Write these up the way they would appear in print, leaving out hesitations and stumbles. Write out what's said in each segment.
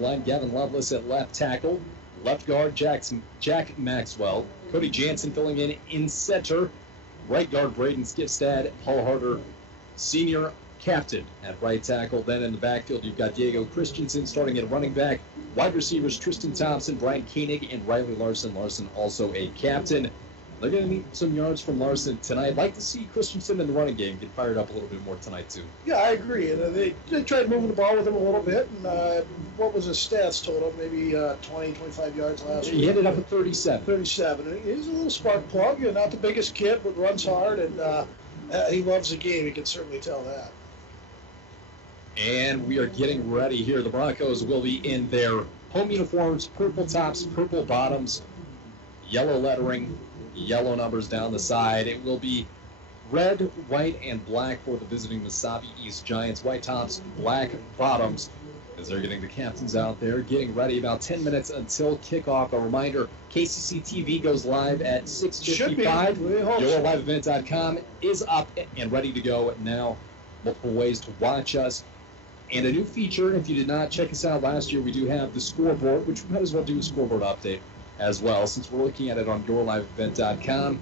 line. Gavin Lovelace at left tackle. Left guard, Jack Maxwell. Cody Jansen filling in center. Right guard, Braden Skifstad. Paul Harder, senior captain at right tackle. Then in the backfield, you've got Diego Christensen starting at running back. Wide receivers, Tristan Thompson, Brian Koenig, and Riley Larson. Larson also a captain. They're going to need some yards from Larson tonight. I'd like to see Christensen in the running game get fired up a little bit more tonight, too. Yeah, I agree. And they tried moving the ball with him a little bit. And what was his stats total? Maybe 20, 25 yards last week. He ended up at 37. 37. And he's a little spark plug. Not the biggest kid, but runs hard. And he loves the game. You can certainly tell that. And we are getting ready here. The Broncos will be in their home uniforms, purple tops, purple bottoms, yellow lettering, yellow numbers down the side. It will be red, white, and black for the visiting Mesabi East Giants. White tops, black bottoms, as they're getting the captains out there, getting ready. About 10 minutes until kickoff. A reminder, KCC TV goes live at 6:55. YourLiveEvent.com is up and ready to go now. Multiple ways to watch us. And a new feature, if you did not check us out last year, we do have the scoreboard, which we might as well do a scoreboard update as well, since we're looking at it on YourLiveEvent.com.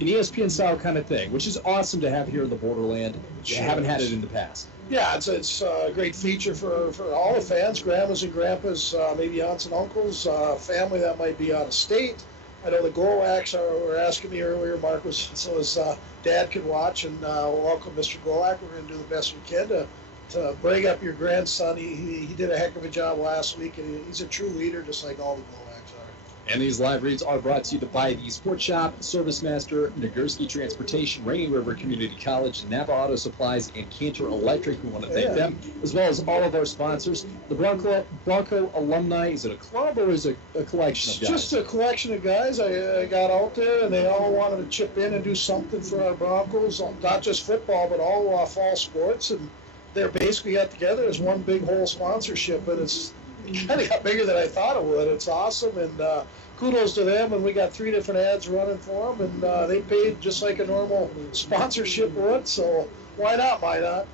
An ESPN-style kind of thing, which is awesome to have here in the borderland. You haven't had it in the past. Yeah, it's a great feature for all the fans, grandmas and grandpas, maybe aunts and uncles, family that might be out of state. I know the Golaks were asking me earlier, Marcus, so his dad could watch, and welcome Mr. Golak. We're going to do the best we can to bring up your grandson. He did a heck of a job last week, and he's a true leader, just like all the Golaks are. And these live reads are brought to you by the Sports Shop, Service Master, Nagurski Transportation, Rainy River Community College, Napa Auto Supplies, and Cantor Electric. We want to thank them, as well as all of our sponsors. The Bronco alumni, is it a club or is it a collection of guys? Just a collection of guys. I got out there, and they all wanted to chip in and do something for our Broncos, not just football, but all fall sports. And they're basically got together as one big whole sponsorship, and it kind of got bigger than I thought it would. It's awesome, and kudos to them. And we got 3 different ads running for them, and they paid just like a normal sponsorship would, so why not?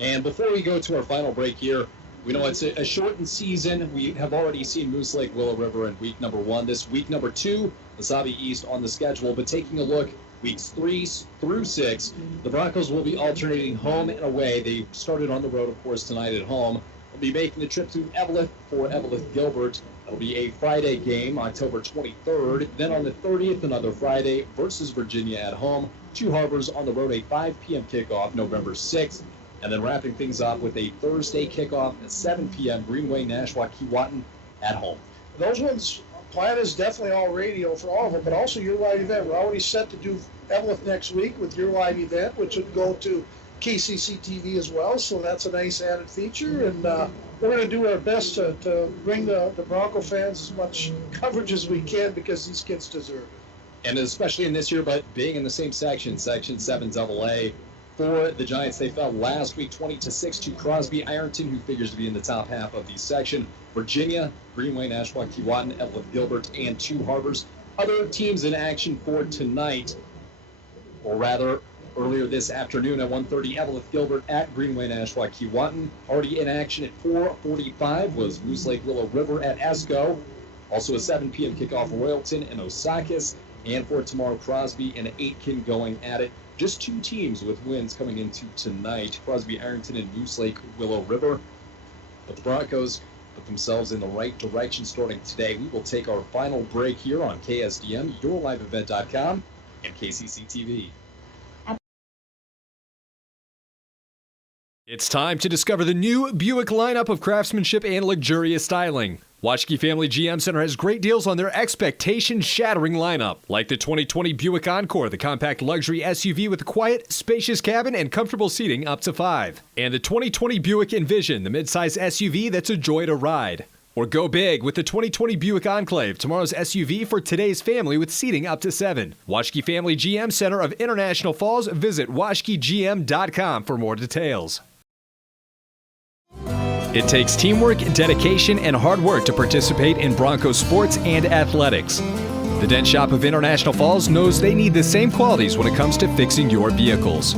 And before we go to our final break here, we know it's a shortened season. We have already seen Moose Lake, Willow River in week number 1. This week number 2, Mesabi East on the schedule. But taking a look, weeks 3 through 6, the Broncos will be alternating home and away. They started on the road, of course, tonight at home. They'll be making the trip to Eveleth for Eveleth Gilbert. It'll be a Friday game, October 23rd. Then on the 30th, another Friday versus Virginia at home. Two Harbors on the road, a 5 p.m. kickoff, November 6th. And then wrapping things up with a Thursday kickoff at 7 p.m., Greenway, Nashua, Keewatin at home. Those ones, plan is definitely all radio for all of them, but also your live event. We're already set to do Eveleth next week with your live event, which would go to KCC TV as well, so that's a nice added feature. And we're going to do our best to bring the Bronco fans as much coverage as we can, because these kids deserve it. And especially in this year, but being in the same section 7 AA, for the Giants, they fell last week 20-6 to Crosby Ironton, who figures to be in the top half of the section. Virginia, Greenway, Nashua, Keewatin, Eveleth Gilbert, and Two Harbors. Other teams in action for tonight, or rather earlier this afternoon at 1:30, Eveleth Gilbert at Greenway, Nashua, Keewatin. Already in action at 4:45 was Moose Lake, Willow River at Esco. Also a 7 p.m. kickoff, Royalton and Osakis. And for tomorrow, Crosby and Aitkin going at it. Just 2 teams with wins coming into tonight, Crosby, Ironton, and Moose Lake, Willow River. But the Broncos put themselves in the right direction starting today. We will take our final break here on KSDM, YourLiveEvent.com, and KCC TV. It's time to discover the new Buick lineup of craftsmanship and luxurious styling. Washke Family GM Center has great deals on their expectation-shattering lineup, like the 2020 Buick Encore, the compact luxury SUV with a quiet, spacious cabin and comfortable seating up to 5. And the 2020 Buick Envision, the midsize SUV that's a joy to ride. Or go big with the 2020 Buick Enclave, tomorrow's SUV for today's family with seating up to 7. Washke Family GM Center of International Falls. Visit washkegm.com for more details. It takes teamwork, dedication, and hard work to participate in Broncos sports and athletics. The Dent Shop of International Falls knows they need the same qualities when it comes to fixing your vehicles.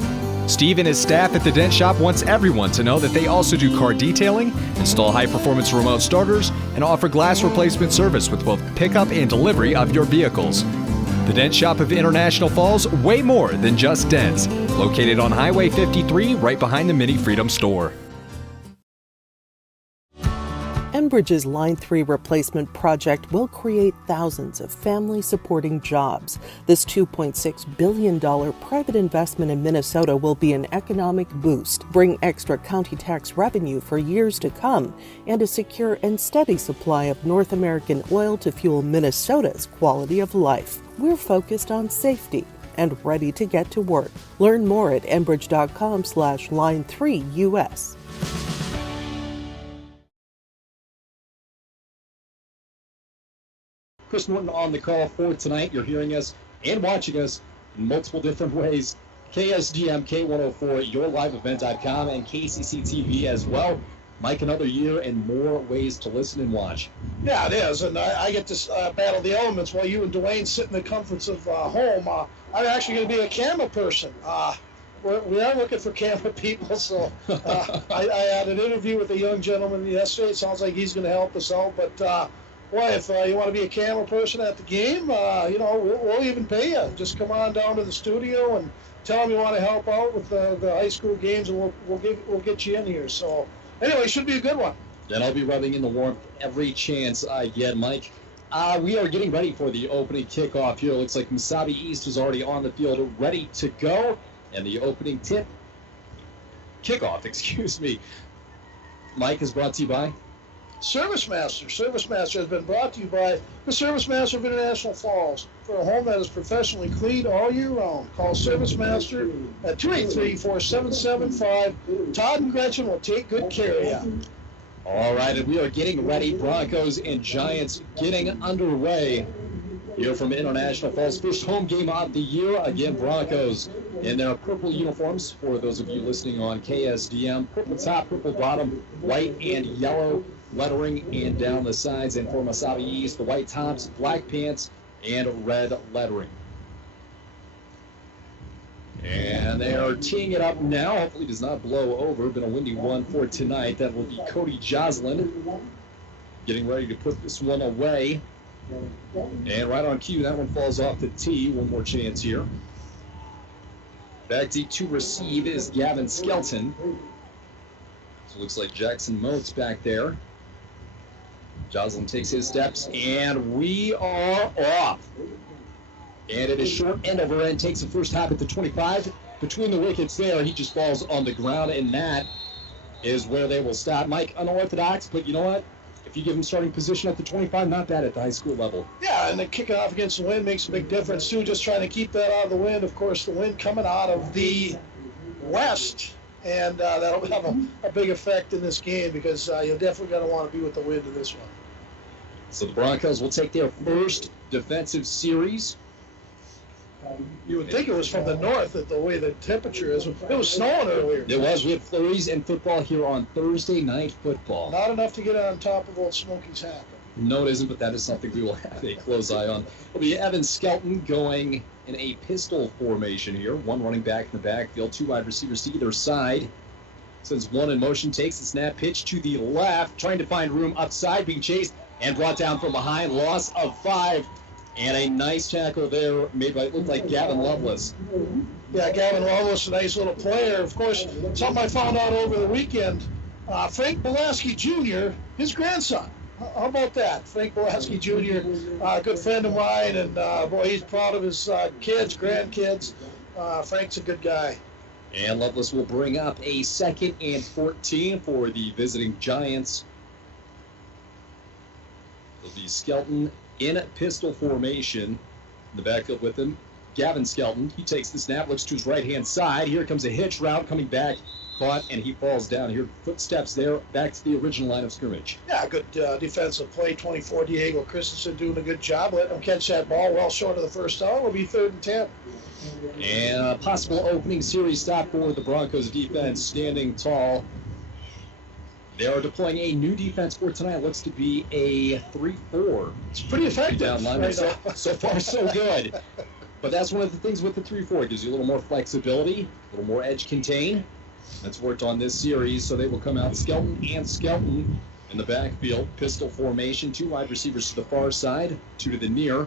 Steve and his staff at the Dent Shop wants everyone to know that they also do car detailing, install high-performance remote starters, and offer glass replacement service with both pickup and delivery of your vehicles. The Dent Shop of International Falls, way more than just dents. Located on Highway 53, right behind the Mini Freedom store. Enbridge's Line 3 replacement project will create thousands of family-supporting jobs. This $2.6 billion private investment in Minnesota will be an economic boost, bring extra county tax revenue for years to come, and a secure and steady supply of North American oil to fuel Minnesota's quality of life. We're focused on safety and ready to get to work. Learn more at enbridge.com/line3US. Chris Norton on the call for tonight. You're hearing us and watching us in multiple different ways. KSDM, K104, YourLiveEvent.com, and KCC TV as well. Mike, another year and more ways to listen and watch. Yeah, it is, and I get to battle the elements while you and Dwayne sit in the comforts of home. I'm actually going to be a camera person. We are looking for camera people, so I had an interview with a young gentleman yesterday. It sounds like he's going to help us out, but boy, if you want to be a camera person at the game, we'll even pay you. Just come on down to the studio and tell them you want to help out with the high school games, and we'll get you in here. So anyway, it should be a good one. And I'll be rubbing in the warmth every chance I get, Mike. We are getting ready for the opening kickoff here. It looks like Mesabi East is already on the field, ready to go. And the opening kickoff, Mike, is brought to you by Service Master. Service Master has been brought to you by the Service Master of International Falls, for a home that is professionally cleaned all year round. Call Service Master at 283-4775. Todd and Gretchen will take good care of you. All right, and we are getting ready. Broncos and Giants getting underway here from International Falls. First home game of the year. Again, Broncos in their purple uniforms. For those of you listening on KSDM, purple top, purple bottom, white and yellow lettering, and down the sides. And for Mesabi East, the white tops, black pants, and red lettering. And they are teeing it up now. Hopefully it does not blow over. Been a windy one for tonight. That will be Cody Joslin getting ready to put this one away. And right on cue, that one falls off the tee. One more chance here. Back to receive is Gavin Skelton. So it looks like Jackson Moats back there. Joslin takes his steps, and we are off. And it is short end over end, takes the first hop at the 25. Between the wickets there, he just falls on the ground, and that is where they will stop. Mike, unorthodox, but you know what? If you give him starting position at the 25, not bad at the high school level. Yeah, and the kicking off against the wind makes a big difference, too. Just trying to keep that out of the wind. Of course, the wind coming out of the west, and that'll have a big effect in this game, because you're definitely going to want to be with the wind in this one. So the Broncos will take their first defensive series. You would think it was from the north, that the way the temperature is. It was snowing earlier. It was. We had flurries and football here on Thursday Night Football. Not enough to get on top of Old Smoky's hat. No, it isn't, but that is something we will have a close eye on. It'll be Evan Skelton going in a pistol formation here. One running back in the backfield, two wide receivers to either side. Sends one in motion, takes the snap, pitch to the left, trying to find room upside, being chased and brought down from behind. Loss of 5. And a nice tackle there made by, it looked like Gavin Lovelace. Yeah, Gavin Lovelace, a nice little player. Of course, something I found out over the weekend, Frank Belaski Jr., his grandson. How about that? Frank Belaski Jr., a good friend of mine, and boy, he's proud of his kids, grandkids. Frank's a good guy. And Lovelace will bring up a 2nd and 14 for the visiting Giants. It'll be Skelton in pistol formation in the backfield with him. Gavin Skelton, he takes the snap, looks to his right-hand side. Here comes a hitch route coming back, caught, and he falls down. Here, footsteps there, back to the original line of scrimmage. Yeah, good defensive play. 24, Diego Christensen doing a good job. Letting him catch that ball well short of the first down. It'll be 3rd and 10. And a possible opening series stop for the Broncos defense, standing tall. They are deploying a new defense for tonight. Looks to be a 3-4. It's pretty effective. Down line. Right So far, so good. But that's one of the things with the 3-4. It gives you a little more flexibility, a little more edge contain. That's worked on this series, so they will come out Skelton and Skelton in the backfield. Pistol formation, 2 wide receivers to the far side, 2 to the near.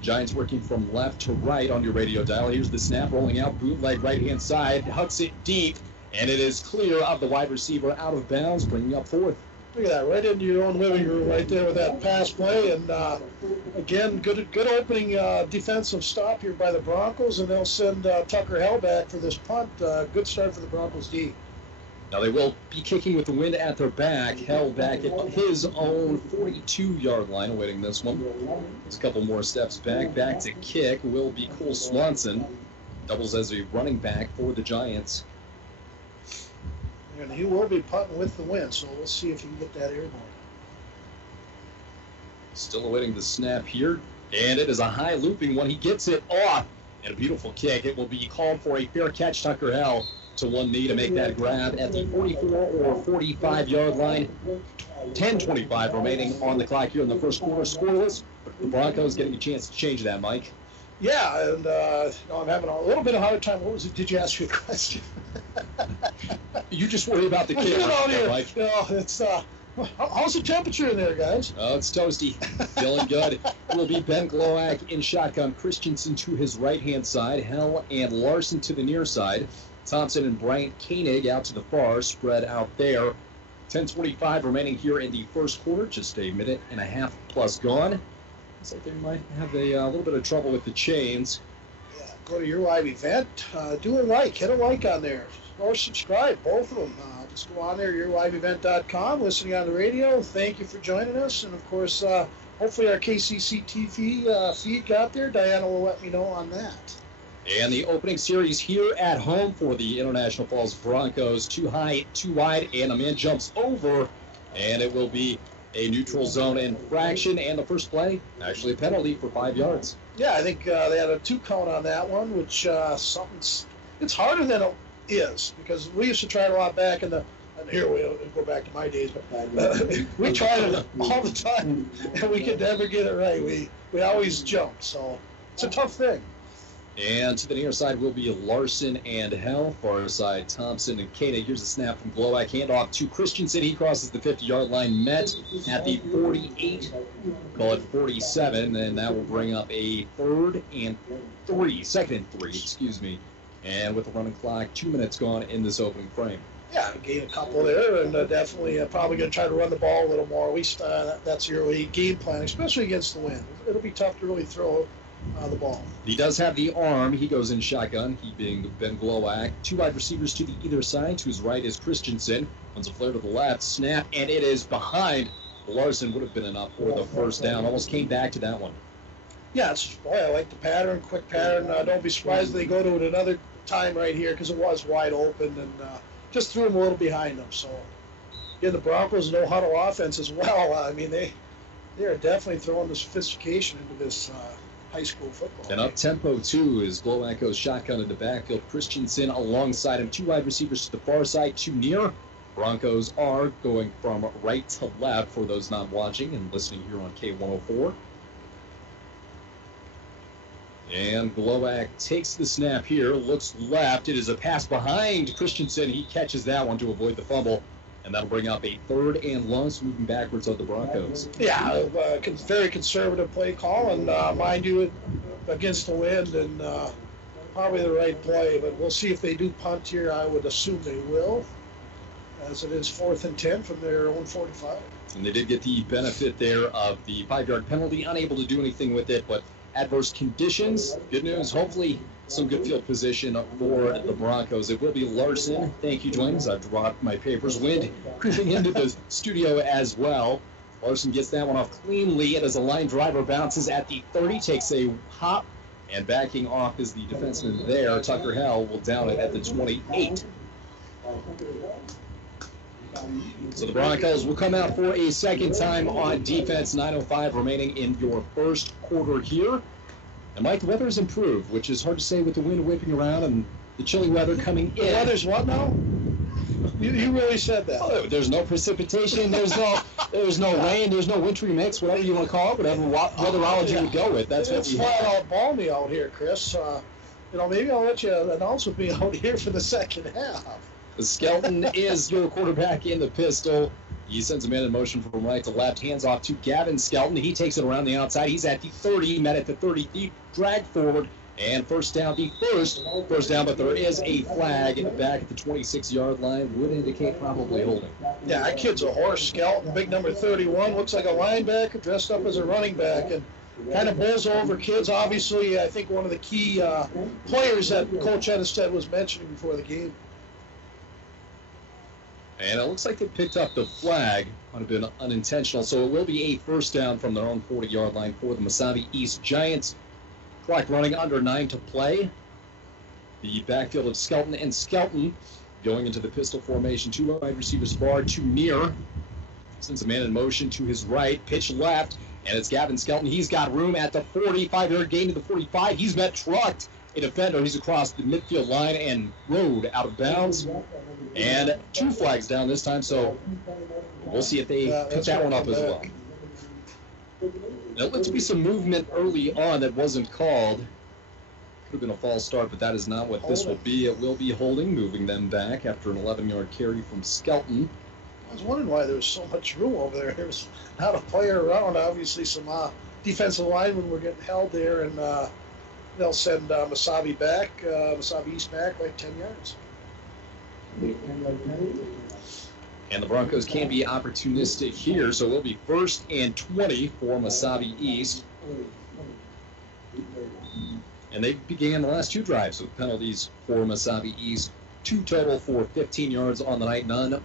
Giants working from left to right on your radio dial. Here's the snap rolling out, bootleg right-hand side, hucks it deep, and it is clear of the wide receiver out of bounds, bringing up 4th. Look at that, right into your own living room right there with that pass play. And again, good opening defensive stop here by the Broncos, and they'll send Tucker Hell back for this punt. Good start for the Broncos D. Now they will be kicking with the wind at their back. Hell back at his own 42-yard line, awaiting this one. There's a couple more steps back. Back to kick will be Cole Swanson. Doubles as a running back for the Giants. And he will be punting with the wind, so we'll see if he can get that airborne. Still awaiting the snap here, and it is a high looping one. He gets it off, and a beautiful kick. It will be called for a fair catch. Tucker Hell to one knee to make that grab at the 44 or 45-yard line. 10:25 remaining on the clock here in the first quarter. Scoreless. The Broncos getting a chance to change that, Mike. Yeah, and I'm having a little bit of a hard time. What was it? Did you ask me a question? You just worry about the kid, Mike. It's how's the temperature in there, guys? Oh, it's toasty. Feeling good. It will be Ben Glowak in shotgun. Christensen to his right-hand side. Hell and Larson to the near side. Thompson and Bryant Koenig out to the far, spread out there. 10:25 remaining here in the first quarter. Just a minute and a half plus gone. Looks like they might have a little bit of trouble with the chains. Yeah, go to your live event. Do a like. Hit a like on there. Or subscribe, both of them. Just go on there, yourliveevent.com, listening on the radio. Thank you for joining us. And, of course, hopefully our KCC TV feed got there. Diana will let me know on that. And the opening series here at home for the International Falls Broncos. Too high, too wide, and a man jumps over. And it will be a neutral zone infraction. And the first play, actually a penalty for 5 yards. Yeah, I think they had a 2 count on that one, which it's harder than it is, because we used to try it a lot back in the, and here we'll go back to my days, but we tried it all the time, and we could never get it right. We always jumped, so it's a tough thing. And to the near side will be Larson and Hell. Far side, Thompson and Koenig. Here's a snap from Glowak. Handoff to Christensen. He crosses the 50-yard line, met at the 48. Call it 47, and that will bring up a second and three, excuse me. And with the running clock, 2 minutes gone in this opening frame. Yeah, gain a couple there, and definitely probably going to try to run the ball a little more. At least that's your early game plan, especially against the wind. It'll be tough to really throw the ball. He does have the arm. He goes in shotgun, he being Ben Glowak. 2 wide receivers to the either side. To his right is Christensen. Runs a flare to the left. Snap, and it is behind. Larson would have been enough for the first down. Almost came back to that one. Yeah, I like the pattern, quick pattern. Don't be surprised if they go to it another time right here, because it was wide open, and just threw them a little behind them. So, yeah, the Broncos know huddle offense as well. I mean, they are definitely throwing the sophistication into this high school football. And up tempo too is Glowak goes shotgun in the backfield. Christensen alongside him. 2 wide receivers to the far side, 2 near. Broncos are going from right to left for those not watching and listening here on K104. And Glowak takes the snap here, looks left. It is a pass behind Christensen. He catches that one to avoid the fumble. And that'll bring up a 3rd and long, moving backwards of the Broncos. Yeah, very conservative play call, and mind you, against the wind, and probably the right play. But we'll see if they do punt here. I would assume they will, as it is 4th and 10 from their own 45. And they did get the benefit there of the 5-yard penalty, unable to do anything with it, but adverse conditions. Good news, hopefully some good field position for the Broncos. It will be Larson. Thank you, Dwayne. I've dropped my papers. Wind creeping into the studio as well. Larson gets that one off cleanly. It is a line driver, bounces at the 30, takes a hop, and backing off is the defenseman there. Tucker Hell will down it at the 28. So the Broncos will come out for a second time on defense. 9:05 remaining in your first quarter here. And Mike, the weather has improved, which is hard to say with the wind whipping around and the chilly weather coming in. The weather's what now? You really said that. Oh, there's no precipitation. There's no rain. There's no wintry mix. Whatever you want to call it. Whatever weatherology would go with. That's it's what we flat have. out balmy out here, Chris. Maybe I'll let you announce with me out here for the second half. Skelton is your quarterback in the pistol. He sends a man in motion from right to left. Hands off to Gavin Skelton. He takes it around the outside. He's at the 30, met at the 30 deep, drag forward, and first down. The first down, but there is a flag back at the 26-yard line. Would indicate probably holding. Yeah, that kid's a horse. Skelton, big number 31, looks like a linebacker dressed up as a running back, and kind of bowls over kids. Obviously, I think one of the key players that Coach Edestead was mentioning before the game. And it looks like they picked up the flag. Might have been unintentional. So it will be a first down from their own 40-yard line for the Mesabi East Giants. Clock running under 9 to play. The backfield of Skelton and Skelton going into the pistol formation. 2 wide receivers far, 2 near. Sends a man in motion to his right. Pitch left. And it's Gavin Skelton. He's got room at the 45-yard gain to the 45. He's met trucked. A defender. He's across the midfield line and rode out of bounds. And 2 flags down this time, so we'll see if they pick that one up as well. Now, let's be some movement early on that wasn't called. Could have been a false start, but that is not what this will be. It will be holding, moving them back after an 11-yard carry from Skelton. I was wondering why there was so much room over there. There was not a player around. Obviously, some defensive linemen were getting held there, and they'll send Mesabi East back like 10 yards. And the Broncos can be opportunistic here, so it will be 1st and 20 for Mesabi East. And they began the last 2 drives with penalties for Mesabi East. 2 total for 15 yards on the night, none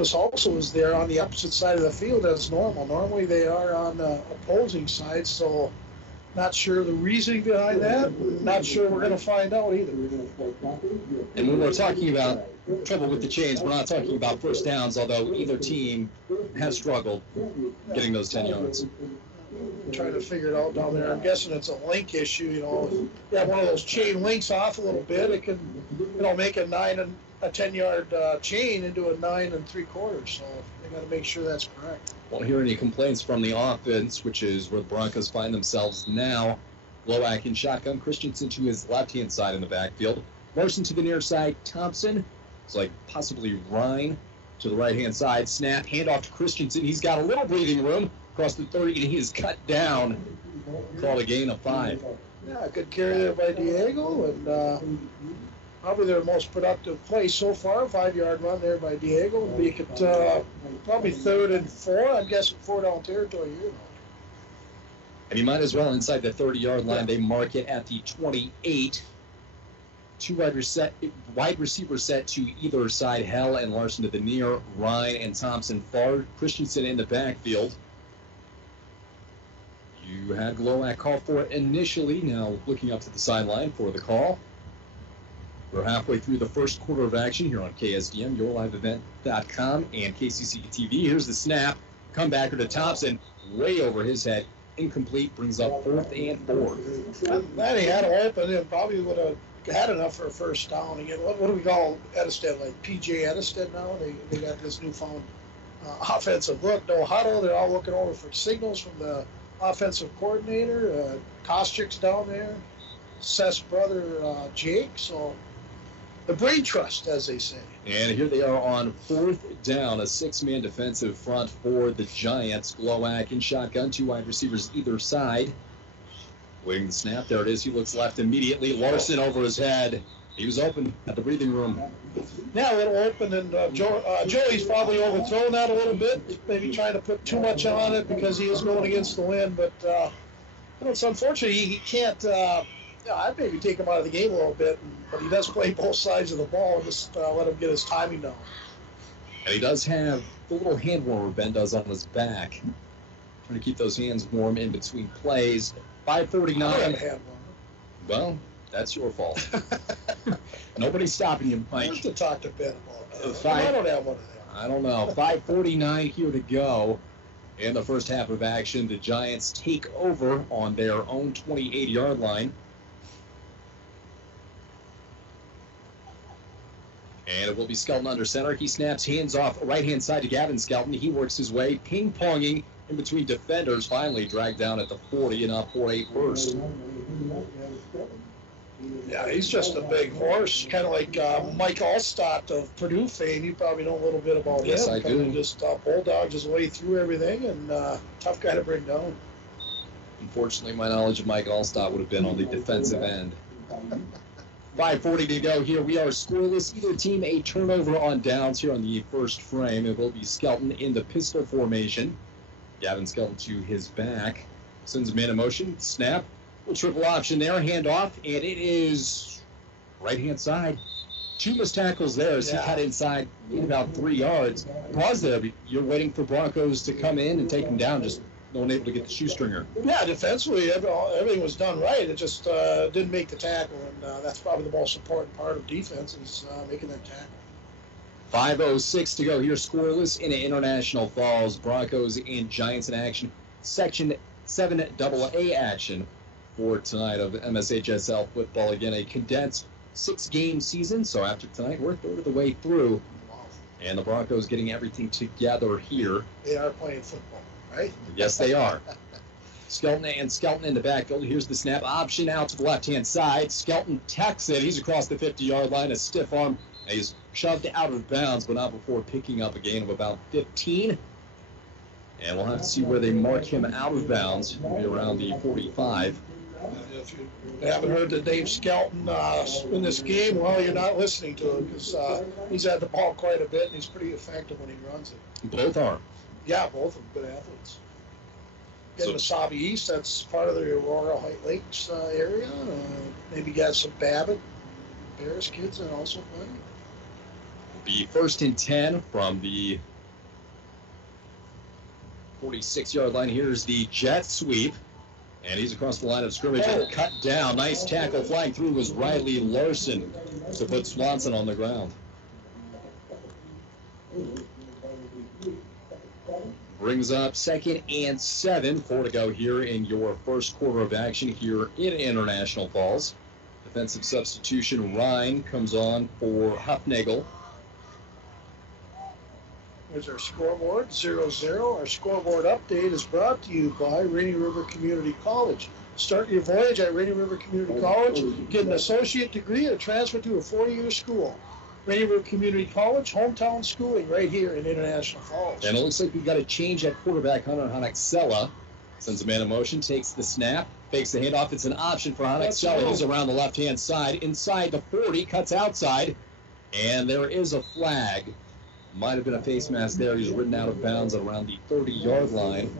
Also is there on the opposite side of the field as normal. Normally they are on the opposing side, so not sure the reasoning behind that. Not sure we're going to find out either. And when we're talking about trouble with the chains, we're not talking about first downs, although either team has struggled getting those 10 yards. Trying to figure it out down there. I'm guessing it's a link issue. You have one of those chain links off a little bit, it can, make a 10-yard chain into a 9 3/4. So they got to make sure that's correct. Won't hear any complaints from the offense, which is where the Broncos find themselves now. Glowacz in shotgun. Christensen to his left-hand side in the backfield. Larson to the near side. Thompson. It's like possibly Ryan to the right-hand side. Snap. Handoff to Christensen. He's got a little breathing room across the 30, and he is cut down. Called a gain of 5. Yeah, good carry there by Diego, and probably their most productive play so far. 5-yard run there by Diego. Make it probably 3rd and 4. I'm guessing 4-down territory here. And you might as well inside the 30-yard line. They mark it at the 28. 2 wide receiver set to either side. Hell and Larson to the near. Ryan and Thompson far. Christensen in the backfield. You had Glowacz call for it initially. Now looking up to the sideline for the call. We're halfway through the first quarter of action here on KSDM, YourLiveEvent.com, and KCC TV. Here's the snap. Comebacker to Thompson, way over his head. Incomplete, brings up 4th and 4. That he had to open and probably would have had enough for a first down. Again, what do we call Edestead? Like PJ Edestead now? They got this newfound offensive look. No huddle. They're all looking over for signals from the offensive coordinator. Kostrik's down there. Seth's brother Jake. So the brain trust, as they say. And here they are on 4th down, a 6-man defensive front for the Giants. Glowacz in shotgun, 2 wide receivers either side. Waiting the snap. There it is. He looks left immediately. Larson over his head. He was open at the breathing room. Yeah, a little open, and Joey's probably overthrown that a little bit, maybe trying to put too much on it because he is going against the wind. But it's unfortunate he can't. I'd maybe take him out of the game a little bit, but he does play both sides of the ball. Just let him get his timing down. And he does have the little hand warmer Ben does on his back. Trying to keep those hands warm in between plays. 5:49. Well, that's your fault. Nobody's stopping you, I Mike. have to talk to Ben about that. I don't have one of them. I don't know. 5:49 here to go. In the first half of action, the Giants take over on their own 28-yard line. And it will be Skelton under center. He snaps hands off right-hand side to Gavin Skelton. He works his way, ping-ponging in between defenders. Finally dragged down at the 40 and up for a first. Yeah, he's just a big horse, kind of like Mike Allstott of Purdue fame. You probably know a little bit about Yes, him. I do. Just bulldogs his way through everything, and tough guy to bring down. Unfortunately, my knowledge of Mike Allstott would have been on the defensive end. 5:40 to go here. We are scoreless. Either team a turnover on downs here on the first frame. It will be Skelton in the pistol formation. Gavin Skelton to his back. Sends a man in motion. Snap. Triple option there. Hand off. And it is right-hand side. Two missed tackles there as he cut inside in about 3 yards. Pause there. You're waiting for Broncos to come in and take him down. Just no one able to get the shoestringer. Yeah, defensively, everything was done right. It just didn't make the tackle, and that's probably the most important part of defense is making that tackle. 5:06 to go here, scoreless in International Falls. Broncos and Giants in action. Section 7 AA action for tonight of MSHSL football. Again, a condensed 6-game season. So after tonight, we're a third of the way through. And the Broncos getting everything together here. They are playing football, right? Yes, they are. Skelton in the backfield. Here's the snap option out to the left-hand side. Skelton tacks it. He's across the 50-yard line. A stiff arm. He's shoved out of bounds, but not before picking up a gain of about 15. And we'll have to see where they mark him out of bounds. It'll be around the 45. If you haven't heard the Dave Skelton in this game, well, you're not listening to him because he's had the ball quite a bit, and he's pretty effective when he runs it. Both are. Yeah, both of them good athletes. Getting Mesabi East, that's part of the Aurora Height Lakes area. Maybe got some Babbitt, Bears kids that also play. Be first and 10 from the 46-yard line. Here's the jet sweep. And he's across the line of scrimmage and cut down. Nice tackle flying through was Riley Larson to put Swanson on the ground. Brings up 2nd and 7. 4 to go here in your first quarter of action here in International Falls. Defensive substitution, Ryan comes on for Huffnagel. There's our scoreboard, 0-0. Our scoreboard update is brought to you by Rainy River Community College. Start your voyage at Rainy River Community College. Get an associate degree and transfer to a 4-year school. Rainy River Community College, hometown schooling right here in International Falls. And it looks like we've got a change at quarterback. Hunter Hanexella sends a man in motion, takes the snap, fakes the handoff. It's an option for Hanexella. He's around the left-hand side, inside the 40, cuts outside, and there is a flag. Might have been a face mask there. He's ridden out of bounds at around the 30-yard line.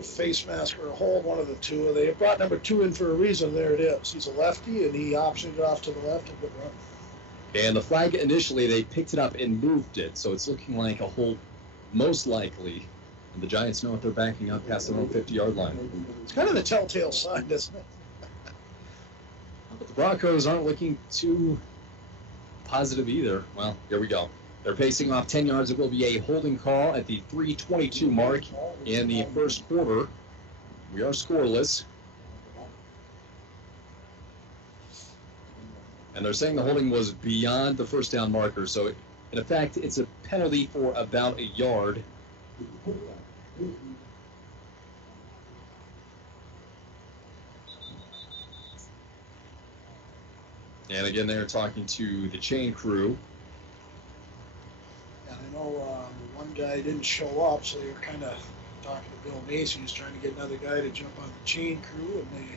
Face mask or a hold, one of the two. They brought number 2 in for a reason. There it is. He's a lefty, and he optioned it off to the left and good run. And the flag, initially, they picked it up and moved it, so it's looking like a hold, most likely. And the Giants know if they're backing up past their own 50-yard line. It's kind of the telltale sign, isn't it? But the Broncos aren't looking too positive either. Well, here we go. They're pacing off 10 yards. It will be a holding call at the 3:22 mark in the first quarter. We are scoreless. And they're saying the holding was beyond the first down marker. So, in effect, it's a penalty for about a yard. And again, they're talking to the chain crew. And I know one guy didn't show up, so you're kind of talking to Bill Macy, who's trying to get another guy to jump on the chain crew, and they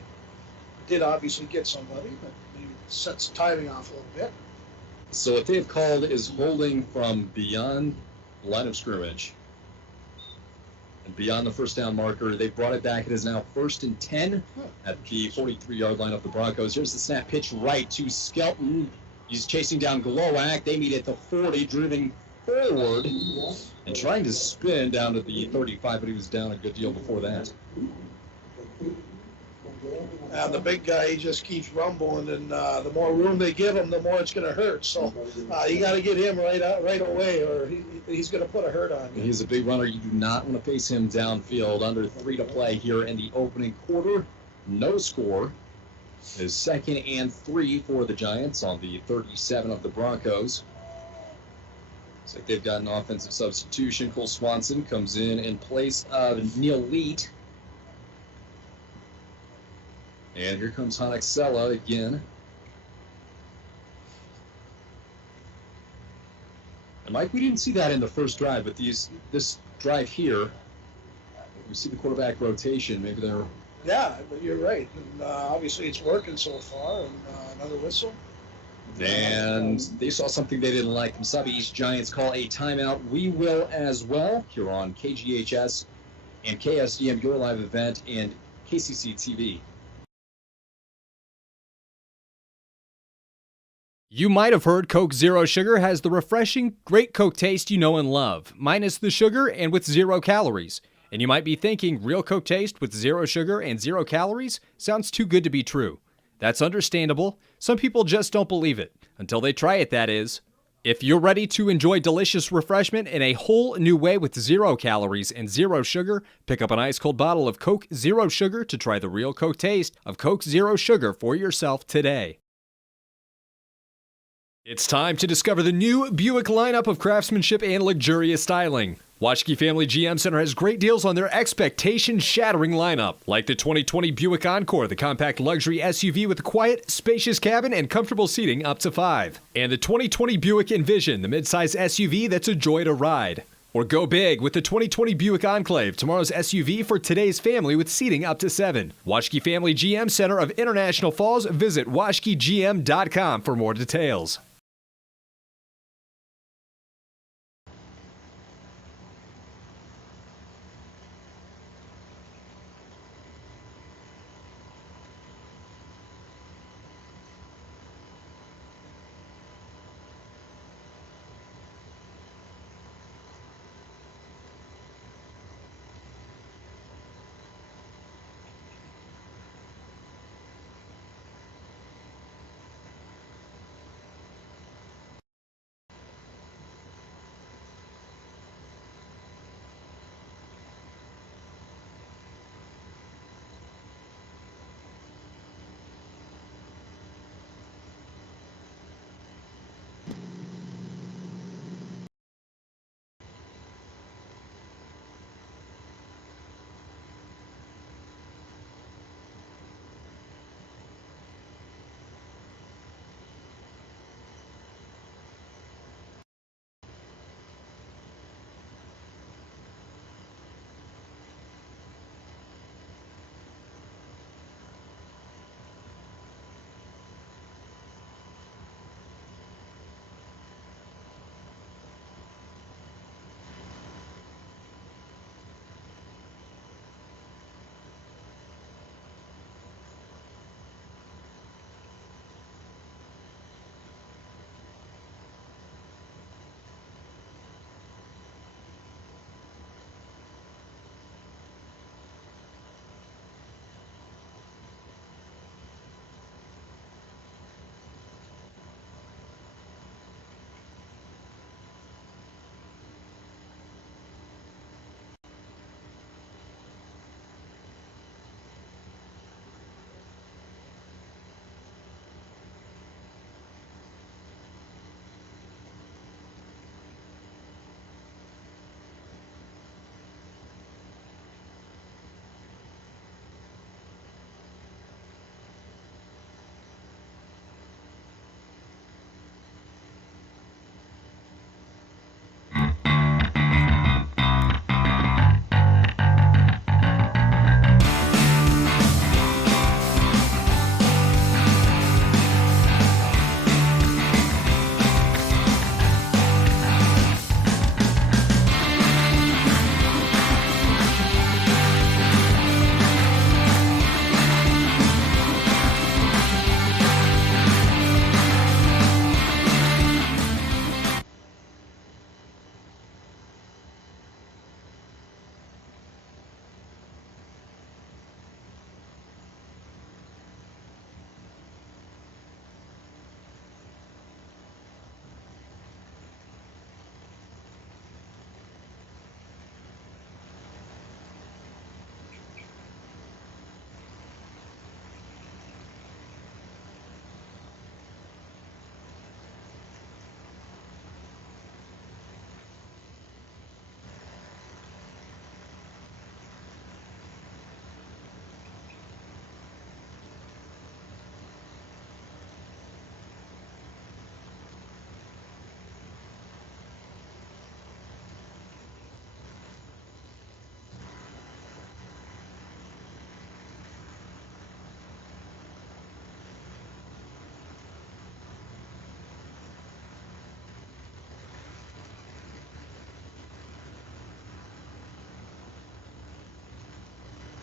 did obviously get somebody, but maybe sets the timing off a little bit. So what they've called is holding from beyond the line of scrimmage and beyond the first down marker. They brought it back. It is now 1st and 10 at the 43-yard line of the Broncos. Here's the snap, pitch right to Skelton. He's chasing down Glowak. They meet at the 40, driving forward and trying to spin down to the 35, but he was down a good deal before that. And the big guy, he just keeps rumbling, and the more room they give him, the more it's going to hurt. So you got to get him right away, or he's going to put a hurt on you. He's a big runner. You do not want to face him downfield. Under 3 to play here in the opening quarter. No score. Is 2nd and 3 for the Giants on the 37 of the Broncos. Looks like they've got an offensive substitution. Cole Swanson comes in place of Neil Leet. And here comes Hanexella again. And Mike, we didn't see that in the first drive, but this drive here, we see the quarterback rotation. Maybe they're... Yeah, but you're right. And, obviously it's working so far. And another whistle. And they saw something they didn't like. Mesabi East Giants call a timeout. We will as well here on KGHS and KSDM, your live event, and KCC TV. You might have heard Coke Zero Sugar has the refreshing, great Coke taste you know and love, minus the sugar and with 0 calories. And you might be thinking, real Coke taste with 0 sugar and 0 calories sounds too good to be true. That's understandable. Some people just don't believe it. Until they try it, that is. If you're ready to enjoy delicious refreshment in a whole new way with 0 calories and 0 sugar, pick up an ice-cold bottle of Coke Zero Sugar to try the real Coke taste of Coke Zero Sugar for yourself today. It's time to discover the new Buick lineup of craftsmanship and luxurious styling. Washke Family GM Center has great deals on their expectation-shattering lineup, like the 2020 Buick Encore, the compact luxury SUV with a quiet, spacious cabin and comfortable seating up to 5. And the 2020 Buick Envision, the midsize SUV that's a joy to ride. Or go big with the 2020 Buick Enclave, tomorrow's SUV for today's family with seating up to 7. Washke Family GM Center of International Falls. Visit washkegm.com for more details.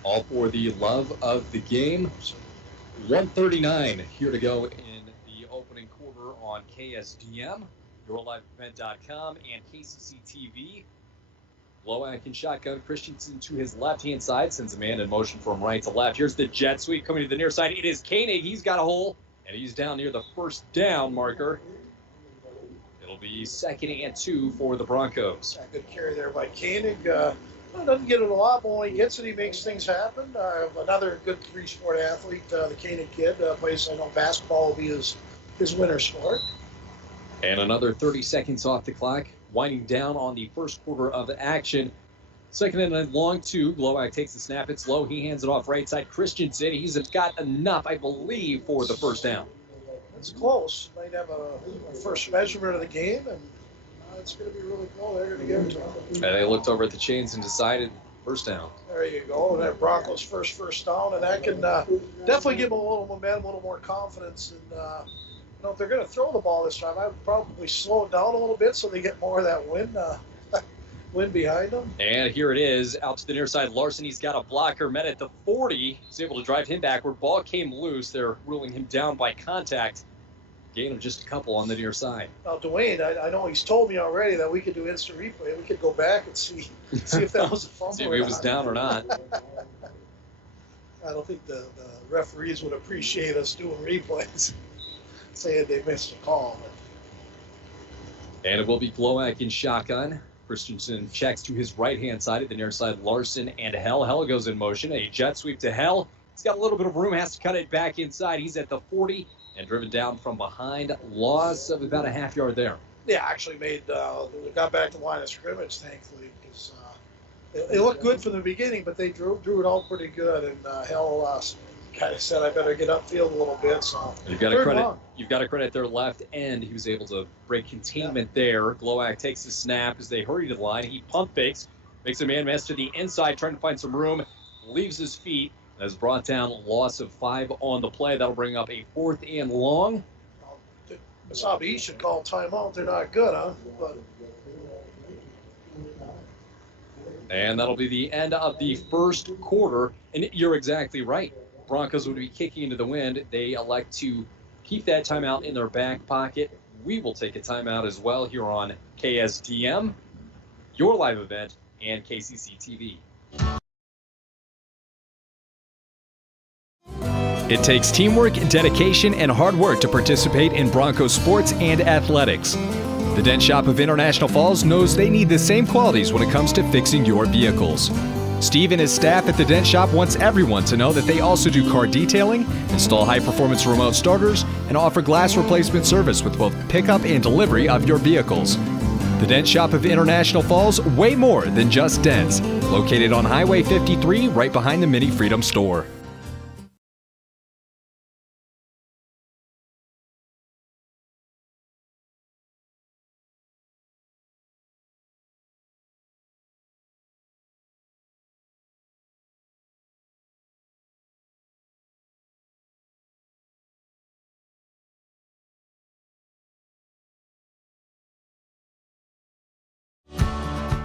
all for the love of the game. 1:39 here to go in the opening quarter on KSDM, YourLiveEvent.com, and KCC TV. Glowak in shotgun. Christensen to his left-hand side, sends a man in motion from right to left. Here's the jet sweep coming to the near side. It is Koenig. He's got a hole, and he's down near the first down marker. It'll be 2nd and 2 for the Broncos. A good carry there by Koenig. Doesn't get it a lot, but when he gets it, he makes things happen. Another good three-sport athlete, the Koenig kid, plays, I know basketball will be his winter sport. And another 30 seconds off the clock, winding down on the first quarter of action. 2nd and long 2. Glowak takes the snap. It's low. He hands it off right side. Christensen, he's got enough, I believe, for the first down. It's close. Might have a first measurement of the game, and it's going to be really cool. They're going to give it to him. And they looked over at the chains and decided first down. There you go. And that Broncos first down, and that can definitely give them a little momentum, a little more confidence. And if they're going to throw the ball this time, I would probably slow it down a little bit so they get more of that wind behind them. And here it is, out to the near side. Larson, he's got a blocker, met at the 40. He's able to drive him backward. Ball came loose. They're ruling him down by contact. Gain of just a couple on the near side. Now, Dwayne, I know he's told me already that we could do instant replay. We could go back and see if that was a fumble. See if he was down or not. I don't think the referees would appreciate us doing replays, saying they missed a call. And it will be Glowak in shotgun. Christensen checks to his right-hand side at the near side. Larson and Hell. Hell goes in motion. A jet sweep to Hell. He's got a little bit of room, has to cut it back inside. He's at the 40 and driven down from behind. Loss of about a half yard there. Yeah, actually got back to the line of scrimmage, thankfully, because it looked good from the beginning, but they drew it all pretty good. And Hell kind of said, I better get upfield a little bit. So you've got to credit their left end. He was able to break containment there. Glowak takes the snap as they hurry to the line. He pump fakes, makes a man mess to the inside, trying to find some room, leaves his feet. Has brought down loss of 5 on the play. That'll bring up a 4th and long. Mesabi should call timeout. They're not good, huh? And that'll be the end of the first quarter. And you're exactly right. Broncos would be kicking into the wind. They elect to keep that timeout in their back pocket. We will take a timeout as well here on KSDM, your live event, and KCC TV. It takes teamwork, dedication, and hard work to participate in Broncos sports and athletics. The Dent Shop of International Falls knows they need the same qualities when it comes to fixing your vehicles. Steve and his staff at the Dent Shop wants everyone to know that they also do car detailing, install high-performance remote starters, and offer glass replacement service with both pickup and delivery of your vehicles. The Dent Shop of International Falls, way more than just dents. Located on Highway 53, right behind the Mini Freedom store.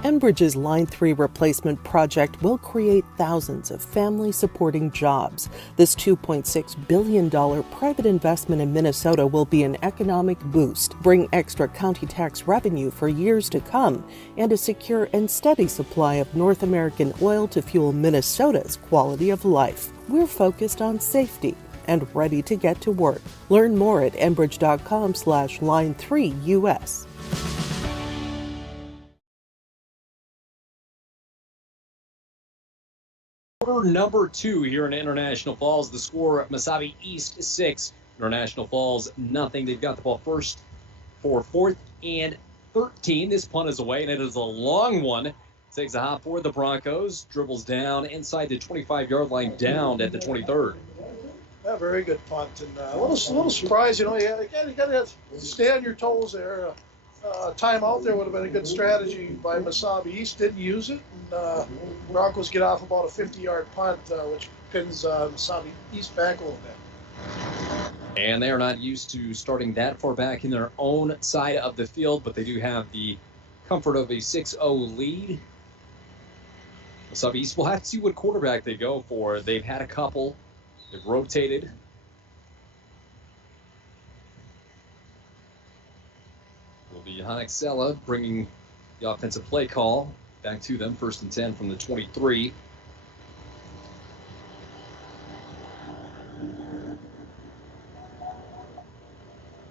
Enbridge's Line 3 replacement project will create thousands of family-supporting jobs. This $2.6 billion private investment in Minnesota will be an economic boost, bring extra county tax revenue for years to come, and a secure and steady supply of North American oil to fuel Minnesota's quality of life. We're focused on safety and ready to get to work. Learn more at enbridge.com/line3US. Quarter number 2 here in International Falls. The score, Mesabi East 6, International Falls nothing. They've got the ball first for 4th and 13. This punt is away, and it is a long one. Takes a hop for the Broncos, dribbles down inside the 25-yard line, down at the 23rd. Yeah, very good punt, and a little surprise. You got to stay on your toes there. Timeout there would have been a good strategy by Mesabi East. Didn't use it, and Broncos get off about a 50-yard punt, which pins Mesabi East back a little bit. And they are not used to starting that far back in their own side of the field, but they do have the comfort of a 6-0 lead. Southeast will have to see what quarterback they go for. They've had a couple. They've rotated. Will be Hanexella bringing the offensive play call back to them. 1st and 10 from the 23.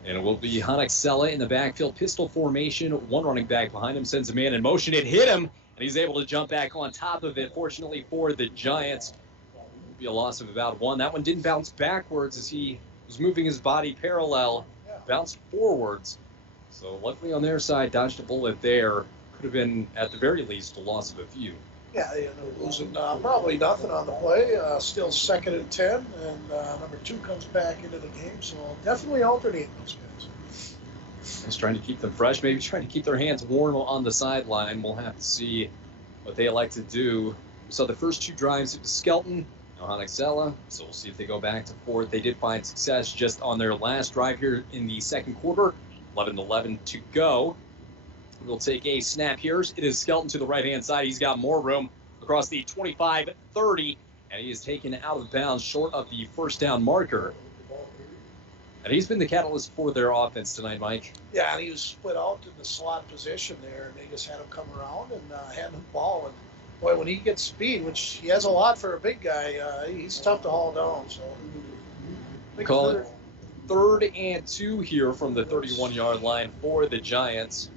And it will be Hanexella in the backfield, pistol formation. One running back behind him sends a man in motion. It hit him, and he's able to jump back on top of it. Fortunately for the Giants, it will be a loss of about 1. That one didn't bounce backwards as he was moving his body parallel, bounced forwards. So luckily on their side, dodged a bullet there. Could have been, at the very least, a loss of a few. Yeah, they ended up losing probably nothing on the play. Still 2nd and 10, and number 2 comes back into the game. So definitely alternate those guys. Just trying to keep them fresh, maybe trying to keep their hands warm on the sideline. We'll have to see what they elect to do. We saw the first 2 drives, it was Skelton, Hanexella, so we'll see if they go back to 4th. They did find success just on their last drive here in the second quarter. 11-11 to go. We'll take a snap here. It is Skelton to the right-hand side. He's got more room across the 25-30, and he is taken out of bounds short of the first down marker. And he's been the catalyst for their offense tonight, Mike. Yeah, and he was split out in the slot position there, and they just had him come around and hand him the ball. And boy, when he gets speed, which he has a lot for a big guy, he's tough to haul down. So we call it 3rd and 2 here from the 31-yard line for the Giants.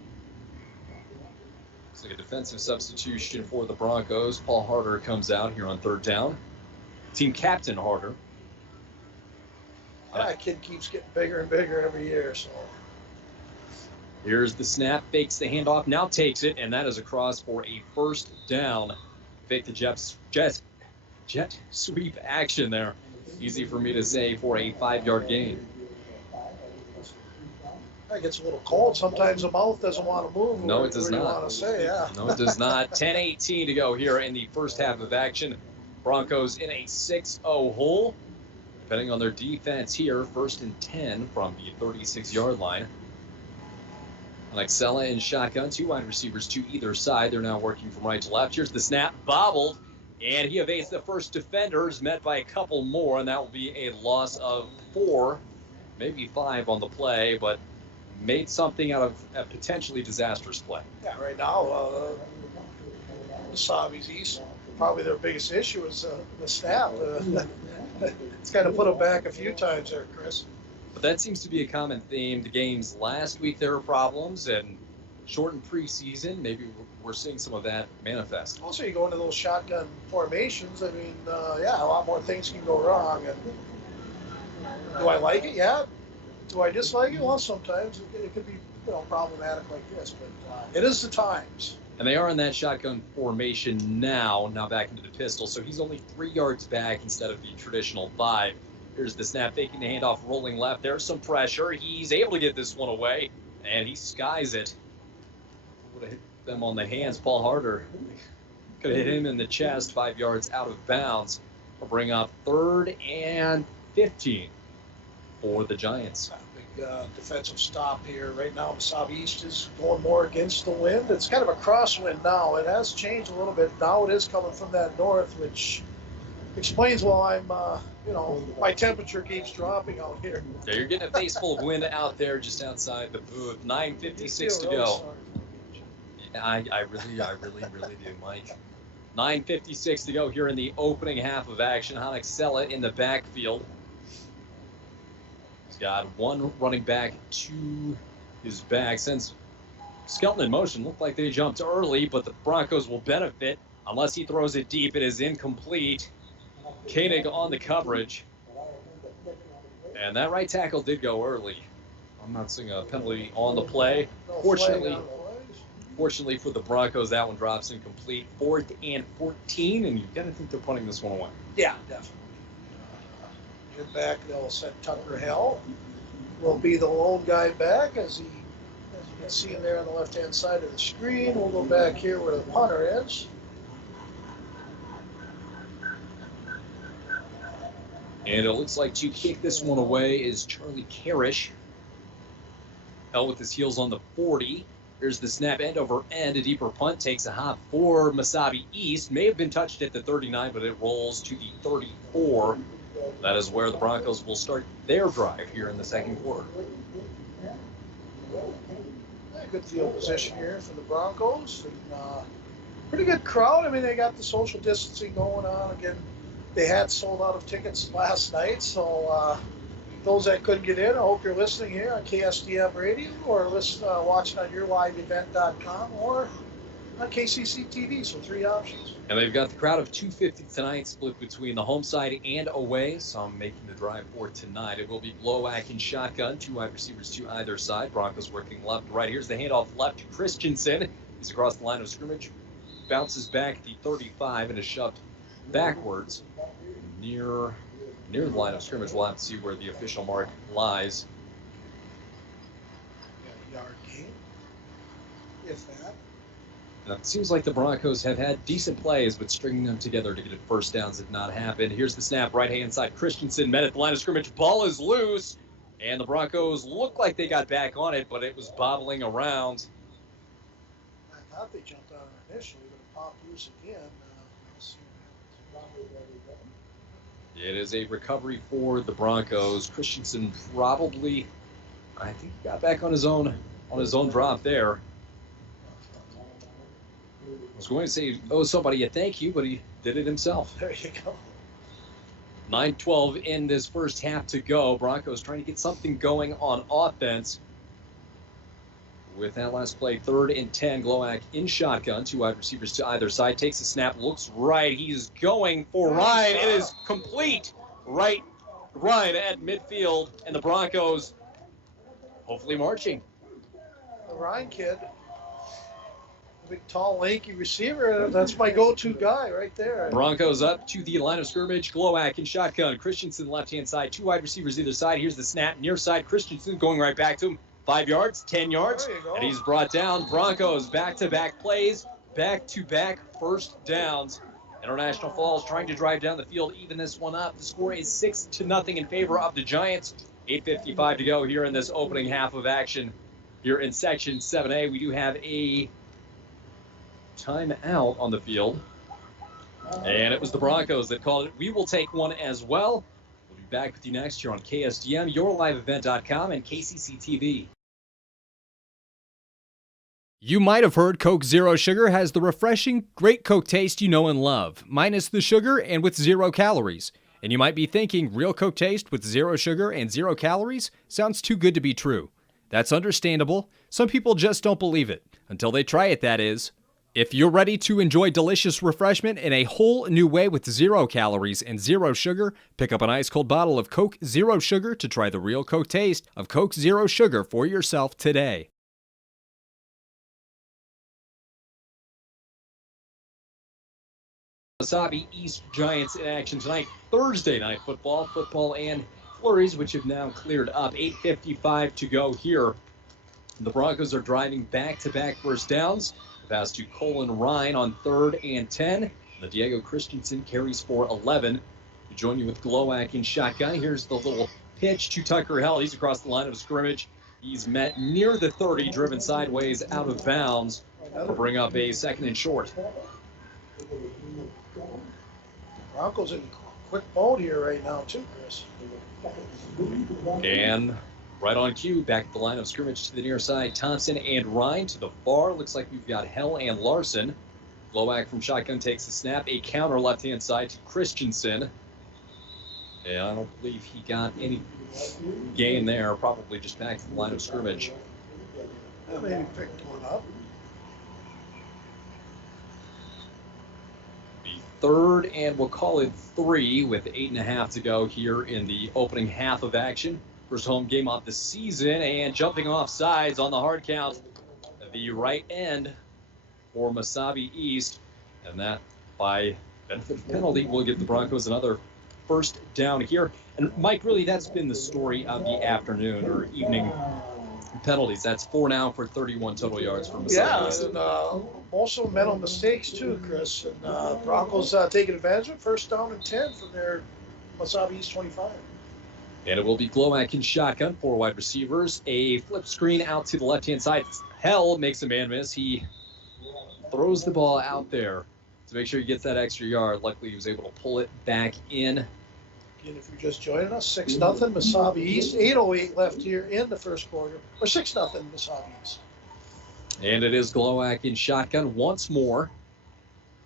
Looks like a defensive substitution for the Broncos. Paul Harder comes out here on 3rd down. Team captain Harder. That kid keeps getting bigger and bigger every year. So here's the snap, fakes the handoff, now takes it, and that is across for a 1st down. Fake the jet sweep action there. Easy for me to say for a 5-yard gain. That gets a little cold. Sometimes the mouth doesn't want to move. No, it does not. Want to say, yeah. No, it does not. 10-18 to go here in the first half of action. Broncos in a 6-0 hole. Depending on their defense here, 1st and 10 from the 36-yard line. Hanexella in shotgun, 2 wide receivers to either side. They're now working from right to left. Here's the snap, bobbled, and he evades the first defenders, met by a couple more, and that will be a loss of 4, maybe 5 on the play, but made something out of a potentially disastrous play. Yeah, right now, Mesabi's East, probably their biggest issue is the snap. It's kind of put them back a few times there, Chris. But that seems to be a common theme. The games last week, there were problems, and shortened preseason, maybe we're seeing some of that manifest. Also, you go into those shotgun formations, I mean, yeah, a lot more things can go wrong. And do I like it? Yeah. Do I dislike it? Well, sometimes it could be problematic like this, but it is the times. And they are in that shotgun formation now back into the pistol, so he's only 3 yards back instead of the traditional 5. Here's the snap, faking the handoff, rolling left. There's some pressure. He's able to get this one away, and he skies it. Would have hit them on the hands. Paul Harder could have hit him in the chest, 5 yards out of bounds. We'll bring up 3rd and 15 for the Giants. Big defensive stop here. Right now, Mesabi East is going more against the wind. It's kind of a crosswind now. It has changed a little bit. Now it is coming from that north, which explains why I'm, my temperature keeps dropping out here. Yeah, you're getting a face full of wind out there just outside the booth. 9:56 to go. Yeah, I really do, Mike. 9:56 to go here in the opening half of action. Hanexella in the backfield. He's got one running back to his back. Sends Skelton in motion. Looked like they jumped early, but the Broncos will benefit unless he throws it deep. It is incomplete. Koenig on the coverage. And that right tackle did go early. I'm not seeing a penalty on the play. Fortunately for the Broncos, that one drops incomplete. 4th and 14, and you've got to think they're punting this one away. Yeah, definitely. Get back, they'll send Tucker Hell. Will be the lone guy back as you can see him there on the left-hand side of the screen. We'll go back here where the punter is. And it looks like to kick this one away is Charlie Karish. Hell with his heels on the 40. Here's the snap end over end. A deeper punt takes a hop for Mesabi East. May have been touched at the 39, but it rolls to the 34. That is where the Broncos will start their drive here in the second quarter. Good field position here for the Broncos. And, pretty good crowd. I mean, they got the social distancing going on. Again, they had sold out of tickets last night, so those that couldn't get in, I hope you're listening here on KSDM Radio or watching on yourliveevent.com or on KCC TV, so 3 options. And they've got the crowd of 250 tonight, split between the home side and away. Some making the drive for tonight. It will be Glowak and shotgun, 2 wide receivers to either side. Broncos working left and right. Here's the handoff left to Christensen. He's across the line of scrimmage. Bounces back at the 35 and is shoved backwards near the line of scrimmage. We'll have to see where the official mark lies. Yeah, yard gain, if that. Now, it seems like the Broncos have had decent plays, but stringing them together to get it first downs did not happen. Here's the snap, right-hand side. Christensen met at the line of scrimmage. Ball is loose, and the Broncos look like they got back on it, but it was bobbling around. I thought they jumped on it initially, but it popped loose again. Let's see what happens. It is a recovery for the Broncos. Christensen probably, I think, got back on his own drop there. I was going to say he owes somebody a thank you, but he did it himself. There you go. 9:12 in this first half to go. Broncos trying to get something going on offense. With that last play, 3rd and 10, Glowak in shotgun. 2 wide receivers to either side. Takes a snap, looks right. He's going for Ryan. It is complete. Right Ryan at midfield, and the Broncos hopefully marching. The Ryan kid. Big, tall, lanky receiver. That's my go-to guy right there. Broncos up to the line of scrimmage. Glowak in shotgun. Christensen left-hand side. 2 wide receivers either side. Here's the snap. Near side. Christensen going right back to him. 5 yards, 10 yards, and he's brought down. Broncos back-to-back plays, back-to-back first downs. International Falls trying to drive down the field, even this one up. The score is 6-0 in favor of the Giants. 8:55 to go here in this opening half of action. Here in Section 7A, we do have a timeout on the field. And it was the Broncos that called it. We will take one as well. We'll be back with you next year on KSDM, yourliveevent.com, and KCC TV. You might have heard Coke Zero Sugar has the refreshing, great Coke taste you know and love, minus the sugar and with 0 calories. And you might be thinking, real Coke taste with 0 sugar and 0 calories? Sounds too good to be true. That's understandable. Some people just don't believe it. Until they try it, that is. If you're ready to enjoy delicious refreshment in a whole new way with 0 calories and 0 sugar, pick up an ice-cold bottle of Coke Zero Sugar to try the real Coke taste of Coke Zero Sugar for yourself today. Mesabi East Giants in action tonight. Thursday night football and flurries, which have now cleared up. 8:55 to go here. The Broncos are driving back-to-back first downs. The pass to Colin Ryan on 3rd and 10. The Diego Christensen carries for 11. We join you with Glowak in shotgun. Here's the little pitch to Tucker Hell. He's across the line of scrimmage. He's met near the 30, driven sideways out of bounds. That'll bring up a 2nd and short. Broncos in quick mode here right now, too, Chris. And right on cue, back at the line of scrimmage to the near side, Thompson and Ryan. To the far, looks like we've got Hell and Larson. Glowak from shotgun takes the snap. A counter left-hand side to Christensen. And I don't believe he got any gain there. Probably just back to the line of scrimmage. Yeah, maybe picked one up. 3rd and we'll call it 3 with 8.5 to go here in the opening half of action. First home game of the season, and jumping off sides on the hard count, the right end for Mesabi East, and that by benefit of penalty will give the Broncos another first down here. And Mike, really that's been the story of the afternoon or evening penalties. That's 4 now for 31 total yards for Mesabi East. Yeah, and also mental mistakes too, Chris. And Broncos taking advantage of first down and 10 from their Mesabi East 25. And it will be Glowak in shotgun, 4 wide receivers. A flip screen out to the left-hand side. Int'l makes a man miss. He throws the ball out there to make sure he gets that extra yard. Luckily, he was able to pull it back in. Again, if you're just joining us, 6-0 Mesabi East. 8:08 left here in the first quarter. Or 6-0 Mesabi East. And it is Glowak in shotgun once more.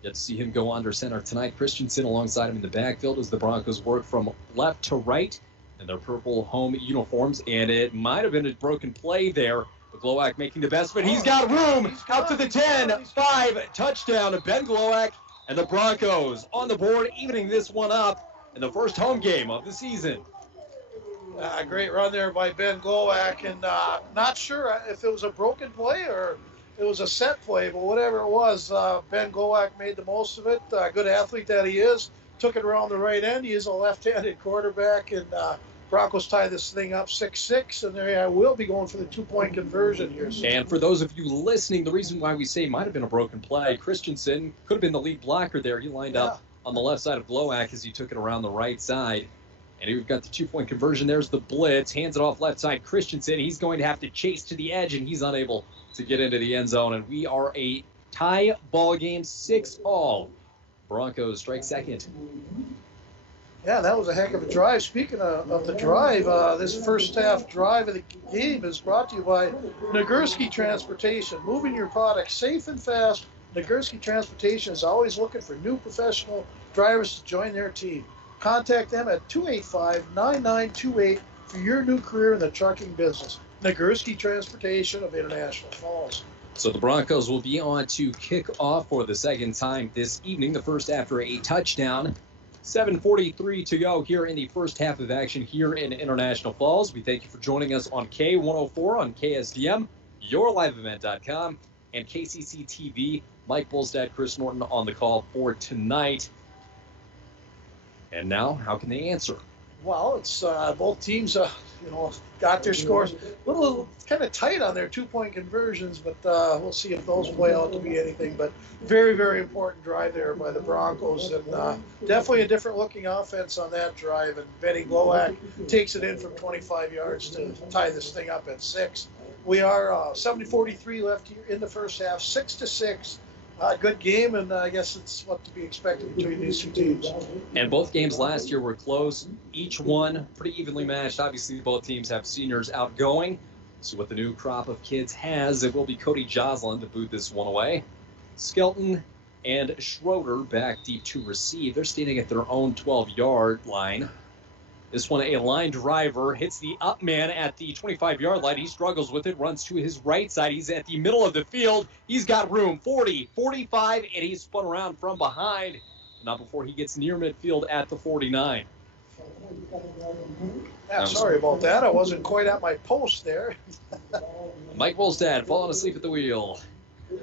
Get to see him go under center tonight. Christensen alongside him in the backfield as the Broncos work from left to right in their purple home uniforms. And it might have been a broken play there. But Glowak making the best, but he's got room out to the 10, 5, touchdown to Ben Glowak, and the Broncos on the board, evening this one up in the first home game of the season. Great run there by Ben Glowak, and not sure if it was a broken play or it was a set play, but whatever it was, Ben Glowak made the most of it. Good athlete that he is, took it around the right end. He is a left-handed quarterback, and Broncos tie this thing up 6-6, and they will be going for the 2-point conversion here. And for those of you listening, the reason why we say it might have been a broken play, Christensen could have been the lead blocker there. He lined up on the left side of Glowak as he took it around the right side. And we've got the 2-point conversion. There's the blitz. Hands it off left side. Christensen, he's going to have to chase to the edge, and he's unable to get into the end zone. And we are a tie ball game, 6-all. Broncos strike second. Yeah, that was a heck of a drive. Speaking of the drive, this first half drive of the game is brought to you by Nagurski Transportation. Moving your product safe and fast, Nagurski Transportation is always looking for new professional drivers to join their team. Contact them at 285-9928 for your new career in the trucking business. Nagurski Transportation of International Falls. So the Broncos will be on to kick off for the second time this evening, the first after a touchdown. 7:43 to go here in the first half of action here in International Falls. We thank you for joining us on K104 on KSDM, yourliveevent.com, and KCC TV. Mike Bolstad, Chris Norton on the call for tonight. And now, how can they answer? Well, it's both teams, got their scores. A little kind of tight on their 2-point conversions, but we'll see if those play out to be anything. But very, very important drive there by the Broncos, and definitely a different looking offense on that drive. And Benny Glowak takes it in from 25 yards to tie this thing up at 6. We are 7:43 left here in the first half, 6-6. Good game, and I guess it's what to be expected between these two teams. And both games last year were close. Each one pretty evenly matched. Obviously, both teams have seniors outgoing. So what the new crop of kids has, it will be Cody Joslin to boot this one away. Skelton and Schroeder back deep to receive. They're standing at their own 12-yard line. This one, a line driver, hits the up man at the 25-yard line. He struggles with it, runs to his right side. He's at the middle of the field. He's got room, 40, 45, and he's spun around from behind. Not before he gets near midfield at the 49. Yeah, sorry about that. I wasn't quite at my post there. Mike Wolstad falling asleep at the wheel.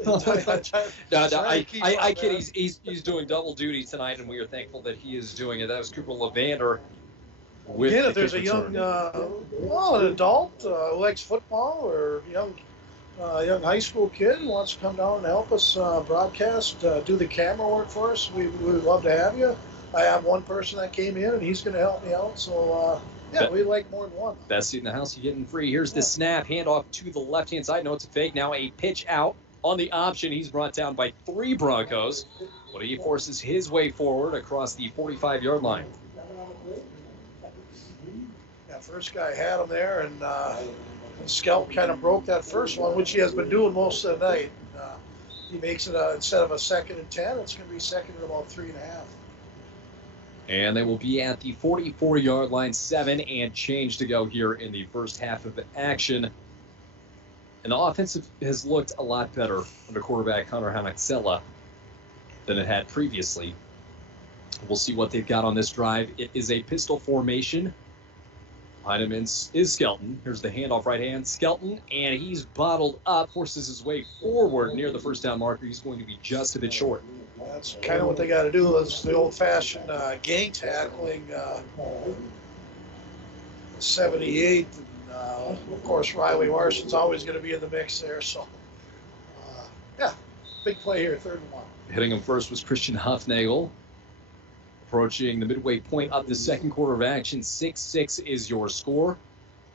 No, I kid. He's doing double duty tonight, and we are thankful that he is doing it. That was Cooper Levander. Again, if there's a young, an adult who likes football, or young high school kid who wants to come down and help us broadcast, do the camera work for us, we would love to have you. I have one person that came in, and he's going to help me out. So, we'd like more than one. Best seat in the house, you're getting free. Here's the snap, handoff to the left-hand side. No, it's a fake. Now a pitch out on the option. He's brought down by 3 Broncos, but he forces his way forward across the 45-yard line. First guy had him there, and Skelton kind of broke that first one, which he has been doing most of the night. He makes it instead of a 2nd and 10, it's going to be 2nd and about 3.5. And they will be at the 44-yard line, 7 and change to go here in the first half of the action. And the offense has looked a lot better under quarterback Hunter Hanaxella than it had previously. We'll see what they've got on this drive. It is a pistol formation. Behind him is Skelton. Here's the handoff right hand. Skelton, and he's bottled up, forces his way forward near the first down marker. He's going to be just a bit short. That's kind of what they got to do. It's the old-fashioned gang tackling. 78, and of course Riley Larson's always going to be in the mix there. So, big play here, 3rd and 1. Hitting him first was Christian Huffnagel. Approaching the midway point of the second quarter of action, 6-6 is your score.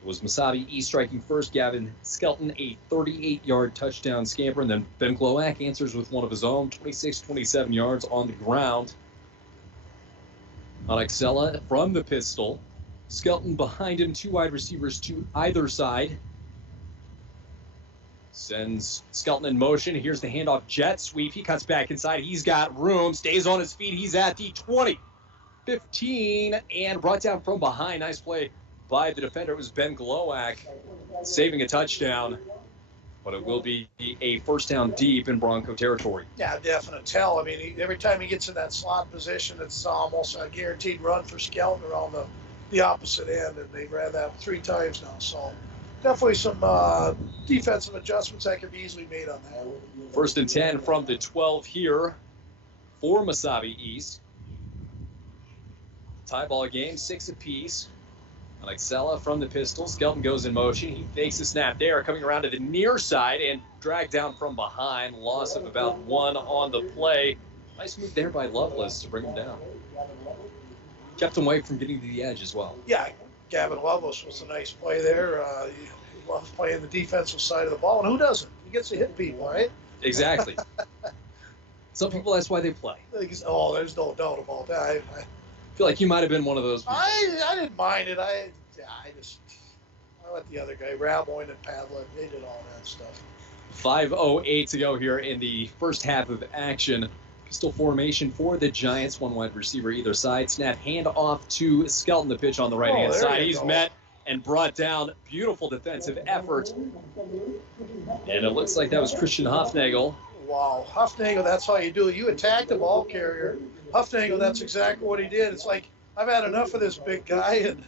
It was Mesabi East striking first, Gavin Skelton a 38-yard touchdown scamper, and then Ben Glowak answers with one of his own, 26-27 yards on the ground. Int'l from the pistol. Skelton behind him, 2 wide receivers to either side. Sends Skelton in motion. Here's the handoff, jet sweep. He cuts back inside. He's got room, stays on his feet. He's at the 20, 15, and brought down from behind. Nice play by the defender. It was Ben Glowak saving a touchdown, but it will be a first down deep in Bronco territory. Yeah, definite tell. I mean, every time he gets in that slot position, it's almost a guaranteed run for Skelton around the opposite end, and they've ran that 3 times now. So definitely some defensive adjustments that could be easily made on that. First and 10 from the 12 here for Mesabi East. Tie ball game, 6 apiece. Int'l from the pistol. Skelton goes in motion. He fakes a snap there, coming around to the near side and dragged down from behind. Loss of about 1 on the play. Nice move there by Lovelace to bring him down. Kept him away from getting to the edge as well. Yeah, Gavin Lovelace was a nice play there. He loves playing the defensive side of the ball, and who doesn't? He gets to hit people, right? Exactly. Some people, that's why they play. Oh, there's no doubt about that. I feel like you might have been one of those people. I didn't mind it. I let the other guy, Raboin and Pavlik, they did all that stuff. 5:08 to go here in the first half of action. Pistol formation for the Giants. 1 wide receiver either side. Snap hand off to Skelton. The pitch on the right-hand side. He's met and brought down. Beautiful defensive effort. And it looks like that was Christian Hufnagel. Wow, Hufnagel, that's how you do it. You attack the ball carrier. Hufnagel, that's exactly what he did. It's like, I've had enough of this big guy, and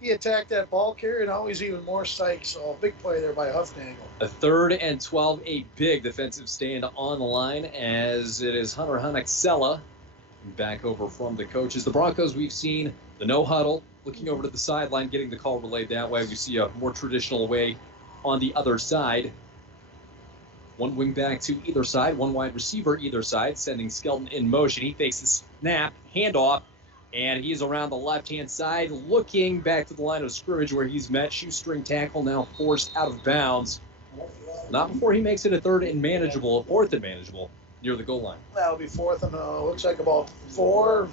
he attacked that ball carrier, and now he's even more psyched. So big play there by Hufnagel. A 3rd and 12, a big defensive stand on the line, as it is Hunter Int'l back over from the coaches. The Broncos, we've seen the no huddle, looking over to the sideline, getting the call relayed that way. We see a more traditional way on the other side. 1 wing back to either side, 1 wide receiver either side, sending Skelton in motion. He fakes the snap, handoff, and he is around the left-hand side, looking back to the line of scrimmage where he's met. Shoestring tackle now forced out of bounds. Not before he makes it a 4th and manageable near the goal line. That'll be 4th and looks like about 4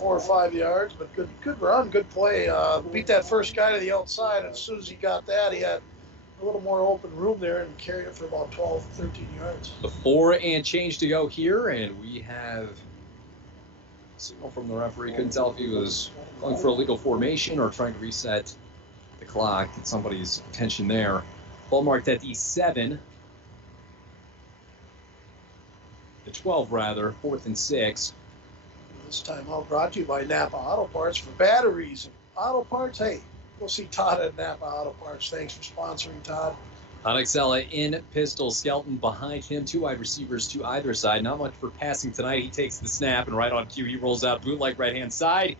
or 5 yards, but good run, good play. Beat that first guy to the outside, and as soon as he got that, he had a little more open room there and carried it for about 12, 13 yards. The 4 and change to go here, and we have a signal from the referee. Couldn't tell if he was going for illegal formation or trying to reset the clock. Get somebody's attention there. Ball marked at the 7. The 12, rather. 4th and 6. This time out brought to you by Napa Auto Parts for batteries. Auto Parts, hey, we'll see Todd at Napa Auto Parts. Thanks for sponsoring, Todd. Int'l in pistol. Skelton behind him. 2 wide receivers to either side. Not much for passing tonight. He takes the snap, and right on cue, he rolls out bootleg right-hand side.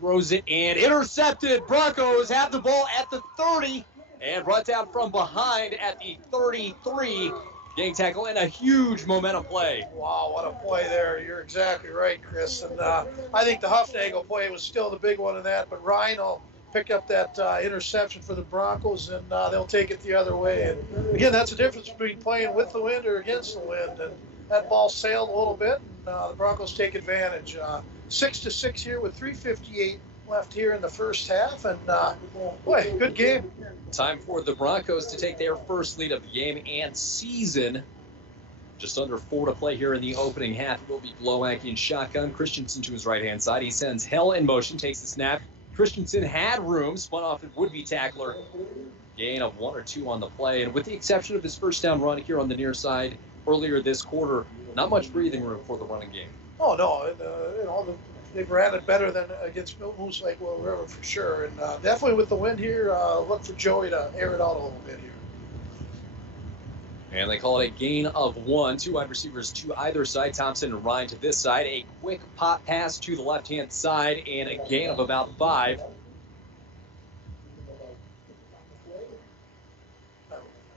Throws it and intercepted. Broncos have the ball at the 30 and brought down from behind at the 33. Gang tackle and a huge momentum play. Wow, what a play there. You're exactly right, Chris. And I think the Hufnagel play was still the big one in that, but Ryan will pick up that interception for the Broncos, and they'll take it the other way. And again, that's the difference between playing with the wind or against the wind. And that ball sailed a little bit, and the Broncos take advantage. 6-6 here with 3:58 left here in the first half, and boy, good game. Time for the Broncos to take their first lead of the game and season. Just under 4 to play here in the opening half. It will be Glowak in shotgun. Christensen to his right-hand side. He sends Hell in motion, takes the snap. Christensen had room, spun off and would-be tackler. Gain of 1 or 2 on the play. And with the exception of his first down run here on the near side earlier this quarter, not much breathing room for the running game. Oh, no. They've ran it better than against Moose Lake Will River for sure. And definitely with the wind here, look for Joey to air it out a little bit here. And they call it a gain of 1. 2 wide receivers to either side. Thompson and Ryan to this side. A quick pop pass to the left-hand side and a gain of about 5.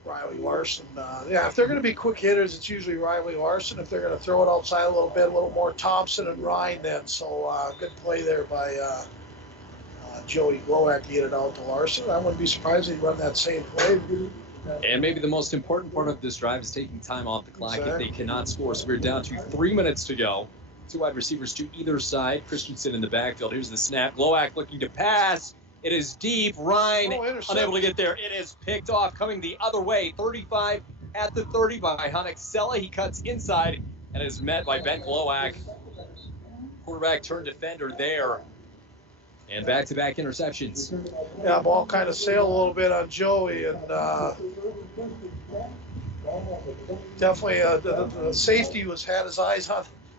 Riley Larson. If they're going to be quick hitters, it's usually Riley Larson. If they're going to throw it outside a little bit, a little more Thompson and Ryan then. So good play there by Joey Glowak to get it out to Larson. I wouldn't be surprised if he'd run that same play. And maybe the most important part of this drive is taking time off the clock if they cannot score. So we're down to 3 minutes to go. Two wide receivers to either side. Christensen in the backfield. Here's the snap. Glowak looking to pass. It is deep. Ryan unable to get there. It is picked off coming the other way. 35 at the 30 by Int'l. He cuts inside and is met by Ben Glowak. Quarterback turned defender there. And back-to-back interceptions. Yeah, ball kind of sailed a little bit on Joey, and definitely the safety had his eyes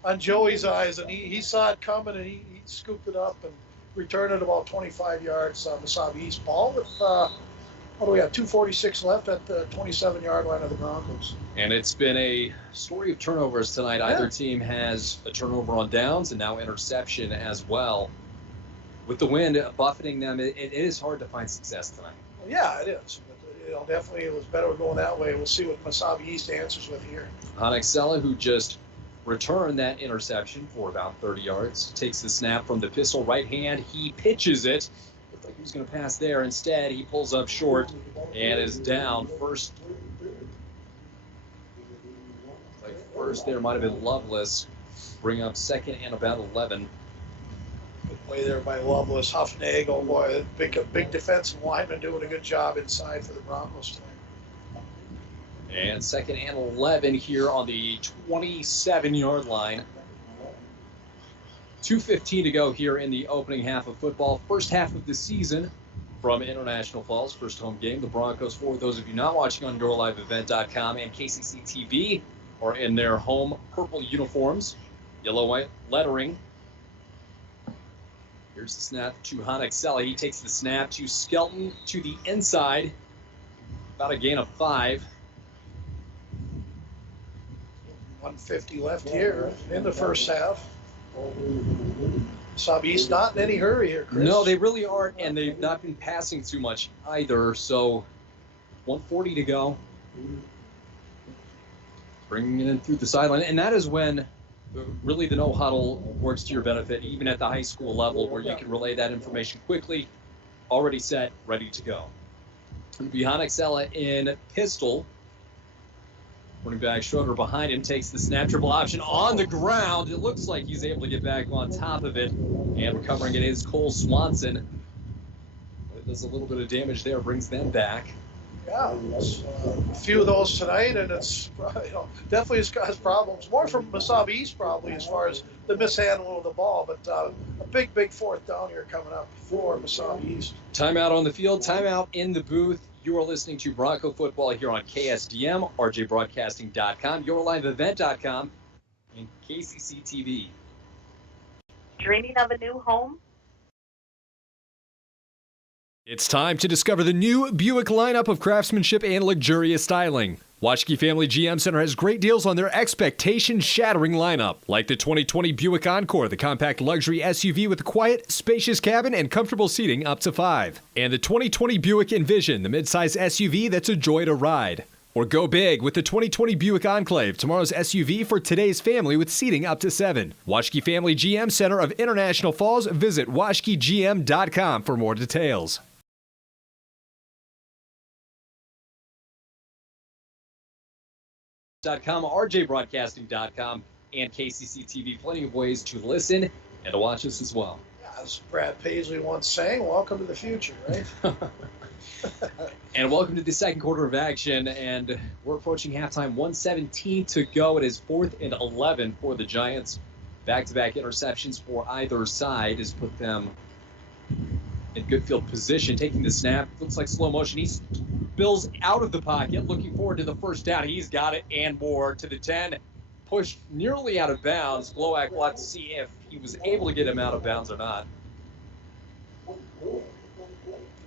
on Joey's eyes, and he saw it coming, and he scooped it up and returned it about 25 yards on Mesabi East ball with, what do we have, 2:46 left at the 27-yard line of the Broncos. And it's been a story of turnovers tonight. Yeah. Either team has a turnover on downs and now interception as well. With the wind buffeting them, it is hard to find success tonight. Yeah, it is. But, definitely it was better going that way. We'll see what Mesabi East answers with here. Int'l, who just returned that interception for about 30 yards, takes the snap from the pistol right hand. He pitches it. Looked like he was going to pass there. Instead, he pulls up short and is down. First there might have been Loveless. Bring up second and about 11. Good play there by Loveless. Huffnagel, boy, big defensive lineman doing a good job inside for the Broncos tonight. And second and 11 here on the 27-yard line. 2:15 to go here in the opening half of football. First half of the season from International Falls. First home game. The Broncos, for those of you not watching on YourLiveEvent.com and KCC TV, are in their home purple uniforms. Yellow-white lettering. Here's the snap to Int'l. He takes the snap to Skelton to the inside. About a gain of 5. 150 left here in the first half. Mesabi East not in any hurry here, Chris. No, they really aren't, and they've not been passing too much either. So 140 to go. Bringing it in through the sideline, and that is when really the no huddle works to your benefit, even at the high school level, where you can relay that information quickly, already set, ready to go. Int'l in pistol. Running back Schroeder behind him takes the snap, triple option on the ground. It looks like he's able to get back on top of it, and recovering it is Cole Swanson. It does a little bit of damage there, brings them back. Yeah, a few of those tonight, and it's definitely has got problems. More from Mesabi East probably as far as the mishandling of the ball, but a big fourth down here coming up for Mesabi East. Timeout on the field, timeout in the booth. You are listening to Bronco Football here on KSDM, RJBroadcasting.com, YourLiveEvent.com, and KCC TV. Dreaming of a new home? It's time to discover the new Buick lineup of craftsmanship and luxurious styling. Washke Family GM Center has great deals on their expectation-shattering lineup, like the 2020 Buick Encore, the compact luxury SUV with a quiet, spacious cabin and comfortable seating up to 5. And the 2020 Buick Envision, the midsize SUV that's a joy to ride. Or go big with the 2020 Buick Enclave, tomorrow's SUV for today's family with seating up to 7. Washke Family GM Center of International Falls. Visit washkegm.com for more details. RJBroadcasting.com, and KCC TV. Plenty of ways to listen and to watch us as well. Yeah, as Brad Paisley once sang, welcome to the future, right? And welcome to the second quarter of action, and we're approaching halftime. 1:17 to go. It is 4th and 11 for the Giants. Back-to-back interceptions for either side has put them in good field position. Taking the snap, looks like slow motion. He spills out of the pocket, looking forward to the first down. He's got it and more to the 10. Pushed nearly out of bounds. Glowak will have to see if he was able to get him out of bounds or not.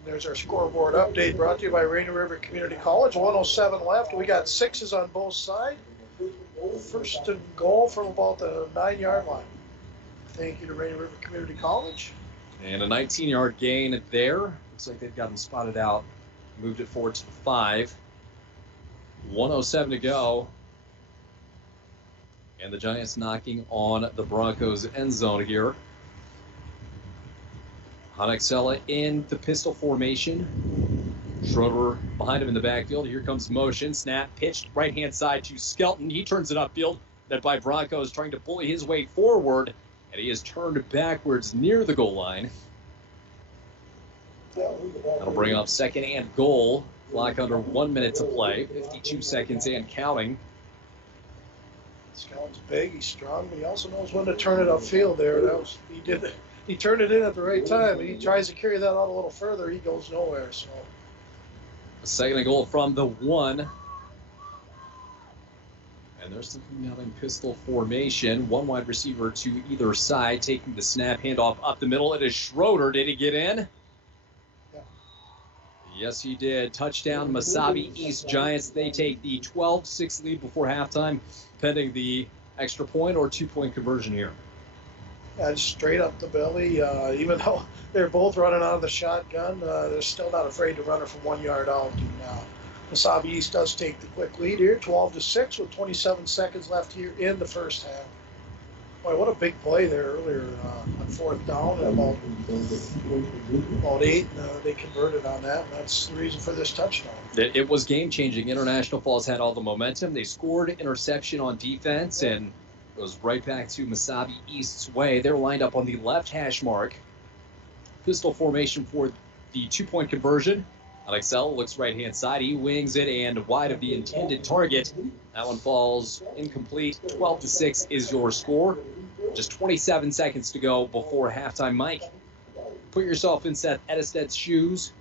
There's our scoreboard update brought to you by Rainy River Community College. 107 left. We got 6s on both sides. First and goal from about the 9-yard line. Thank you to Rainy River Community College. And a 19-yard gain there. Looks like they've got him spotted out. Moved it forward to the 5. 1:07 to go. And the Giants knocking on the Broncos' end zone here. Honexella in the pistol formation. Schroeder behind him in the backfield. Here comes motion. Snap pitched right-hand side to Skelton. He turns it upfield. That by Broncos trying to bully his way forward. And he is turned backwards near the goal line. That'll bring up second and goal. Clock under 1 minute to play. 52 seconds and counting. Skelton's big, he's strong, but he also knows when to turn it upfield there. He turned it in at the right time. He tries to carry that out a little further, he goes nowhere. So A second and goal from the 1. And they're still coming out in pistol formation. One wide receiver to either side, taking the snap, handoff up the middle. It is Schroeder. Did he get in? Yeah. Yes, he did. Touchdown, Mesabi East Giants. They take the 12-6 lead before halftime, pending the extra point or 2-point conversion here. yeah, just straight up the belly. Even though they're both running out of the shotgun, they're still not afraid to run it from 1 yard out. And Mesabi East does take the quick lead here, 12-6 with 27 seconds left here in the first half. Boy, what a big play there earlier on fourth down at about 8. They converted on that. And that's the reason for this touchdown. It was game-changing. International Falls had all the momentum. They scored interception on defense, and it was right back to Mesabi East's way. They're lined up on the left hash mark. Pistol formation for the 2-point conversion. Alexel looks right-hand side. He wings it and wide of the intended target. That one falls incomplete. 12-6 is your score. Just 27 seconds to go before halftime. Mike, put yourself in Seth Edisted's shoes.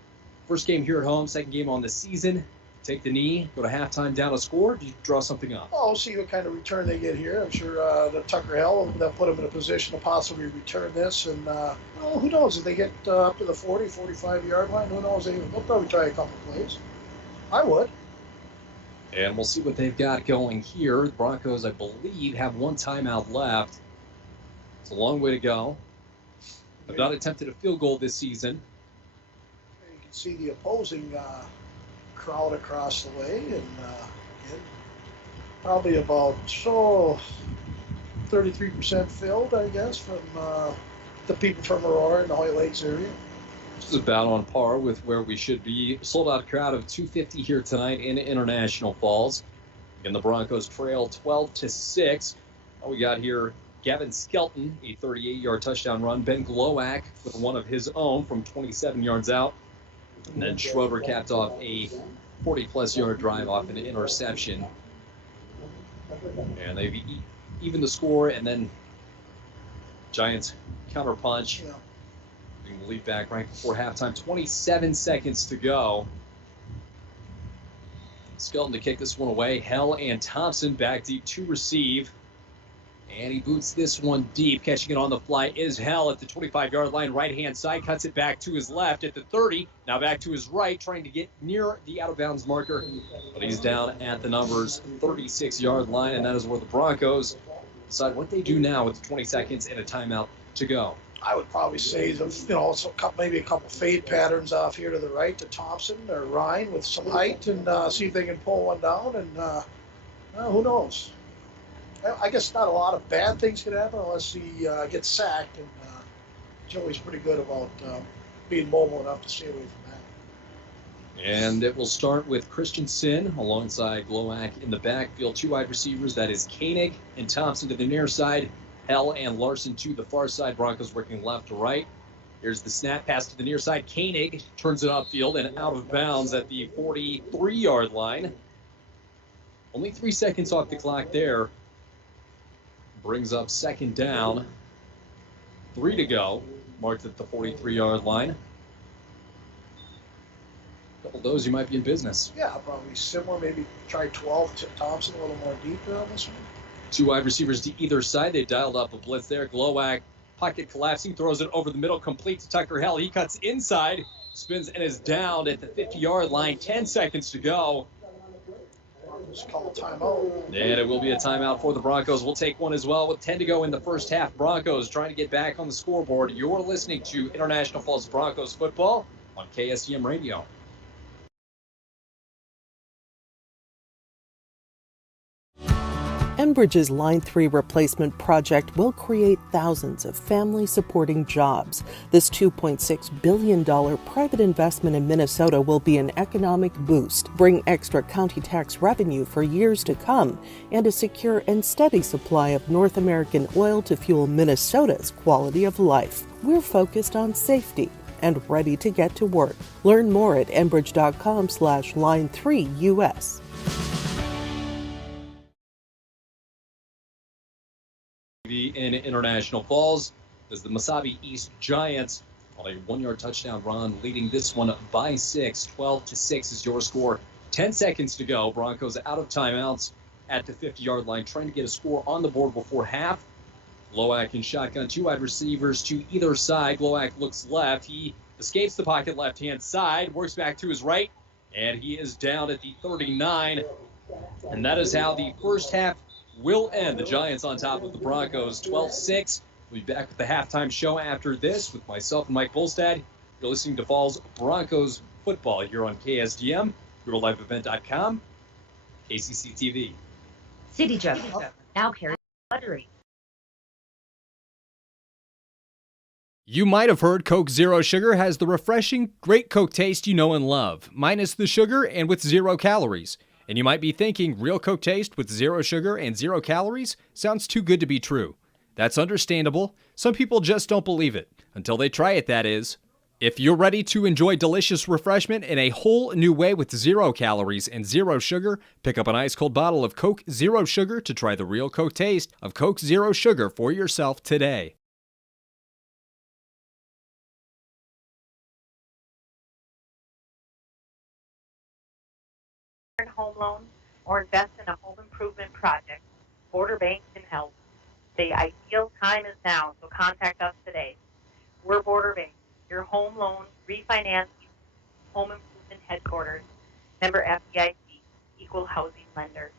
First game here at home, second game on the season. Take the knee, go to halftime, down a score. Do you draw something up? I'll see what kind of return they get here. I'm sure that Tucker Hell, they'll put them in a position to possibly return this. And who knows, if they get up to the 40, 45-yard line, who knows? They'll probably try a couple plays. I would. And we'll see what they've got going here. The Broncos, I believe, have one timeout left. It's a long way to go. They've not attempted a field goal this season. You can see the opposing crowd across the way, and probably about 33% filled, I guess, from the people from Aurora and the Hoyt Lakes area. This is about on par with where we should be. Sold out crowd of 250 here tonight in International Falls. And the Broncos trail 12-6. All we got here, Gavin Skelton, a 38-yard touchdown run. Ben Glowak with one of his own from 27 yards out. And then Schroeder capped off a 40-plus yard drive off an interception. And they've evened the score, and then Giants counterpunch. Yeah. Bring the lead back right before halftime. 27 seconds to go. Skelton to kick this one away. Hell and Thompson back deep to receive. And he boots this one deep. Catching it on the fly is Hell at the 25-yard line, right-hand side. Cuts it back to his left at the 30. Now back to his right, trying to get near the out-of-bounds marker. But he's down at the numbers 36-yard line, and that is where the Broncos decide what they do now with 20 seconds and a timeout to go. I would probably say, maybe a couple fade patterns off here to the right to Thompson or Ryan with some height, and see if they can pull one down, and who knows. I guess not a lot of bad things could happen unless he gets sacked, and Joey's pretty good about being mobile enough to stay away from that. And it will start with Christensen alongside Glowak in the backfield. Two wide receivers, that is Koenig and Thompson to the near side. Hell and Larson to the far side. Broncos working left to right. Here's the snap pass to the near side. Koenig turns it upfield and out of bounds at the 43-yard line. Only 3 seconds off the clock there. Brings up second down. 3 to go. Marked at the 43-yard line. A couple of those, you might be in business. Yeah, probably similar. Maybe try 12 to Thompson a little more deep on this one. Two wide receivers to either side. They dialed up a blitz there. Glowak, pocket collapsing, throws it over the middle, complete to Tucker Hell. He cuts inside, spins, and is down at the 50-yard line. 10 seconds to go. Just call a timeout. And it will be a timeout for the Broncos. We'll take one as well with 10 to go in the first half. Broncos trying to get back on the scoreboard. You're listening to International Falls Broncos football on KSEM Radio. Enbridge's Line 3 replacement project will create thousands of family-supporting jobs. This $2.6 billion private investment in Minnesota will be an economic boost, bring extra county tax revenue for years to come, and a secure and steady supply of North American oil to fuel Minnesota's quality of life. We're focused on safety and ready to get to work. Learn more at enbridge.com/line3us. In International Falls, as the Mesabi East Giants on a 1-yard touchdown run, leading this one by 6. 12-6 is your score. 10 seconds to go. Broncos out of timeouts at the 50-yard line, trying to get a score on the board before half. Glowak in shotgun, 2 wide receivers to either side. Glowak looks left. He escapes the pocket left-hand side, works back to his right, and he is down at the 39. And that is how the first half will end. The Giants on top of the Broncos, 12-6. We'll be back with the halftime show after this with myself and Mike Bolstad. You're listening to Falls Broncos football here on KSDM, RealLifeEvent.com, KCC TV. City Joe now carries buttery. You might have heard Coke Zero Sugar has the refreshing, great Coke taste you know and love, minus the sugar and with 0 calories. And you might be thinking, real Coke taste with 0 sugar and 0 calories sounds too good to be true. That's understandable. Some people just don't believe it. Until they try it, that is. If you're ready to enjoy delicious refreshment in a whole new way with 0 calories and 0 sugar, pick up an ice-cold bottle of Coke Zero Sugar to try the real Coke taste of Coke Zero Sugar for yourself today. Home loan or invest in a home improvement project, Border Bank can help. The ideal time is now, so contact us today. We're Border Bank, your home loan refinance home improvement headquarters, member FDIC, equal housing lender.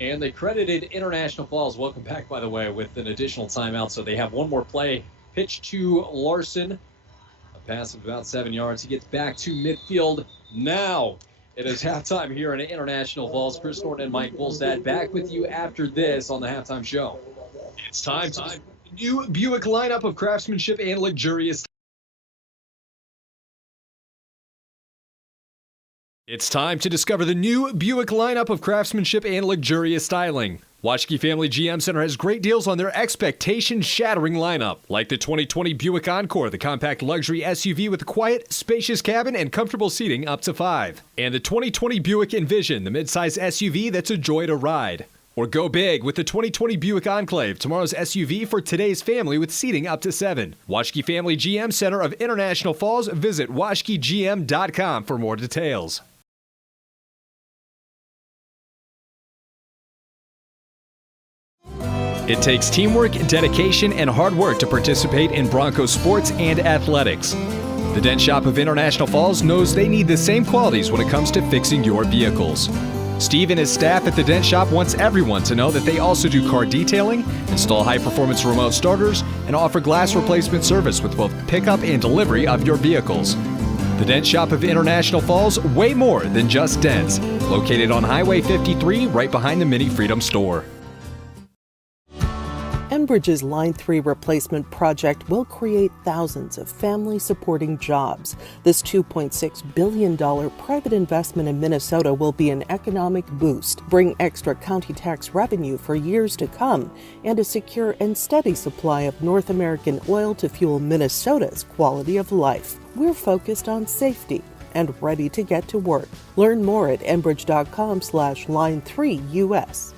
And they credited International Falls. Welcome back, by the way, with an additional timeout. So they have one more play. Pitch to Larson. A pass of about 7 yards. He gets back to midfield. Now it is halftime here in International Falls. Chris Norton and Mike Bolstad back with you after this on the halftime show. It's time to the new Buick lineup of craftsmanship and luxurious. It's time to discover the new Buick lineup of craftsmanship and luxurious styling. Washke Family GM Center has great deals on their expectation-shattering lineup, like the 2020 Buick Encore, the compact luxury SUV with a quiet, spacious cabin and comfortable seating up to 5. And the 2020 Buick Envision, the midsize SUV that's a joy to ride. Or go big with the 2020 Buick Enclave, tomorrow's SUV for today's family with seating up to 7. Washke Family GM Center of International Falls. Visit washkegm.com for more details. It takes teamwork, dedication, and hard work to participate in Broncos sports and athletics. The Dent Shop of International Falls knows they need the same qualities when it comes to fixing your vehicles. Steve and his staff at the Dent Shop wants everyone to know that they also do car detailing, install high-performance remote starters, and offer glass replacement service with both pickup and delivery of your vehicles. The Dent Shop of International Falls, way more than just dents. Located on Highway 53, right behind the Mini Freedom store. Enbridge's Line 3 replacement project will create thousands of family-supporting jobs. This $2.6 billion private investment in Minnesota will be an economic boost, bring extra county tax revenue for years to come, and a secure and steady supply of North American oil to fuel Minnesota's quality of life. We're focused on safety and ready to get to work. Learn more at enbridge.com/line3us.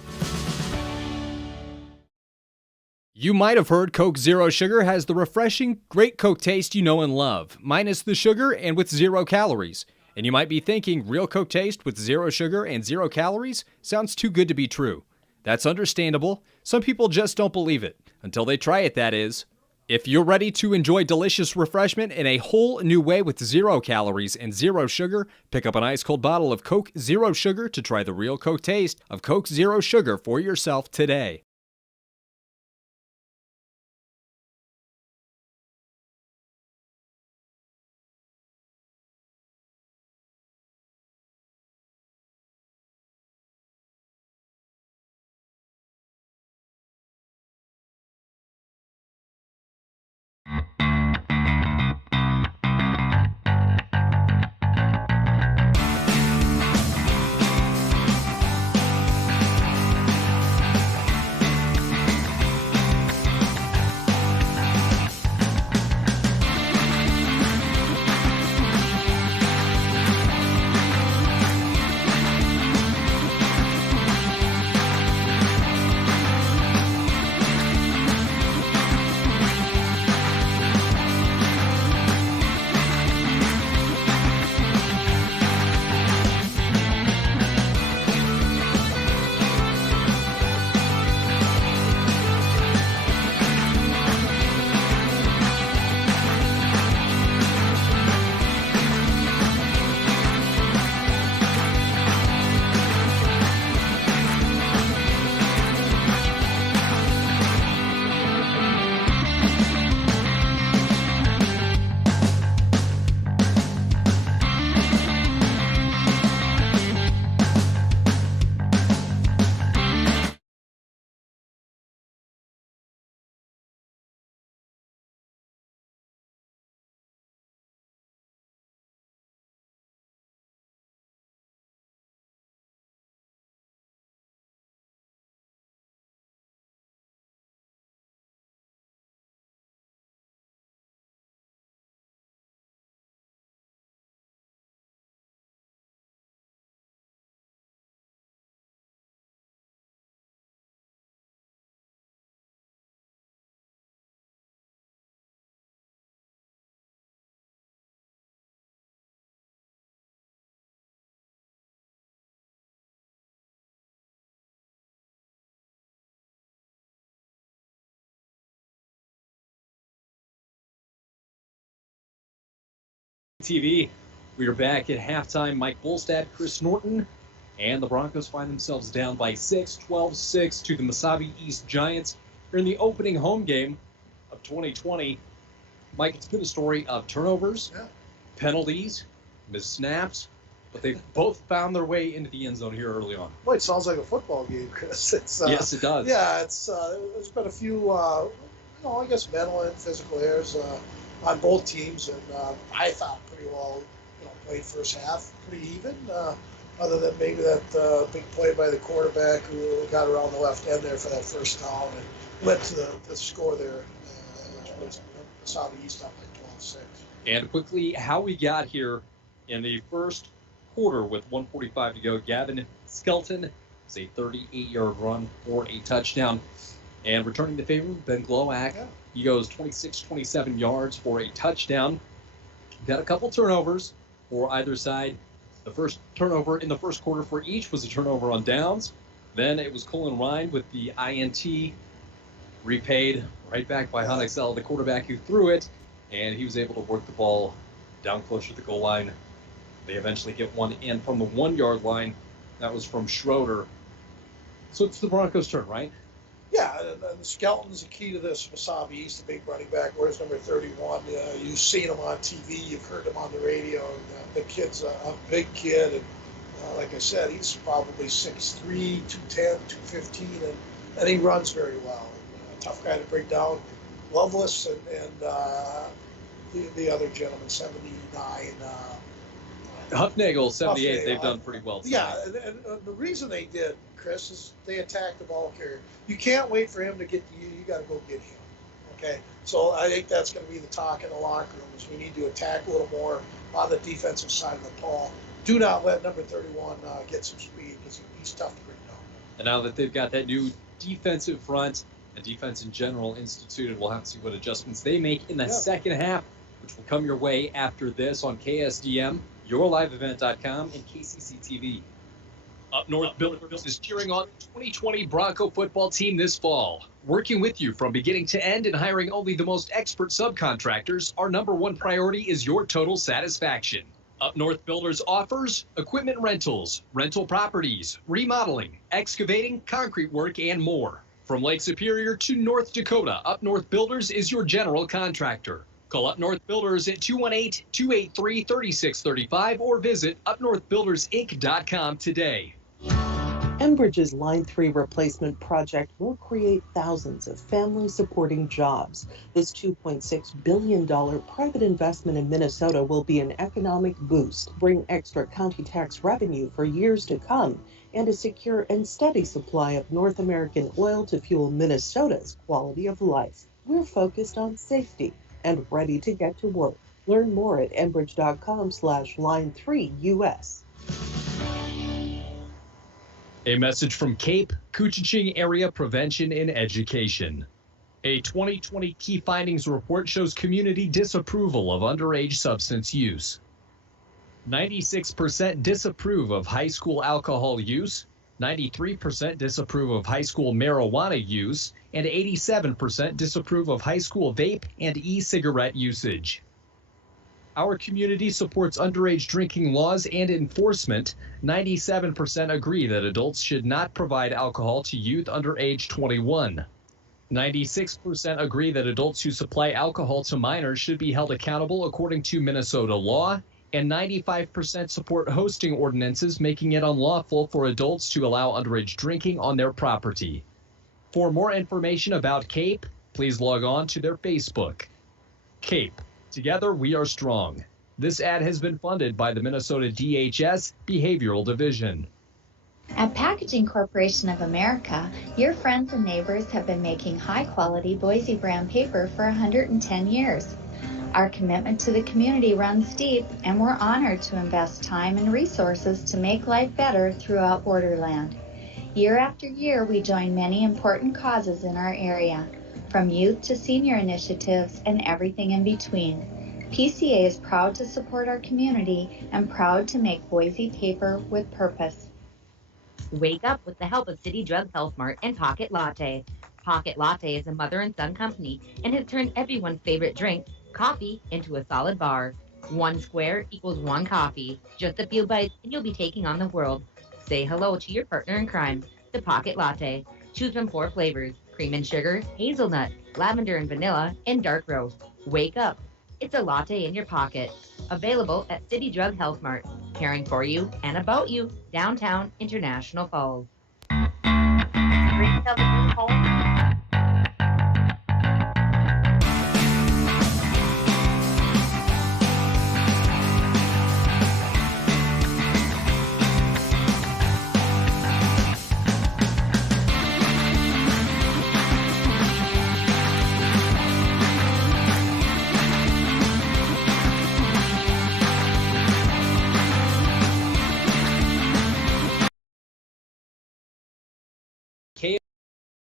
You might have heard Coke Zero Sugar has the refreshing, great Coke taste you know and love, minus the sugar and with 0 calories. And you might be thinking, real Coke taste with 0 sugar and 0 calories sounds too good to be true. That's understandable. Some people just don't believe it. Until they try it, that is. If you're ready to enjoy delicious refreshment in a whole new way with 0 calories and 0 sugar, pick up an ice-cold bottle of Coke Zero Sugar to try the real Coke taste of Coke Zero Sugar for yourself today. TV. We are back at halftime. Mike Bolstad, Chris Norton, and the Broncos find themselves down by 6, 12-6 to the Mesabi East Giants. Here in the opening home game of 2020. Mike, it's been a story of turnovers, penalties, missed snaps, but they've both found their way into the end zone here early on. Boy, it sounds like a football game, Chris. Yes, it does. Yeah, there's been a few, I guess mental and physical errors on both teams, and I thought pretty well, played first half pretty even, other than maybe that big play by the quarterback who got around the left end there for that first down and led to the score there, which was Mesabi East up like 12-6. And quickly, how we got here in the first quarter with 1:45 to go. Gavin Skelton is a 38-yard run for a touchdown. And returning the favor, Ben Glowak, he goes 26-27 yards for a touchdown. Got a couple turnovers for either side. The first turnover in the first quarter for each was a turnover on downs. Then it was Colin Ryan with the INT, repaid right back by Honexell, the quarterback who threw it, and he was able to work the ball down closer to the goal line. They eventually get one in from the 1-yard line. That was from Schroeder. So it's the Broncos' turn, right? Yeah, and Skelton's the key to this. Mesabi East, the big running back, where's number 31? You've seen him on TV, you've heard him on the radio. The kid's a big kid, and like I said, he's probably 6'3", 210, 215, and he runs very well. A tough guy to bring down. Loveless and the other gentleman, 79. Huffnagel, 78, Huffnagel. they've done pretty well. Yeah, and the reason they did, Chris, is they attacked the ball carrier. You can't wait for him to get to you. You got to go get him. Okay? So I think that's going to be the talk in the locker room is we need to attack a little more on the defensive side of the ball. Do not let number 31 get some speed because he's tough to bring down. And now that they've got that new defensive front and defense in general instituted, we'll have to see what adjustments they make in the second half, which will come your way after this on KSDM, YourLiveEvent.com, and KCC TV. Up North Builders is cheering on the 2020 Bronco football team this fall. Working with you from beginning to end and hiring only the most expert subcontractors, our number one priority is your total satisfaction. Up North Builders offers equipment rentals, rental properties, remodeling, excavating, concrete work, and more. From Lake Superior to North Dakota, Up North Builders is your general contractor. Call Up North Builders at 218-283-3635 or visit upnorthbuildersinc.com today. Enbridge's Line 3 replacement project will create thousands of family-supporting jobs. This $2.6 billion private investment in Minnesota will be an economic boost, bring extra county tax revenue for years to come, and a secure and steady supply of North American oil to fuel Minnesota's quality of life. We're focused on safety and ready to get to work. Learn more at enbridge.com/line3US. A message from CAPE, Couchiching Area Prevention and Education. A 2020 key findings report shows community disapproval of underage substance use. 96% disapprove of high school alcohol use, 93% disapprove of high school marijuana use, and 87% disapprove of high school vape and e-cigarette usage. Our community supports underage drinking laws and enforcement. 97% agree that adults should not provide alcohol to youth under age 21. 96% agree that adults who supply alcohol to minors should be held accountable according to Minnesota law, and 95% support hosting ordinances making it unlawful for adults to allow underage drinking on their property. For more information about CAPE, please log on to their Facebook. CAPE. Together, we are strong. This ad has been funded by the Minnesota DHS Behavioral Division. At Packaging Corporation of America, your friends and neighbors have been making high-quality Boise brand paper for 110 years. Our commitment to the community runs deep, and we're honored to invest time and resources to make life better throughout Borderland. Year after year, we join many important causes in our area, from youth to senior initiatives and everything in between. PCA is proud to support our community and proud to make Boise paper with purpose. Wake up with the help of City Drug Health Mart and Pocket Latte. Pocket Latte is a mother and son company and has turned everyone's favorite drink, coffee, into a solid bar. One square equals one coffee. Just a few bites and you'll be taking on the world. Say hello to your partner in crime, the Pocket Latte. Choose from 4 flavors: cream and sugar, hazelnut, lavender and vanilla, and dark roast. Wake up. It's a latte in your pocket. Available at City Drug Health Mart. Caring for you and about you. Downtown International Falls. Retail the new home.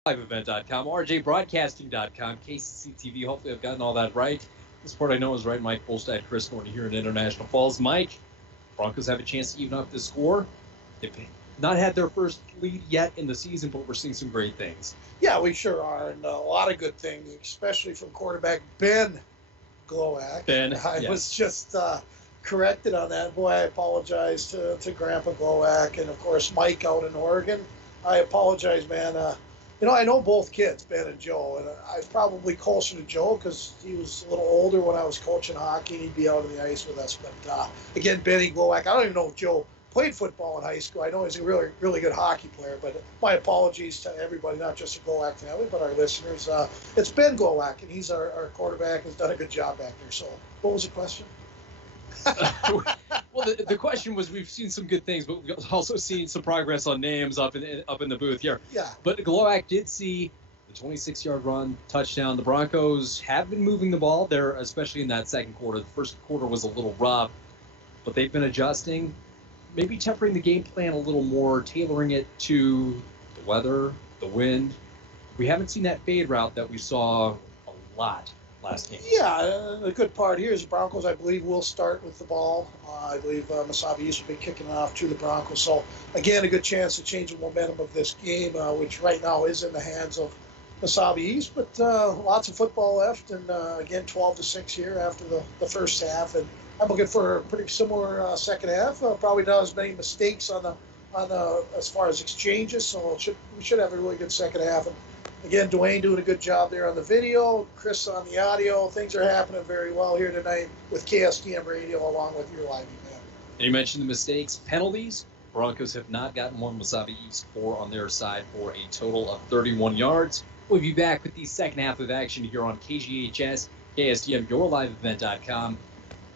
liveevent.com, rjbroadcasting.com, KCCTV. Hopefully I've gotten all that right. This part I know is right. Mike Bolstad, Chris Norton here in International Falls. Mike, Broncos have a chance to even up the score. They've not had their first lead yet in the season, but we're seeing some great things. Yeah, we sure are, and a lot of good things, especially from quarterback Ben Glowak. I was just corrected on that. Boy, I apologize to Grandpa Glowak, and of course Mike out in Oregon. I apologize, man. I know both kids, Ben and Joe, and I was probably closer to Joe because he was a little older when I was coaching hockey. He'd be out on the ice with us. But again, Benny Glowak, I don't even know if Joe played football in high school. I know he's a really, really good hockey player, but my apologies to everybody, not just the Glowak family, but our listeners. It's Ben Glowak, and he's our quarterback, and has done a good job back there. So what was the question? Well, the question was, we've seen some good things, but we've also seen some progress on names up in the booth here. Yeah. But Glowak did see the 26-yard run, touchdown. The Broncos have been moving the ball there, especially in that second quarter. The first quarter was a little rough, but they've been adjusting, maybe tempering the game plan a little more, tailoring it to the weather, the wind. We haven't seen that fade route that we saw a lot last game. Yeah, the good part here is the Broncos, I believe, will start with the ball. I believe Mesabi will be kicking off to the Broncos. So, again, a good chance to change the momentum of this game, which right now is in the hands of Mesabi East. But lots of football left, and again, 12-6 here after the first half. And I'm looking for a pretty similar second half. Probably not as many mistakes on the as far as exchanges, so we should have a really good second half. And again, Dwayne doing a good job there on the video, Chris on the audio. Things are happening very well here tonight with KSDM Radio along with your live event. And you mentioned the mistakes, penalties. Broncos have not gotten one. Mesabi East 4 on their side for a total of 31 yards. We'll be back with the second half of action here on KGHS, KSDM, yourliveevent.com,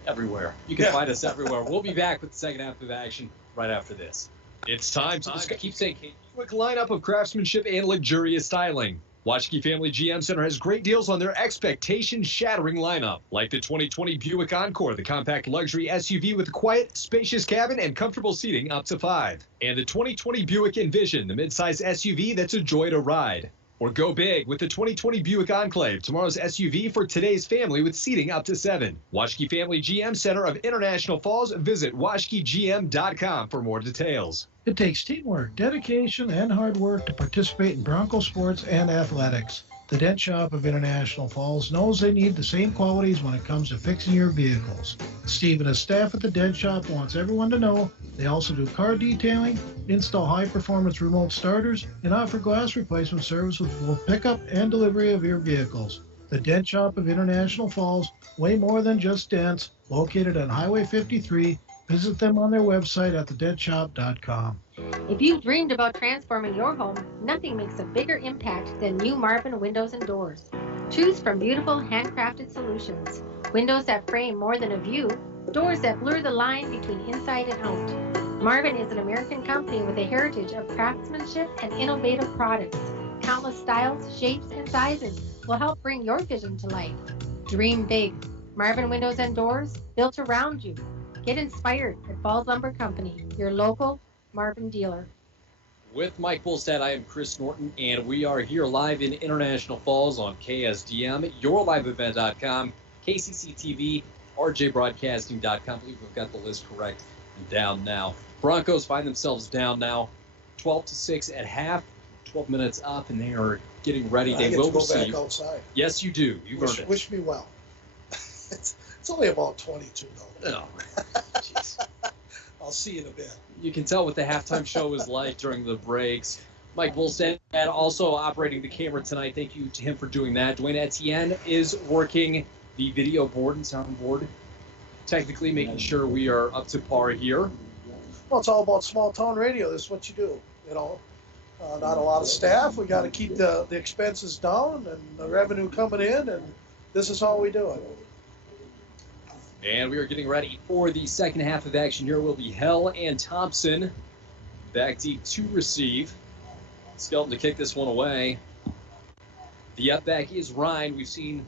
everywhere. You can find us everywhere. We'll be back with the second half of action right after this. It's time to keep saying quick lineup of craftsmanship and luxurious styling. Washke Family GM Center has great deals on their expectation-shattering lineup, like the 2020 Buick Encore, the compact luxury SUV with a quiet, spacious cabin and comfortable seating up to 5, and the 2020 Buick Envision, the midsize SUV that's a joy to ride. Or go big with the 2020 Buick Enclave, tomorrow's SUV for today's family with seating up to 7. Washke Family GM Center of International Falls. Visit washkegm.com for more details. It takes teamwork, dedication, and hard work to participate in Bronco sports and athletics. The Dent Shop of International Falls knows they need the same qualities when it comes to fixing your vehicles. Steve and his staff at the Dent Shop wants everyone to know they also do car detailing, install high-performance remote starters, and offer glass replacement service with both pickup and delivery of your vehicles. The Dent Shop of International Falls, way more than just dents, located on Highway 53. Visit them on their website at thedentshop.com. If you've dreamed about transforming your home, nothing makes a bigger impact than new Marvin windows and doors. Choose from beautiful handcrafted solutions. Windows that frame more than a view, doors that blur the line between inside and out. Marvin is an American company with a heritage of craftsmanship and innovative products. Countless styles, shapes, and sizes will help bring your vision to life. Dream big. Marvin Windows and Doors, built around you. Get inspired at Falls Lumber Company, your local Marvin dealer. With Mike Bolstad, I am Chris Norton, and we are here live in International Falls on KSDM, yourliveevent.com, KCCTV, rjbroadcasting.com. I believe we've got the list correct and down now. Broncos find themselves down now, 12-6 at half, 12 minutes up, and they are getting ready. I they get will to go receive. back outside. Yes, you do. You earned it. Wish me well. It's only about 22, though. Oh, jeez. I'll see you in a bit. You can tell what the halftime show was like during the breaks. Mike Volstead also operating the camera tonight. Thank you to him for doing that. Dwayne Etienne is working the video board and soundboard, technically making sure we are up to par here. Well, it's all about small town radio. This is what you do, you know. Not a lot of staff. We got to keep the expenses down and the revenue coming in, and this is how we do it. And we are getting ready for the second half of action here. Will be Hell and Thompson back deep to receive. Skelton to kick this one away. The up back is Ryan. We've seen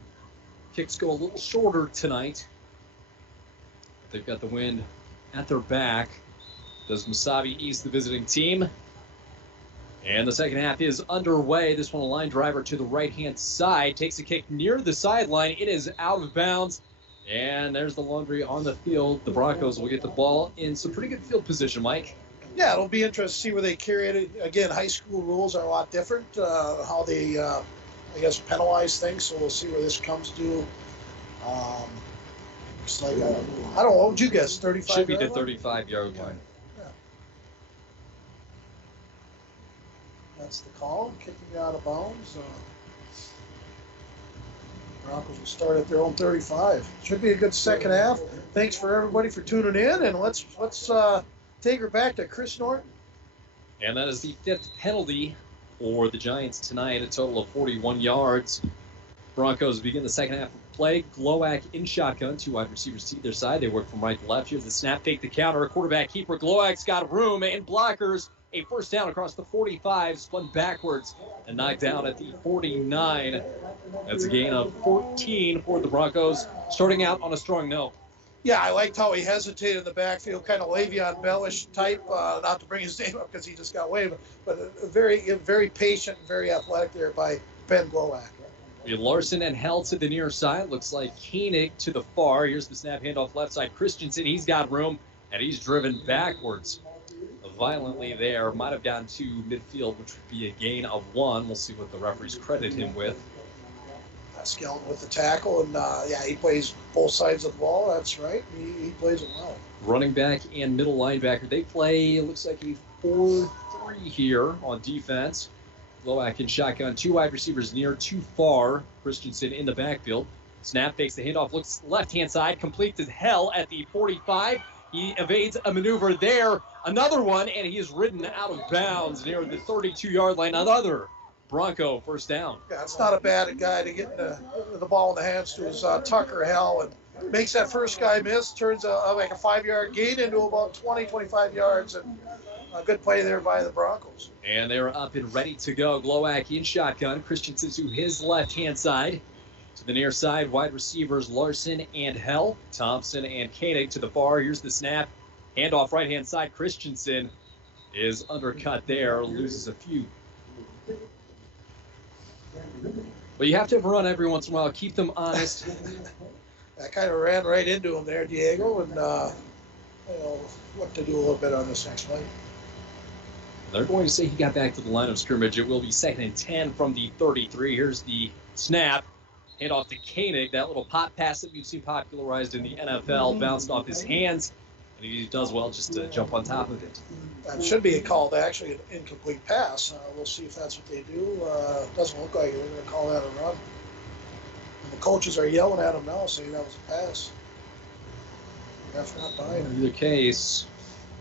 kicks go a little shorter tonight. They've got the wind at their back. Does Mesabi ease the visiting team? And the second half is underway. This one a line driver to the right-hand side. Takes a kick near the sideline. It is out of bounds. And there's the laundry on the field. The Broncos will get the ball in some pretty good field position, Mike. Yeah, it'll be interesting to see where they carry it. Again, high school rules are a lot different, how they, I guess, penalize things. So we'll see where this comes to. Looks like, I don't know, what would you guess, 35? Should be the 35-yard line. Yeah. That's the call, kicking out of bounds. Broncos will start at their own 35. Should be a good second half. Thanks for everybody for tuning in, and let's take her back to Chris Norton. And that is the fifth penalty for the Giants tonight, a total of 41 yards. Broncos begin the second half of play. Glowak in shotgun, two wide receivers to either side. They work from right to left. Here's the snap, fake the counter, a quarterback keeper. Glowak's got room and blockers. A first down across the 45, spun backwards and knocked down at the 49. That's a gain of 14 for the Broncos, starting out on a strong note. Yeah, I liked how he hesitated in the backfield, kind of Le'Veon Bell-ish type, not to bring his name up because he just got waived, but very patient and very athletic there by Ben Glowak. We have Larson and Hell to the near side. Looks like Koenig to the far. Here's the snap handoff left side. Christensen, he's got room, and he's driven backwards violently there. Might have gotten to midfield, which would be a gain of 1. We'll see what the referees credit him with. Skelton with the tackle, and yeah, he plays both sides of the ball. That's right. He plays it well. Running back and middle linebacker. They play, it looks like a 4-3 here on defense. Glowak in shotgun. Two wide receivers near, too far. Christensen in the backfield. Snap fakes the handoff. Looks left-hand side. Complete to Hell at the 45. He evades a maneuver there. Another one, and he is ridden out of bounds near the 32-yard line. Another Bronco first down. Yeah, it's not a bad guy to get the ball in the hands to his Tucker Hell, and makes that first guy miss, turns like a 5-yard gain into about 20, 25 yards, and a good play there by the Broncos. And they're up and ready to go. Glowak in shotgun. Christensen to his left-hand side. To the near side, wide receivers Larson and Hell. Thompson and Koenig to the far. Here's the snap. Handoff right-hand side. Christensen is undercut there, loses a few. But you have to have a run every once in a while. Keep them honest. I kind of ran right into him there, Diego, and what to do a little bit on this next play. They're going to say he got back to the line of scrimmage. It will be 2nd and 10 from the 33. Here's the snap. Handoff to Koenig. That little pop pass that we've seen popularized in the NFL bounced off his hands. And he does well just to jump on top of it. That should be a call to actually an incomplete pass. We'll see if that's what they do. Doesn't look like they're going to call that a run. And the coaches are yelling at him now, saying that was a pass. That's not behind him. In either case,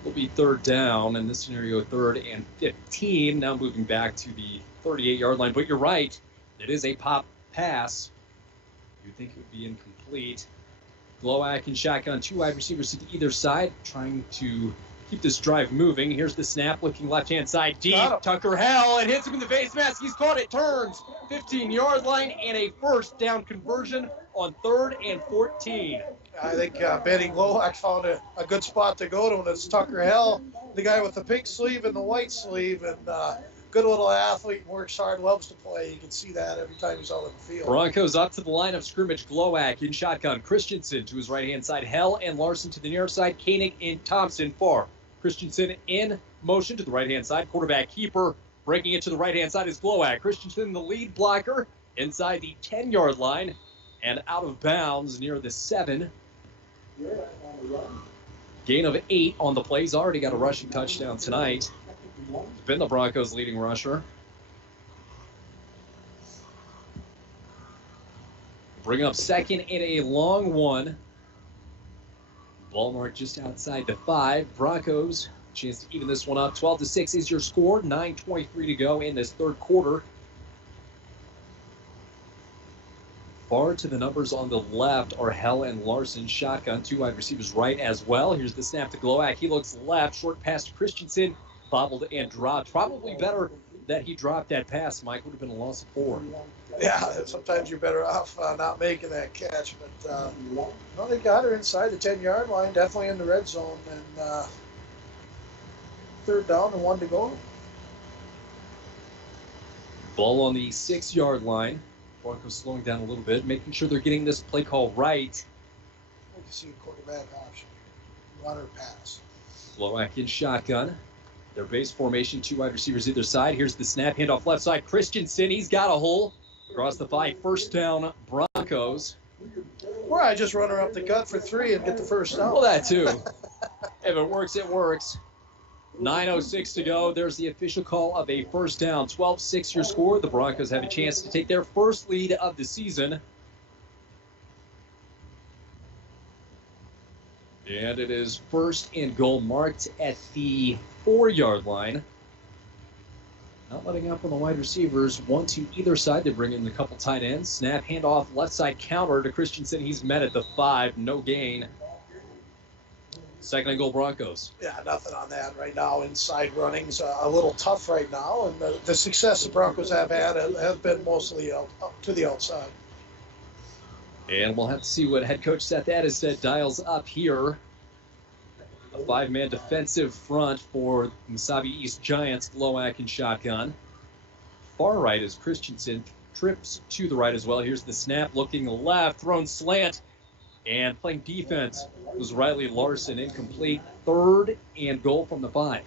will be 3rd down. In this scenario, 3rd and 15. Now moving back to the 38-yard line. But you're right. It is a pop pass. You'd think it would be incomplete. Glowak and shotgun, two wide receivers to either side, trying to keep this drive moving. Here's the snap, looking left-hand side deep. Tucker Hell, it hits him in the face mask. He's caught it, turns 15-yard line, and a first down conversion on 3rd and 14. I think Benny Glowak found a good spot to go to, and it's Tucker Hell, the guy with the pink sleeve and the white sleeve, and good little athlete, works hard, loves to play. You can see that every time he's out on the field. Broncos up to the line of scrimmage. Glowak in shotgun. Christensen to his right-hand side. Hell and Larson to the near side. Koenig and Thompson far. Christensen in motion to the right-hand side. Quarterback keeper breaking it to the right-hand side is Glowak. Christensen, the lead blocker, inside the 10-yard line and out of bounds near the 7. Gain of 8 on the play. He's already got a rushing touchdown tonight. Been the Broncos' leading rusher. Bring up second and a long one. Ball mark just outside the 5. Broncos, chance to even this one up. 12-6 is your score. 9:23 to go in this third quarter. Far to the numbers on the left are Hell and Larson. Shotgun, 2 wide receivers right as well. Here's the snap to Glowak. He looks left. Short pass to Christensen. Bobbled and dropped. Probably better that he dropped that pass, Mike. Would have been a loss of 4. Yeah, sometimes you're better off not making that catch. But no, they got her inside the 10-yard line, definitely in the red zone. And third down and 1 to go. Ball on the 6-yard line. Broncos slowing down a little bit, making sure they're getting this play call right. We can see a quarterback option. Run or pass. Glowak in shotgun. Their base formation, 2 wide receivers either side. Here's the snap, handoff left side. Christensen, he's got a hole. Across the 5, first down, Broncos. Or I just run her up the gut for 3 and get the first down. Well, that too. If it works, it works. 9:06 to go. There's the official call of a first down. 12-6 your score. The Broncos have a chance to take their first lead of the season. And it is first and goal marked at the 4-yard line. Not letting up on the wide receivers. 1 to either side. They bring in a couple tight ends. Snap, handoff, left side counter to Christensen. He's met at the 5. No gain. Second and goal, Broncos. Yeah, nothing on that right now. Inside running's a little tough right now, and the success the Broncos have had has been mostly up to the outside. And we'll have to see what head coach Seth Addison dials up here. A 5-man defensive front for Mesabi East Giants. Glowak and shotgun. Far right is Christensen. Trips to the right as well. Here's the snap, looking left, thrown slant. And playing defense was Riley Larson, incomplete. Third and goal from the 5.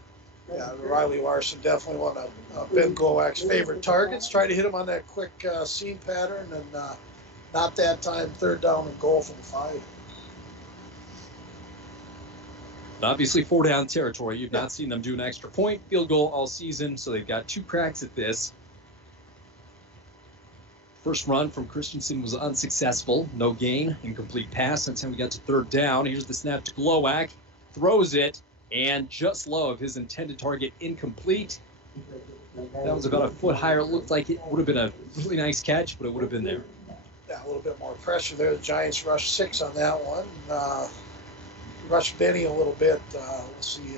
Yeah, Riley Larson definitely one of Ben Glowak's favorite targets. Try to hit him on that quick seam pattern, and not that time. Third down and goal from the 5. Obviously, 4-down territory. You've not seen them do an extra point field goal all season, so they've got 2 cracks at this. First run from Christensen was unsuccessful. No gain. Incomplete pass. That's how we got to third down. Here's the snap to Glowak. Throws it, and just low of his intended target, incomplete. That was about a foot higher. It looked like it would have been a really nice catch, but it would have been there. Yeah, a little bit more pressure there. The Giants rushed 6 on that one. Rushed Benny a little bit. We'll see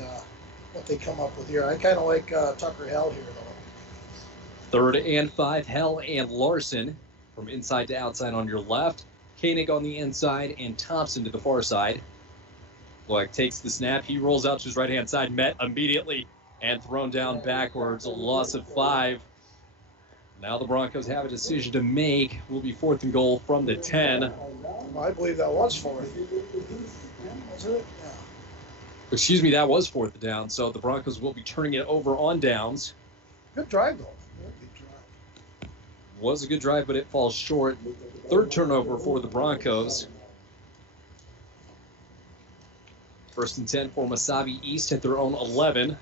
what they come up with here. I kind of like Tucker Hell here, though. Third and 5, Hell and Larson from inside to outside on your left. Koenig on the inside and Thompson to the far side. Black takes the snap. He rolls out to his right-hand side, met immediately and thrown down backwards. A loss of 5. Now the Broncos have a decision to make. Will be 4th and goal from the 10. I believe that was 4th. Was it? Yeah. Excuse me, that was 4th down. So the Broncos will be turning it over on downs. Good drive, though. Was a good drive, but it falls short. Third turnover for the Broncos. First and 10 for Mesabi East at their own 11.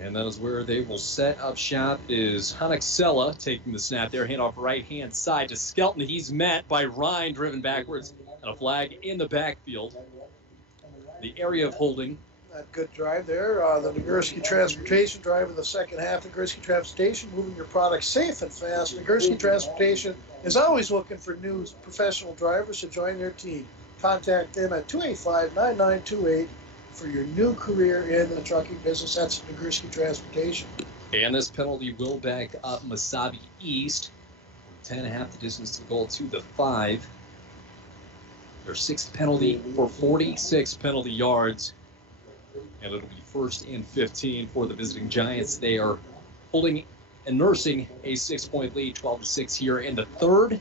And that is where they will set up shop. Is Hanexella taking the snap there. Handoff right-hand side to Skelton. He's met by Ryan, driven backwards. And a flag in the backfield. The area of holding. That good drive there. The Nagurski Transportation drive in the second half. Nagurski Transportation, moving your product safe and fast. Nagurski Transportation is always looking for new professional drivers to join their team. Contact them at 285-9928 for your new career in the trucking business. That's Nagurski Transportation. And this penalty will back up Mesabi East. 10.5 the distance to the goal to the 5. Their 6th penalty for 46 penalty yards. And it'll be 1st and 15 for the visiting Giants. They are holding and nursing a 6-point lead, 12-6 here in the 3rd.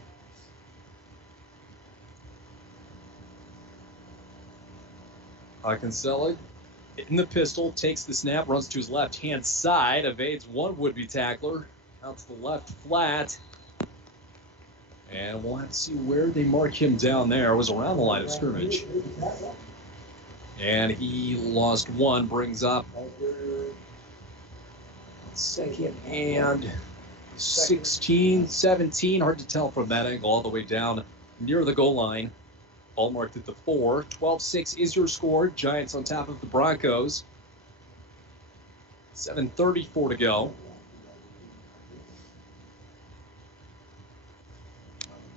Kinsella in the pistol, takes the snap, runs to his left-hand side, evades one would-be tackler, out to the left flat. And we'll have to see where they mark him down there. It was around the line of scrimmage. And he lost one, brings up second and 16, 17. Hard to tell from that angle all the way down near the goal line. Ball marked at the 4. 12-6 is your score. Giants on top of the Broncos. 7:34 to go.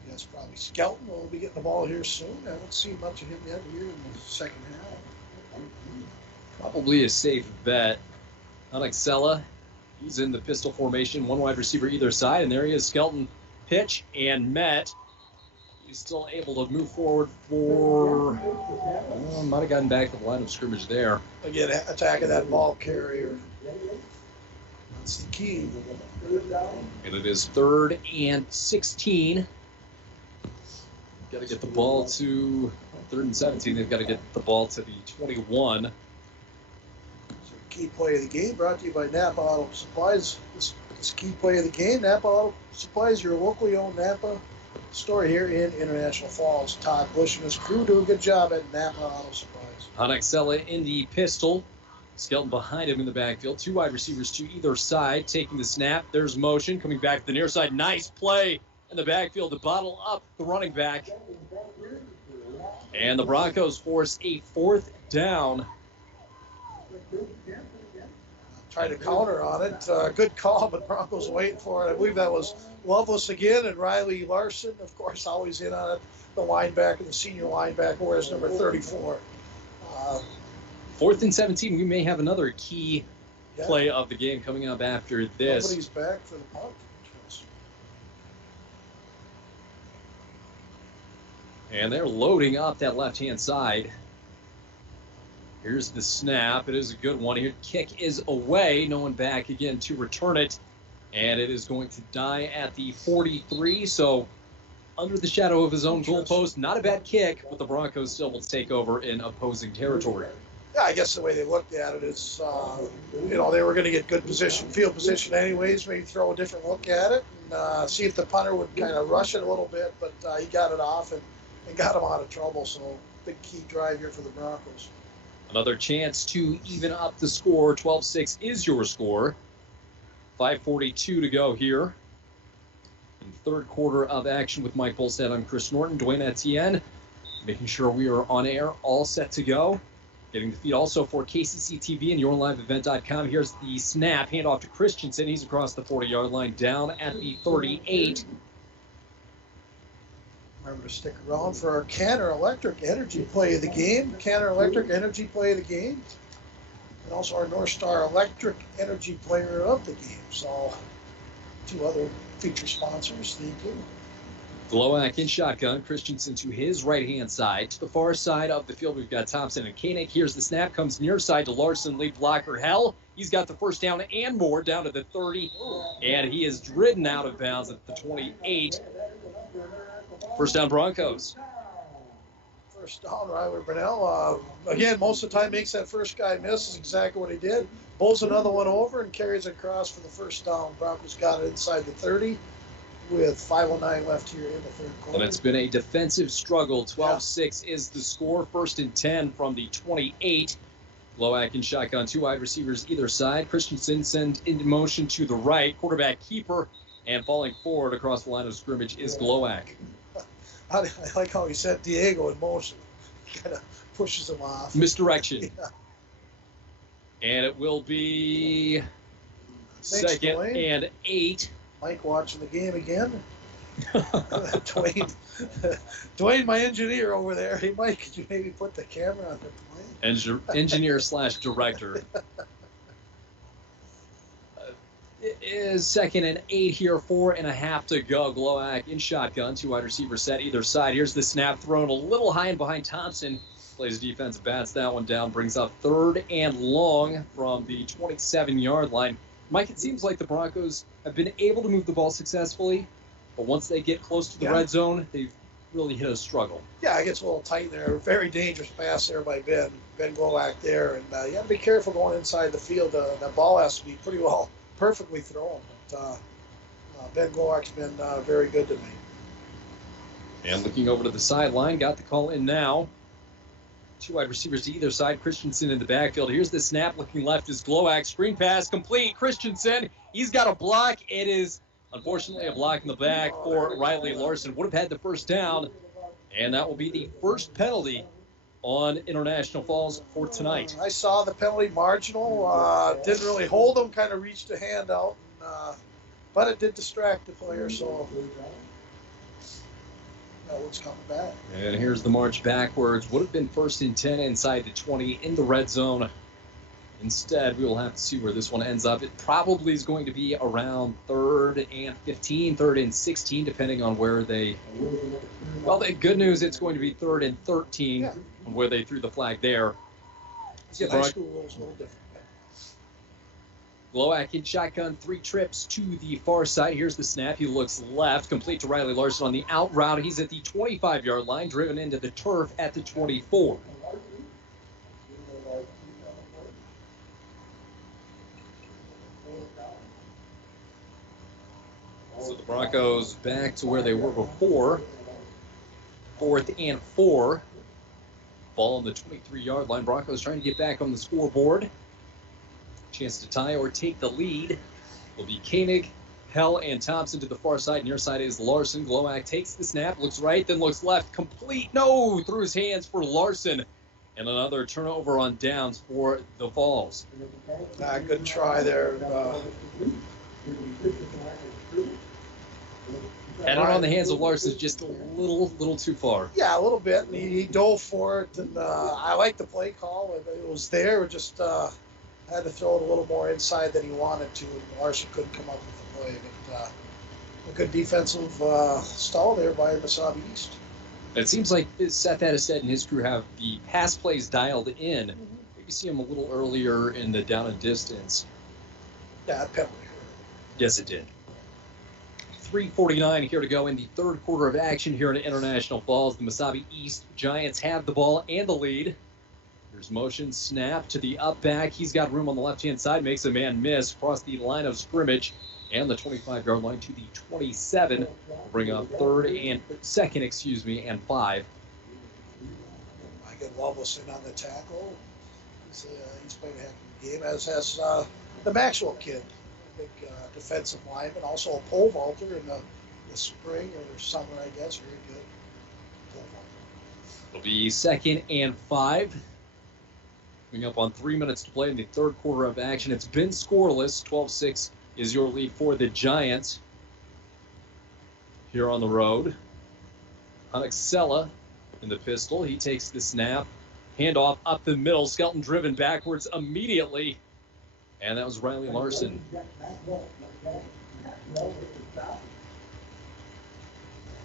Yes, probably Skelton will be getting the ball here soon. I haven't seen much of him yet here in the second half. Probably a safe bet. Int'l, he's in the pistol formation. One wide receiver either side, and there he is. Skelton pitch and met. He's still able to move forward for, might have gotten back to the line of scrimmage there. Again, attacking that ball carrier. That's the key. And it is 3rd and 16. Got to get the ball to 3rd and 17. They've got to get the ball to the 21. Key play of the game brought to you by Napa Auto Supplies. This key play of the game, Napa Auto Supplies, your locally owned Napa store here in International Falls. Todd Bush and his crew do a good job at Napa Auto Supplies. Int'l in the pistol. Skelton behind him in the backfield. 2 wide receivers to either side. Taking the snap. There's motion. Coming back to the near side. Nice play in the backfield to bottle up the running back. And the Broncos force a 4th down. Tried to counter on it. Good call, but Broncos waiting for it. I believe that was Loveless again, and Riley Larson, of course, always in on it. The linebacker, the senior linebacker, wears number 34. 4th and 17. We may have another key play of the game coming up after this. Nobody's back for the punt. And they're loading up that left-hand side. Here's the snap. It is a good one here. Kick is away. No one back again to return it. And it is going to die at the 43. So under the shadow of his own goalpost. Not a bad kick, but the Broncos still will take over in opposing territory. Yeah, I guess the way they looked at it is, they were going to get good position, field position anyways, maybe throw a different look at it and see if the punter would kind of rush it a little bit, but he got it off and got him out of trouble. So big key drive here for the Broncos. Another chance to even up the score. 12-6 is your score. 5:42 to go here. In third quarter of action with Mike Bolstad, I'm Chris Norton, Dwayne Etienne. Making sure we are on air, all set to go. Getting the feed also for KCC TV and YourLiveEvent.com. Here's the snap. Handoff to Christensen. He's across the 40-yard line, down at the 38. Remember to stick around for our Canner Electric Energy Play of the Game. Canner Electric Energy Play of the Game. And also our North Star Electric Energy Player of the Game. So 2 other feature sponsors. Thank you. Glowak in shotgun. Christensen to his right-hand side. To the far side of the field, we've got Thompson and Koenig. Here's the snap. Comes near side to Larson. Lead blocker Hell. He's got the first down and more down to the 30. And he is driven out of bounds at the 28. First down, Broncos. First down, Ryler Burnell. Again, most of the time makes that first guy miss. Is exactly what he did. Bowls another one over and carries it across for the first down. Broncos got it inside the 30 with 5:09 left here in the third quarter. And it's been a defensive struggle. 12-6 is the score. 1st and 10 from the 28. Glowak in shotgun. 2 wide receivers either side. Christensen sent into motion to the right. Quarterback keeper. And falling forward across the line of scrimmage is Glowak. I like how he set Diego in motion. Kind of pushes him off. Misdirection. Yeah. And it will be Thanks, 2nd Dwayne. and 8. Mike watching the game again. Dwayne, my engineer over there. Hey, Mike, could you maybe put the camera on the plane? Engineer/director. It is 2nd and 8 here, 4.5 to go. Glowak in shotgun, 2 wide receivers set either side. Here's the snap thrown a little high and behind Thompson. Plays defense, bats that one down, brings up 3rd and long from the 27-yard line. Mike, it seems like the Broncos have been able to move the ball successfully, but once they get close to the red zone, they've really hit a struggle. Yeah, it gets a little tight there. Very dangerous pass there by Ben Glowak there. And you got to be careful going inside the field. That ball has to be pretty well perfectly thrown. But Ben Glowak's been very good to me. And looking over to the sideline, got the call in now. 2 wide receivers to either side. Christensen in the backfield. Here's the snap. Looking left is Glowak. Screen pass complete. Christensen, he's got a block. It is, unfortunately, a block in the back for Riley Larson. Would have had the first down, and that will be the first penalty on International Falls for tonight. I saw the penalty marginal. Didn't really hold him. Kind of reached a hand out. But it did distract the player, so that was coming back. And here's the march backwards. Would have been 1st and 10 inside the 20 in the red zone. Instead, we will have to see where this one ends up. It probably is going to be around 3rd and 15, 3rd and 16, depending on where they... Well, the good news, it's going to be 3rd and 13 on where they threw the flag there. Yeah, high school rules a little different. Glowak in shotgun, 3 trips to the far side. Here's the snap. He looks left, complete to Riley Larson on the out route. He's at the 25-yard line, driven into the turf at the 24. So the Broncos back to where they were before. 4th and 4. Ball on the 23-yard line. Broncos trying to get back on the scoreboard. Chance to tie or take the lead. Will be Koenig, Hell, and Thompson to the far side. Near side is Larson. Glowak takes the snap, looks right, then looks left. Complete. No! Through his hands for Larson. And another turnover on downs for the Falls. Good try there. Had it on the hands of Larson, just a little too far. Yeah, a little bit. And he dove for it, and I like the play call. It was there. It just had to throw it a little more inside than he wanted to. And Larson couldn't come up with the play. But a good defensive stall there by Mesabi East. It seems like Seth Addisted and his crew have the pass plays dialed in. Maybe see him a little earlier in the down and distance. Yeah, penalty. Yes, it did. 3:49 here to go in the 3rd quarter of action here in International Falls. The Mesabi East Giants have the ball and the lead. There's motion, snap to the up back. He's got room on the left-hand side, makes a man miss across the line of scrimmage and the 25-yard line to the 27. We'll bring up 2nd and 5. I get Lovelason on the tackle. He's played a heck of a game, as has the Maxwell kid. Big defensive lineman, also a pole vaulter in the spring or summer, I guess. Very good pole vaulter. It'll be 2nd and 5. Coming up on 3 minutes to play in the 3rd quarter of action. It's been scoreless. 12-6 is your lead for the Giants here on the road. Hunexella in the pistol. He takes the snap. Handoff up the middle. Skelton driven backwards immediately. And that was Riley Larson.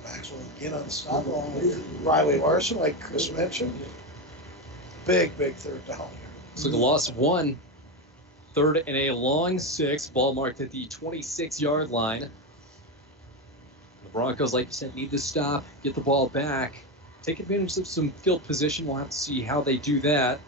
Maxwell again unstoppable with Riley Larson, like Chris mentioned. Big 3rd down here. So the loss of 1. 3rd and a long 6. Ball marked at the 26-yard line. The Broncos, like you said, need to stop, get the ball back, take advantage of some field position. We'll have to see how they do that.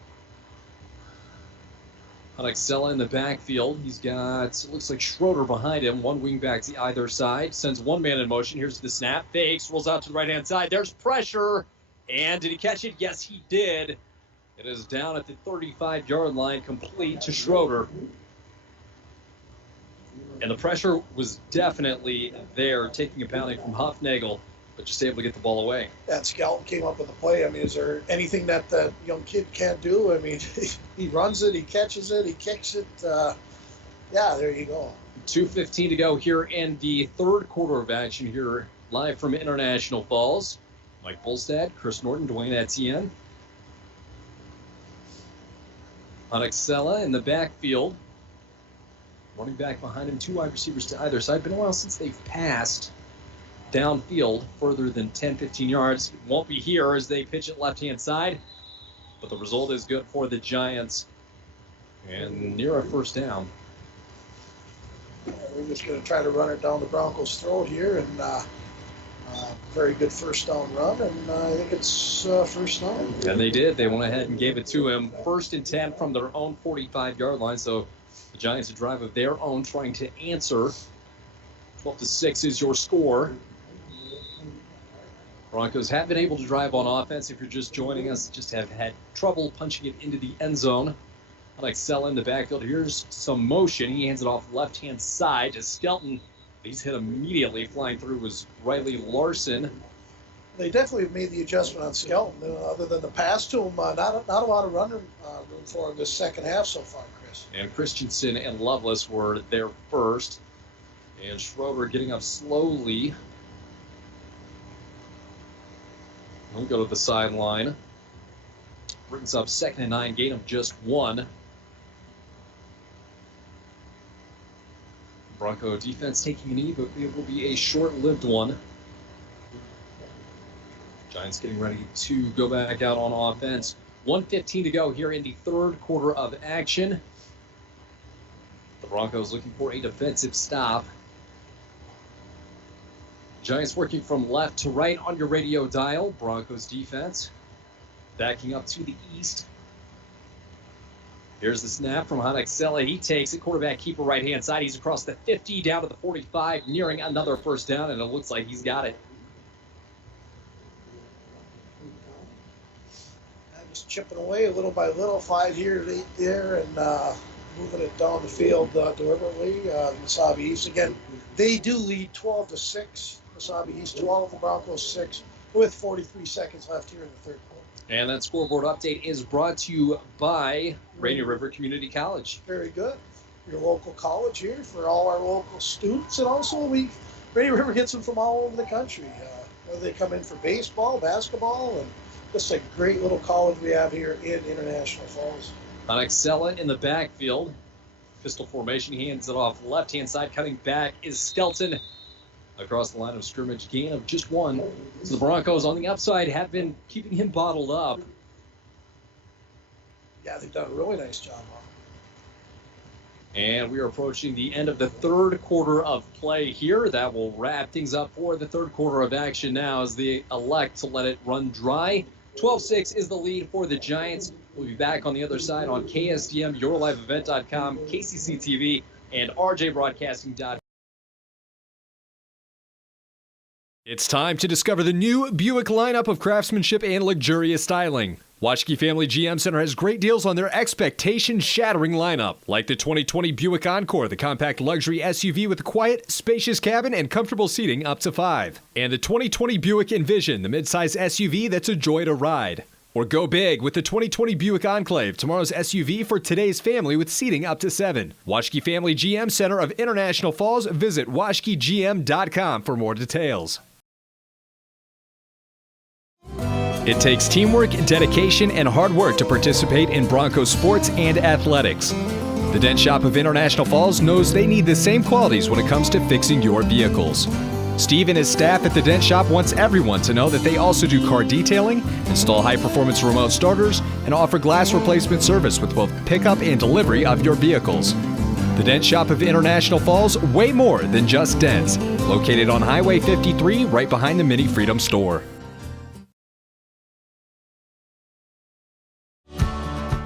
Hunexella in the backfield. He's got, it looks like Schroeder behind him. 1 wingback to either side. Sends 1 man in motion. Here's the snap. Fakes. Rolls out to the right-hand side. There's pressure. And did he catch it? Yes, he did. It is down at the 35-yard line, complete to Schroeder. And the pressure was definitely there, taking a pounding from Huffnagel, but just able to get the ball away. That Skelton came up with the play. I mean, is there anything that that young kid can't do? I mean, he runs it, he catches it, he kicks it. Yeah, there you go. 2:15 to go here in the 3rd quarter of action here, live from International Falls. Mike Bolstad, Chris Norton, Dwayne Etienne. Hunexella in the backfield. Running back behind him, 2 wide receivers to either side. Been a while since they've passed downfield further than 10, 15 yards. It won't be here as they pitch it left-hand side, but the result is good for the Giants. And near a first down. We're just going to try to run it down the Broncos' throat here, and very good first down run, and I think it's first down. And they did. They went ahead and gave it to him. 1st and 10 from their own 45-yard line, so the Giants a drive of their own trying to answer. 12-6 is your score. Broncos have been able to drive on offense. If you're just joining us, just have had trouble punching it into the end zone. Int'l in the backfield. Here's some motion. He hands it off left-hand side to Skelton. He's hit immediately. Flying through was Riley Larson. They definitely have made the adjustment on Skelton. Other than the pass to him, not a lot of run room for him this second half so far, Chris. And Christensen and Lovelace were there first. And Schroeder getting up slowly. He'll go to the sideline. Brings up 2nd and 9, gain of just 1. Bronco defense taking a knee, but it will be a short-lived one. Giants getting ready to go back out on offense. 1:15 to go here in the third quarter of action. The Broncos looking for a defensive stop. Giants working from left to right on your radio dial. Broncos defense backing up to the east. Here's the snap from Int'l. He takes it, quarterback keeper right-hand side. He's across the 50, down to the 45, nearing another first down, and it looks like he's got it. Just chipping away little by little, 5 here, 8 there, and moving it down the field deliberately. Mesabi East, again, they do lead 12-6. Mesabi East 12, the Broncos 6, with 43 seconds left here in the third quarter. And that scoreboard update is brought to you by Rainy River Community College. Very good. Your local college here for all our local students, and also Rainy River gets them from all over the country. Whether they come in for baseball, basketball, and just a great little college we have here in International Falls. Int'l in the backfield. Pistol formation, he hands it off left-hand side. Cutting back is Skelton. Across the line of scrimmage, gain of just 1. So the Broncos on the upside have been keeping him bottled up. Yeah, they've done a really nice job on it. And we are approaching the end of the third quarter of play here. That will wrap things up for the third quarter of action now as they elect to let it run dry. 12-6 is the lead for the Giants. We'll be back on the other side on KSDM, YourLiveEvent.com, KCC TV, and RJBroadcasting.com. It's time to discover the new Buick lineup of craftsmanship and luxurious styling. Waschke Family GM Center has great deals on their expectation-shattering lineup, like the 2020 Buick Encore, the compact luxury SUV with a quiet, spacious cabin and comfortable seating up to 5. And the 2020 Buick Envision, the midsize SUV that's a joy to ride. Or go big with the 2020 Buick Enclave, tomorrow's SUV for today's family with seating up to 7. Waschke Family GM Center of International Falls. Visit waschkegm.com for more details. It takes teamwork, dedication, and hard work to participate in Broncos sports and athletics. The Dent Shop of International Falls knows they need the same qualities when it comes to fixing your vehicles. Steve and his staff at the Dent Shop wants everyone to know that they also do car detailing, install high-performance remote starters, and offer glass replacement service with both pickup and delivery of your vehicles. The Dent Shop of International Falls, way more than just dents. Located on Highway 53, right behind the Mini Freedom store.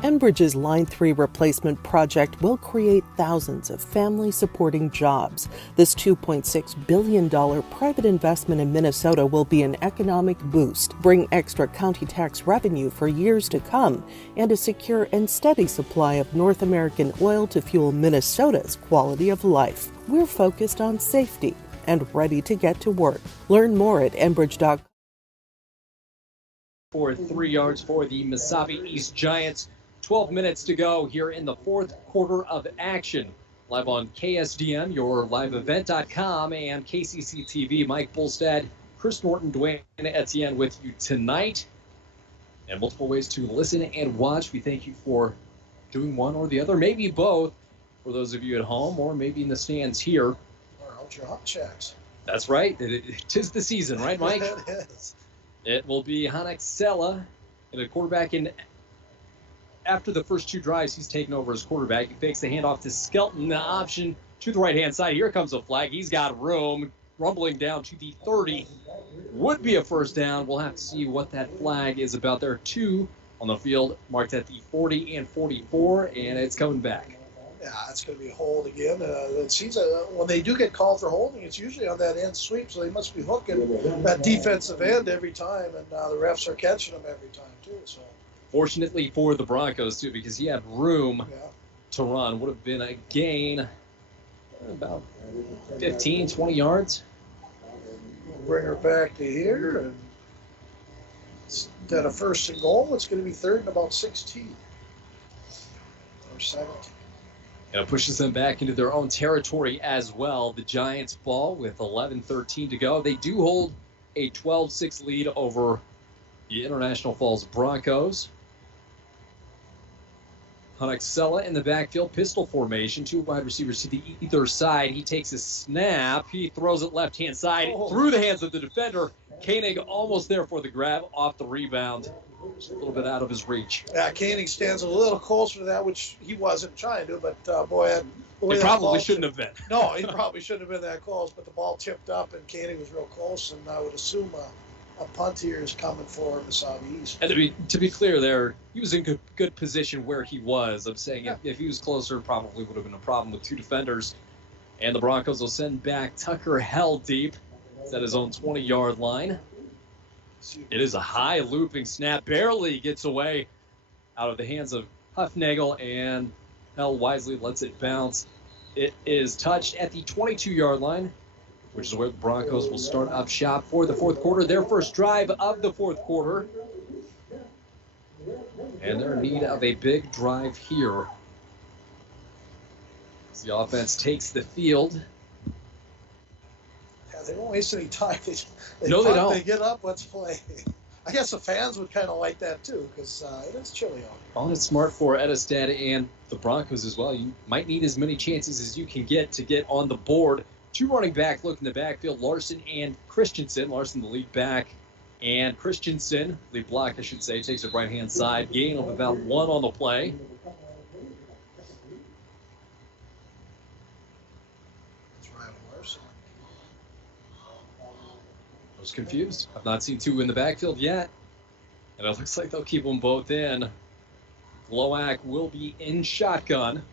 Enbridge's Line 3 replacement project will create thousands of family-supporting jobs. This $2.6 billion private investment in Minnesota will be an economic boost, bring extra county tax revenue for years to come, and a secure and steady supply of North American oil to fuel Minnesota's quality of life. We're focused on safety and ready to get to work. Learn more at enbridge.com. For 3 yards for the Mesabi East Giants. 12 minutes to go here in the fourth quarter of action. Live on KSDM, YourLiveEvent.com, and KCC TV. Mike Bolstad, Chris Norton, Dwayne Etienne with you tonight. And multiple ways to listen and watch. We thank you for doing one or the other, maybe both, for those of you at home, or maybe in the stands here. Or Ultra Hot Shacks. That's right. Tis the season, right, Mike? It is. It will be Int'l and a quarterback in. After the first 2 drives, he's taken over as quarterback. He fakes the handoff to Skelton, the option to the right-hand side. Here comes a flag. He's got room, rumbling down to the 30. Would be a first down. We'll have to see what that flag is about. There are 2 on the field marked at the 40 and 44, and it's coming back. Yeah, it's going to be a hold again. It seems when they do get called for holding, it's usually on that end sweep, so they must be hooking that defensive end every time, and the refs are catching them every time too. So Fortunately for the Broncos, too, because he had room yeah, to run. Would have been a gain about 15, 20 yards. we'll bring her back to here, and instead of 1st and goal, it's going to be 3rd and about 16 or 17. And it pushes them back into their own territory as well. The Giants ball with 11:13 to go. They do hold a 12-6 lead over the International Falls Broncos. Hunnexella in the backfield, pistol formation, 2 wide receivers to the either side. He takes a snap. He throws it left-hand side through the hands of the defender. Koenig almost there for the grab, off the rebound. Just a little bit out of his reach. Yeah, Koenig stands a little closer to that, which he wasn't trying to, but boy, He probably shouldn't have been. No, he probably shouldn't have been that close, but the ball tipped up and Koenig was real close, and I would assume a punt here is coming for Mesabi East. And to be clear there, he was in good position where he was. I'm saying if he was closer, probably would have been a problem with 2 defenders. And the Broncos will send back Tucker Hell deep. It's at his own 20-yard line. It is a high looping snap. Barely gets away out of the hands of Huffnagel, and Hell wisely lets it bounce. It is touched at the 22-yard line, which is where the Broncos will start up shop for the 4th quarter. Their first drive of the 4th quarter. And they're in need of a big drive here. As the offense takes the field. Yeah, they don't waste any time. They don't. They get up, let's play. I guess the fans would kind of like that too, because it's chilly out. Well, it's smart for Edistad and the Broncos as well. You might need as many chances as you can get to get on the board. 2 running back look in the backfield, Larson and Christensen. Larson the lead back, and Christensen, lead block I should say, takes it right-hand side. Gain of about 1 on the play. It's Ryan Larson. I was confused. I've not seen 2 in the backfield yet. And it looks like they'll keep them both in. Glowak will be in shotgun.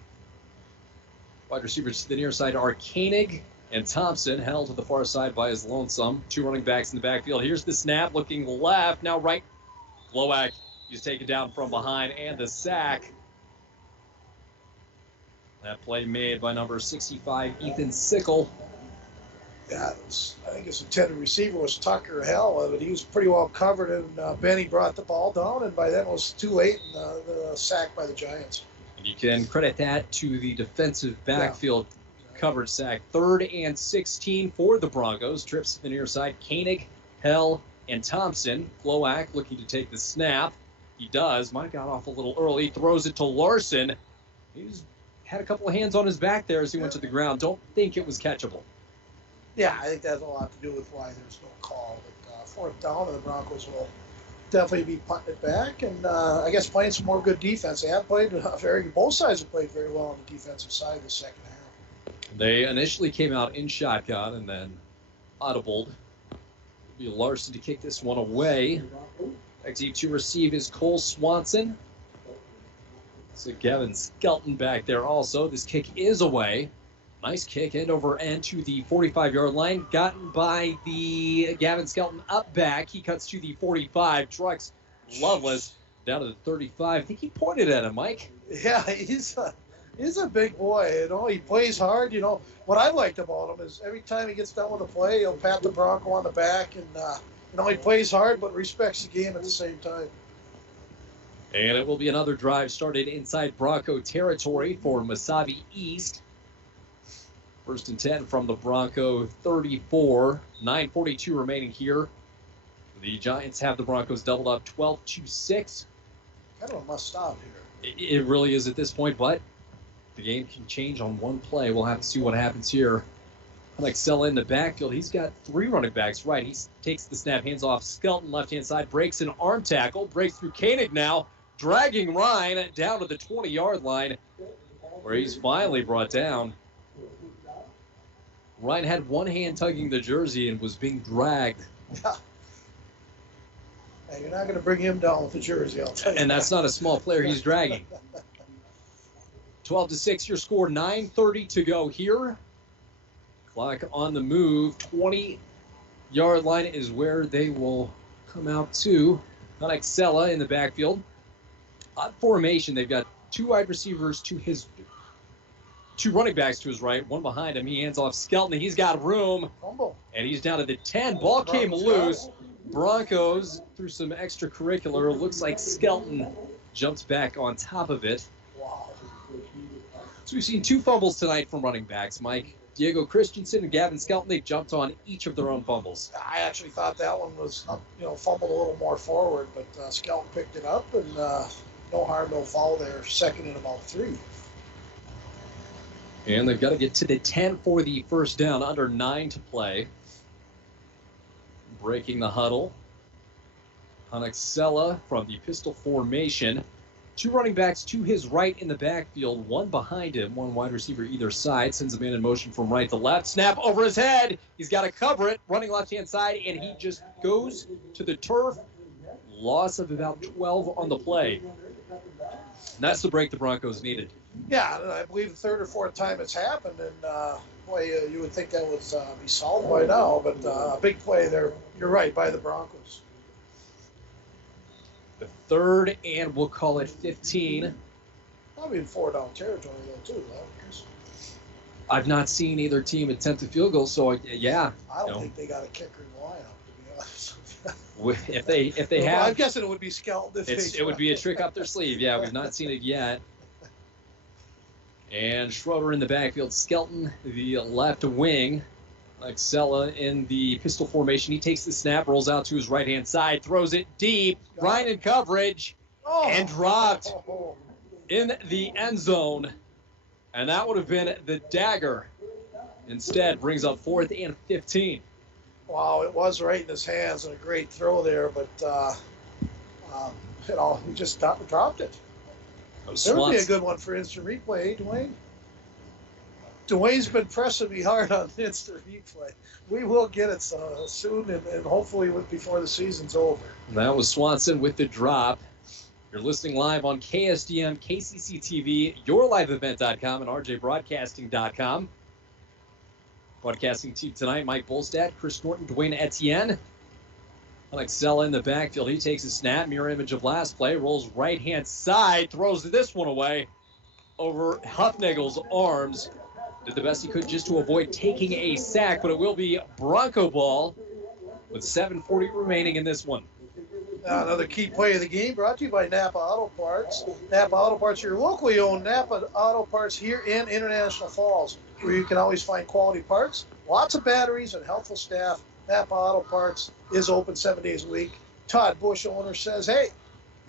Wide receivers to the near side are Koenig and Thompson, held to the far side by his lonesome. 2 running backs in the backfield. Here's the snap, looking left, now right. Glowak, he's taken down from behind, and the sack. That play made by number 65, Ethan Sickle. Yeah, I think his intended receiver was Tucker Hell, but he was pretty well covered, and Benny brought the ball down, and by then it was too late, and the sack by the Giants. And you can credit that to the defensive backfield coverage sack. 3rd and 16 for the Broncos. Trips to the near side. Koenig, Hell, and Thompson. Glowak looking to take the snap. He does. Might have got off a little early. Throws it to Larson. He's had a couple of hands on his back there as he went to the ground. Don't think it was catchable. Yeah, I think that has a lot to do with why there's no call. But 4th down, and the Broncos will definitely be punting it back, and I guess playing some more good defense. They have played both sides have played very well on the defensive side the second half. They initially came out in shotgun and then audibled. It'll be Larson to kick this one away. Back deep to receive is Cole Swanson. So Gavin Skelton back there also. This kick is away. Nice kick end over end to the 45-yard line. Gotten by the Gavin Skelton up back. He cuts to the 45. Trucks Loveless down to the 35. I think he pointed at him, Mike. Yeah, he's a big boy. He plays hard. What I liked about him is every time he gets done with a play, he'll pat the Bronco on the back, and he plays hard but respects the game at the same time. And it will be another drive started inside Bronco territory for Mesabi East. 1st and 10 from the Bronco 34. 9:42 remaining here. The Giants have the Broncos doubled up 12-6. Kind of a must-stop here. It really is at this point, but the game can change on one play. We'll have to see what happens here. Hunnexella in the backfield. He's got 3 running backs right. He takes the snap, hands off Skelton, left-hand side, breaks an arm tackle, breaks through Koenig now, dragging Ryan down to the 20-yard line, where he's finally brought down. Ryan had one hand tugging the jersey and was being dragged. Hey, you're not going to bring him down with the jersey, I'll tell you. And that's not a small player he's dragging. 12-6 your score, 9:30 to go here. Clock on the move, 20-yard line is where they will come out to. Int'l in the backfield. Odd formation, they've got two wide receivers to his, two running backs to his right, one behind him. He hands off Skelton. He's got room, and he's down to the 10. Ball came loose. Broncos, through some extracurricular, looks like Skelton jumps back on top of it. Wow. So we've seen two fumbles tonight from running backs, Mike. Diego Christensen and Gavin Skelton, they jumped on each of their own fumbles. I actually thought that one was, fumbled a little more forward, but Skelton picked it up, and no harm, no foul there. Second and about 3. And they've got to get to the 10 for the first down, under 9 to play. Breaking the huddle. Int'l from the pistol formation. Two running backs to his right in the backfield, one behind him, one wide receiver either side. Sends a man in motion from right to left. Snap over his head. He's got to cover it. Running left-hand side, and he just goes to the turf. Loss of about 12 on the play. And that's the break the Broncos needed. Yeah, I believe the third or fourth time it's happened, and you would think that would be solved by now, but a big play there, you're right, by the Broncos. The third, and we'll call it 15. Probably in 4-down territory, though, too. I've not seen either team attempt a field goal, so yeah. I don't think they got a kicker in the lineup, to be honest. If they have, I'm guessing it would be Skelton. It would be a trick up their sleeve. Yeah, we've not seen it yet. And Schroeder in the backfield. Skelton, the left wing. Int'l in the pistol formation. He takes the snap, rolls out to his right-hand side, throws it deep. Ryan in coverage, and dropped in the end zone. And that would have been the dagger. Instead, brings up 4th and 15. Wow, it was right in his hands, and a great throw there, but he just dropped it. There would be a good one for instant replay, Dwayne. Dwayne's been pressing me hard on instant replay. We will get it soon, and hopefully before the season's over. That was Swanson with the drop. You're listening live on KSDM, KCC TV, YourLiveEvent.com, and RJBroadcasting.com. Broadcasting team tonight, Mike Bolstad, Chris Norton, Dwayne Etienne. Int'l in the backfield. He takes a snap, mirror image of last play, rolls right-hand side, throws this one away over Huffnagel's arms. Did the best he could just to avoid taking a sack, but it will be Bronco ball with 7:40 remaining in this one. Another key play of the game brought to you by Napa Auto Parts. Napa Auto Parts, your locally owned Napa Auto Parts here in International Falls, where you can always find quality parts, lots of batteries, and helpful staff. Napa Auto Parts is open 7 days a week. Todd Bush, owner, says, hey,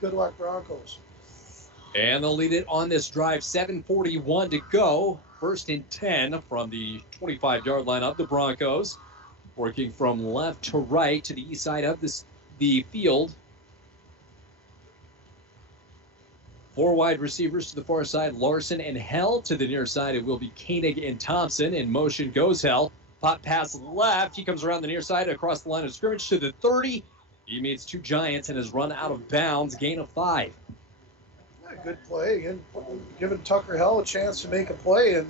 good luck, Broncos. And they'll lead it on this drive, 7:41 to go. 1st and 10 from the 25-yard line of the Broncos. Working from left to right to the east side of the field. 4 wide receivers to the far side, Larson and Hell. To the near side, it will be Koenig and Thompson. In motion goes Hell. Pop pass left. He comes around the near side across the line of scrimmage to the 30. He meets 2 Giants and has run out of bounds. Gain of 5. Good play, and giving Tucker Hell a chance to make a play, and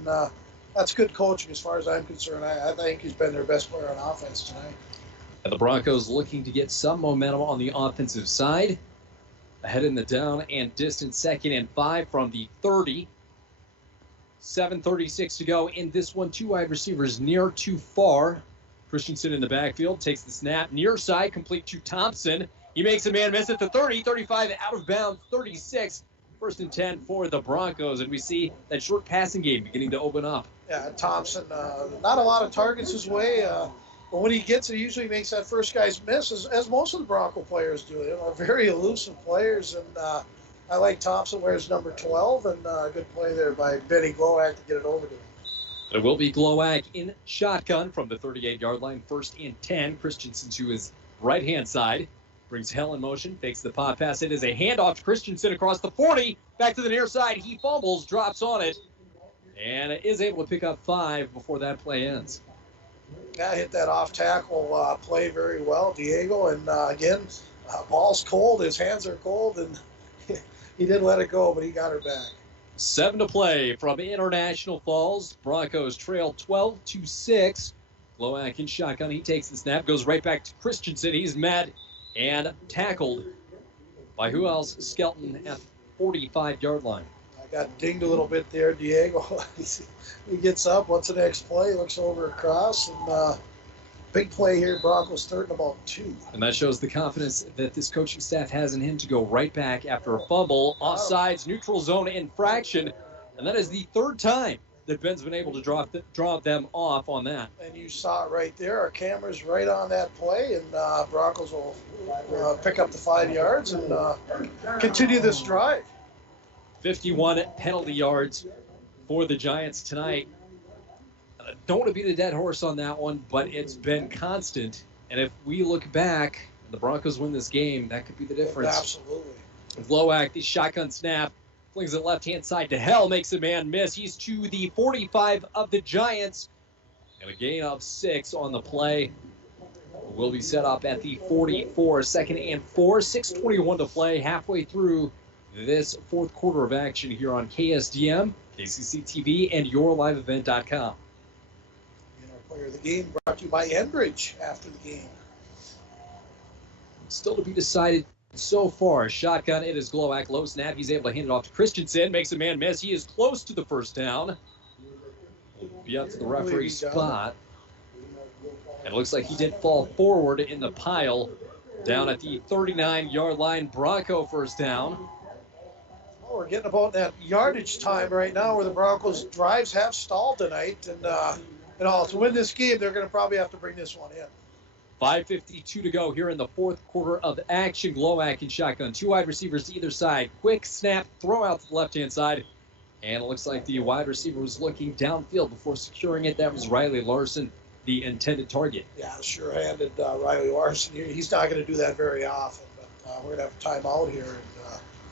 that's good coaching as far as I'm concerned. I think he's been their best player on offense tonight. And the Broncos looking to get some momentum on the offensive side. Ahead in the down and distance, 2nd and 5 from the 30. 7:36 to go in this one. 2 wide receivers near too far. Christensen in the backfield takes the snap, near side, complete to Thompson. He makes a man miss at the 30, 35 out of bounds, 36. 1st and 10 for the Broncos, and we see that short passing game beginning to open up. Yeah, Thompson, not a lot of targets his way, but when he gets it, he usually makes that first guy's miss, as most of the Bronco players do. Very elusive players, and I like Thompson, wears number 12, and good play there by Benny Glowak to get it over to him. It will be Glowak in shotgun from the 38-yard line, 1st and 10. Christensen to his right-hand side. Brings Hell in motion, fakes the pop pass. It is a handoff to Christensen across the 40. Back to the near side. He fumbles, drops on it, and is able to pick up 5 before that play ends. Yeah, hit that off tackle play very well, Diego. And again, ball's cold. His hands are cold, and he didn't let it go, but he got her back. 7 to play from International Falls. Broncos trail 12-6. Glowak in shotgun. He takes the snap, goes right back to Christensen. He's met and tackled by who else? Skelton at the 45-yard line. I got dinged a little bit there, Diego. He gets up. What's the next play? Looks over across, and big play here. Broncos third and about 2. And that shows the confidence that this coaching staff has in him to go right back after a fumble. Offsides, neutral zone infraction. And that is the 3rd time that Ben's been able to draw them off on that. And you saw it right there. Our camera's right on that play, and Broncos will pick up the 5 yards and continue this drive. 51 penalty yards for the Giants tonight. Don't want to beat a dead horse on that one, but it's been constant. And if we look back, the Broncos win this game, that could be the difference. Absolutely. Glowak, the shotgun snap, flings it left-hand side to Hell, makes a man miss. He's to the 45 of the Giants. And a gain of 6 on the play. Will be set up at the 44, 2nd and 4. 6:21 to play, halfway through this 4th quarter of action here on KSDM, KCC TV, and YourLiveEvent.com. And our player of the game brought to you by Enbridge after the game. Still to be decided so far. Shotgun, it is Glowak. Low snap. He's able to hand it off to Christensen. Makes a man miss. He is close to the first down. Will be up to the referee's spot. And it looks like he did fall forward in the pile down at the 39-yard line. Bronco first down. Oh, we're getting about that yardage time right now where the Broncos' drives have stalled tonight. And, to win this game, they're going to probably have to bring this one in. 5:52 to go here in the 4th quarter of action. Glowak in shotgun. 2 wide receivers to either side. Quick snap, throw out to the left-hand side. And it looks like the wide receiver was looking downfield before securing it. That was Riley Larson, the intended target. Yeah, sure-handed Riley Larson. He's not going to do that very often. But we're going to have a timeout here. And,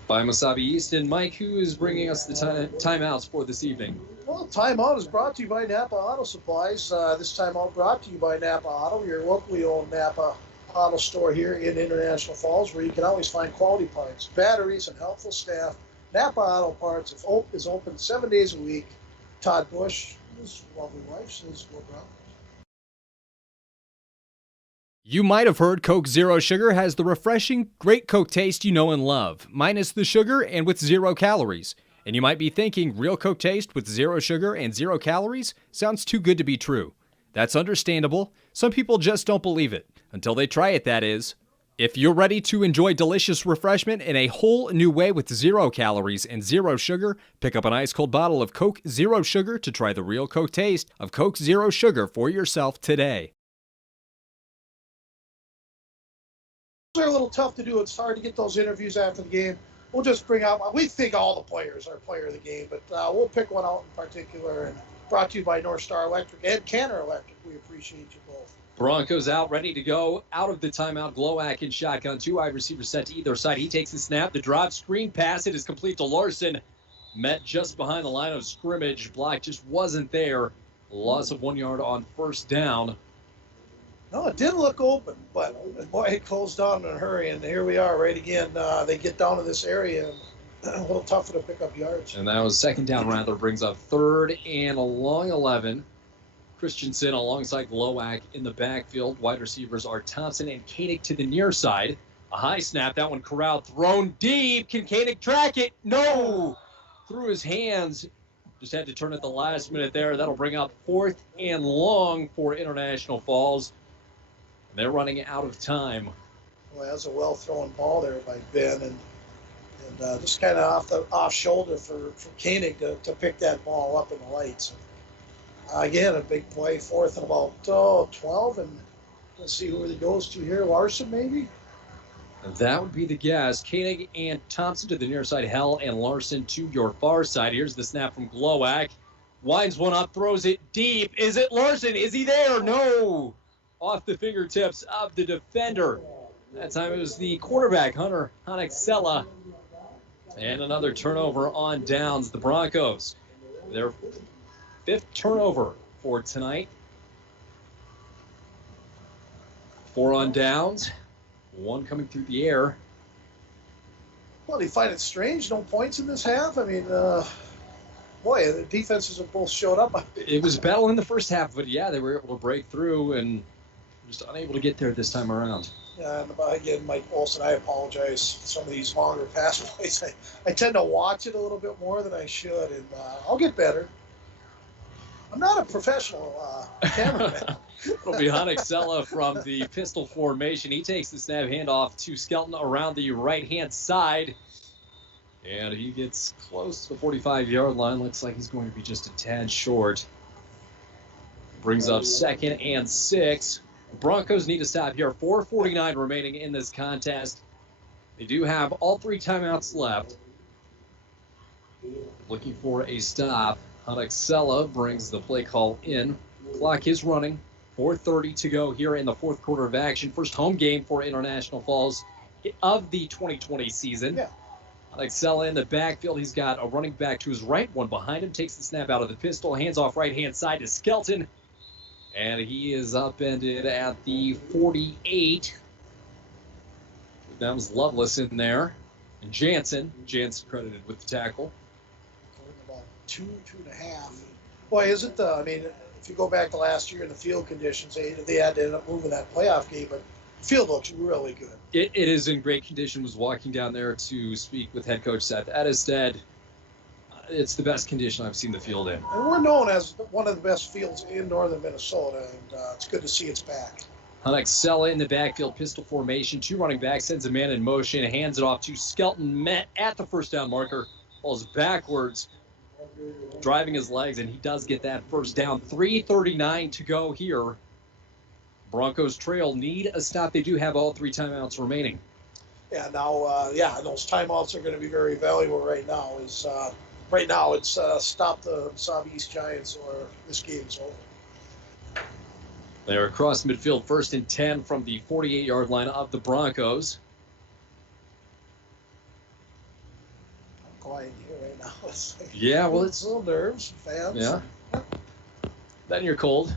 by Mesabi East. And Mike, who is bringing us the timeouts for this evening? Well, timeout is brought to you by Napa Auto Supplies. This timeout brought to you by Napa Auto, your locally owned Napa Auto store here in International Falls, where you can always find quality parts, batteries, and helpful staff. Napa Auto Parts is open 7 days a week. Todd Bush, his lovely wife, says go Broncos. You might have heard Coke Zero Sugar has the refreshing, great Coke taste you know and love, minus the sugar and with 0 calories. And you might be thinking, real Coke taste with 0 sugar and 0 calories sounds too good to be true. That's understandable. Some people just don't believe it. Until they try it, that is. If you're ready to enjoy delicious refreshment in a whole new way with 0 calories and 0 sugar, pick up an ice-cold bottle of Coke Zero Sugar to try the real Coke taste of Coke Zero Sugar for yourself today. They're a little tough to do. It's hard to get those interviews after the game. We'll just bring out, we think all the players are player of the game, but we'll pick one out in particular. And brought to you by North Star Electric and Canner Electric. We appreciate you both. Broncos out, ready to go. Out of the timeout, Glowak in shotgun. 2 wide receivers set to either side. He takes the snap. The drop screen pass. It is complete to Larson. Met just behind the line of scrimmage. Block just wasn't there. Loss of 1 yard on first down. No, it did look open, but boy, it closed down in a hurry, and here we are right again. They get down to this area, and a little tougher to pick up yards. And that was 2nd down rather, brings up 3rd and a long 11. Christensen alongside Glowak in the backfield. Wide receivers are Thompson and Koenig to the near side. A high snap, that one corralled, thrown deep. Can Koenig track it? No! Through his hands. Just had to turn at the last minute there. That'll bring up 4th and long for International Falls. They're running out of time. Well, that's a well-thrown ball there by Ben, and just kind of off shoulder for Koenig to pick that ball up in the lights. Again, a big play, 4th and about 12, and let's see who it goes to here. Larson, maybe? That would be the guess. Koenig and Thompson to the near side, Hell and Larson to your far side. Here's the snap from Glowak. Winds one up, throws it deep. Is it Larson? Is he there? No! Off the fingertips of the defender. That time it was the quarterback, Hunter Hanexella. And another turnover on downs. The Broncos, their 5th turnover for tonight. 4 on downs, 1 coming through the air. Well, do you find it strange? No points in this half? I mean, boy, the defenses have both showed up. It was a battle in the first half, but yeah, they were able to break through and just unable to get there this time around. And again, Mike Olson, I apologize for some of these longer pass plays. I tend to watch it a little bit more than I should, and I'll get better. I'm not a professional cameraman. It'll be Int'l from the pistol formation. He takes the snap handoff to Skelton around the right-hand side. And he gets close to the 45-yard line. Looks like he's going to be just a tad short. Brings up 2nd and 6. The Broncos need to stop here. 4:49 remaining in this contest. They do have all 3 timeouts left. Looking for a stop. Int'l brings the play call in. Clock is running. 4:30 to go here in the 4th quarter of action. First home game for International Falls of the 2020 season. Yeah. Int'l in the backfield. He's got a running back to his right, one behind him. Takes the snap out of the pistol. Hands off right-hand side to Skelton. And he is upended at the 48. That was Loveless in there. And Jansen credited with the tackle. About 2.5. Boy, isn't I mean, if you go back to last year in the field conditions, they had to end up moving that playoff game, but the field looks really good. It is in great condition. Was walking down there to speak with head coach Seth Edestead. It's the best condition I've seen the field in. And we're known as one of the best fields in northern Minnesota, and it's good to see it's back. Int'l in the backfield, pistol formation. 2 running backs, sends a man in motion, hands it off to Skelton. Met at the first down marker, falls backwards, driving his legs, and he does get that first down. 3:39 to go here. Broncos trail, need a stop. They do have all 3 timeouts remaining. Yeah, now, those timeouts are going to be very valuable right now. Right now, it's stop the Mesabi East Giants or this game's over. They're across midfield, 1st and 10 from the 48-yard line of the Broncos. I'm quiet here right now. It's like, Yeah, well, it's... little nerves, fans. Yeah. Then you're cold.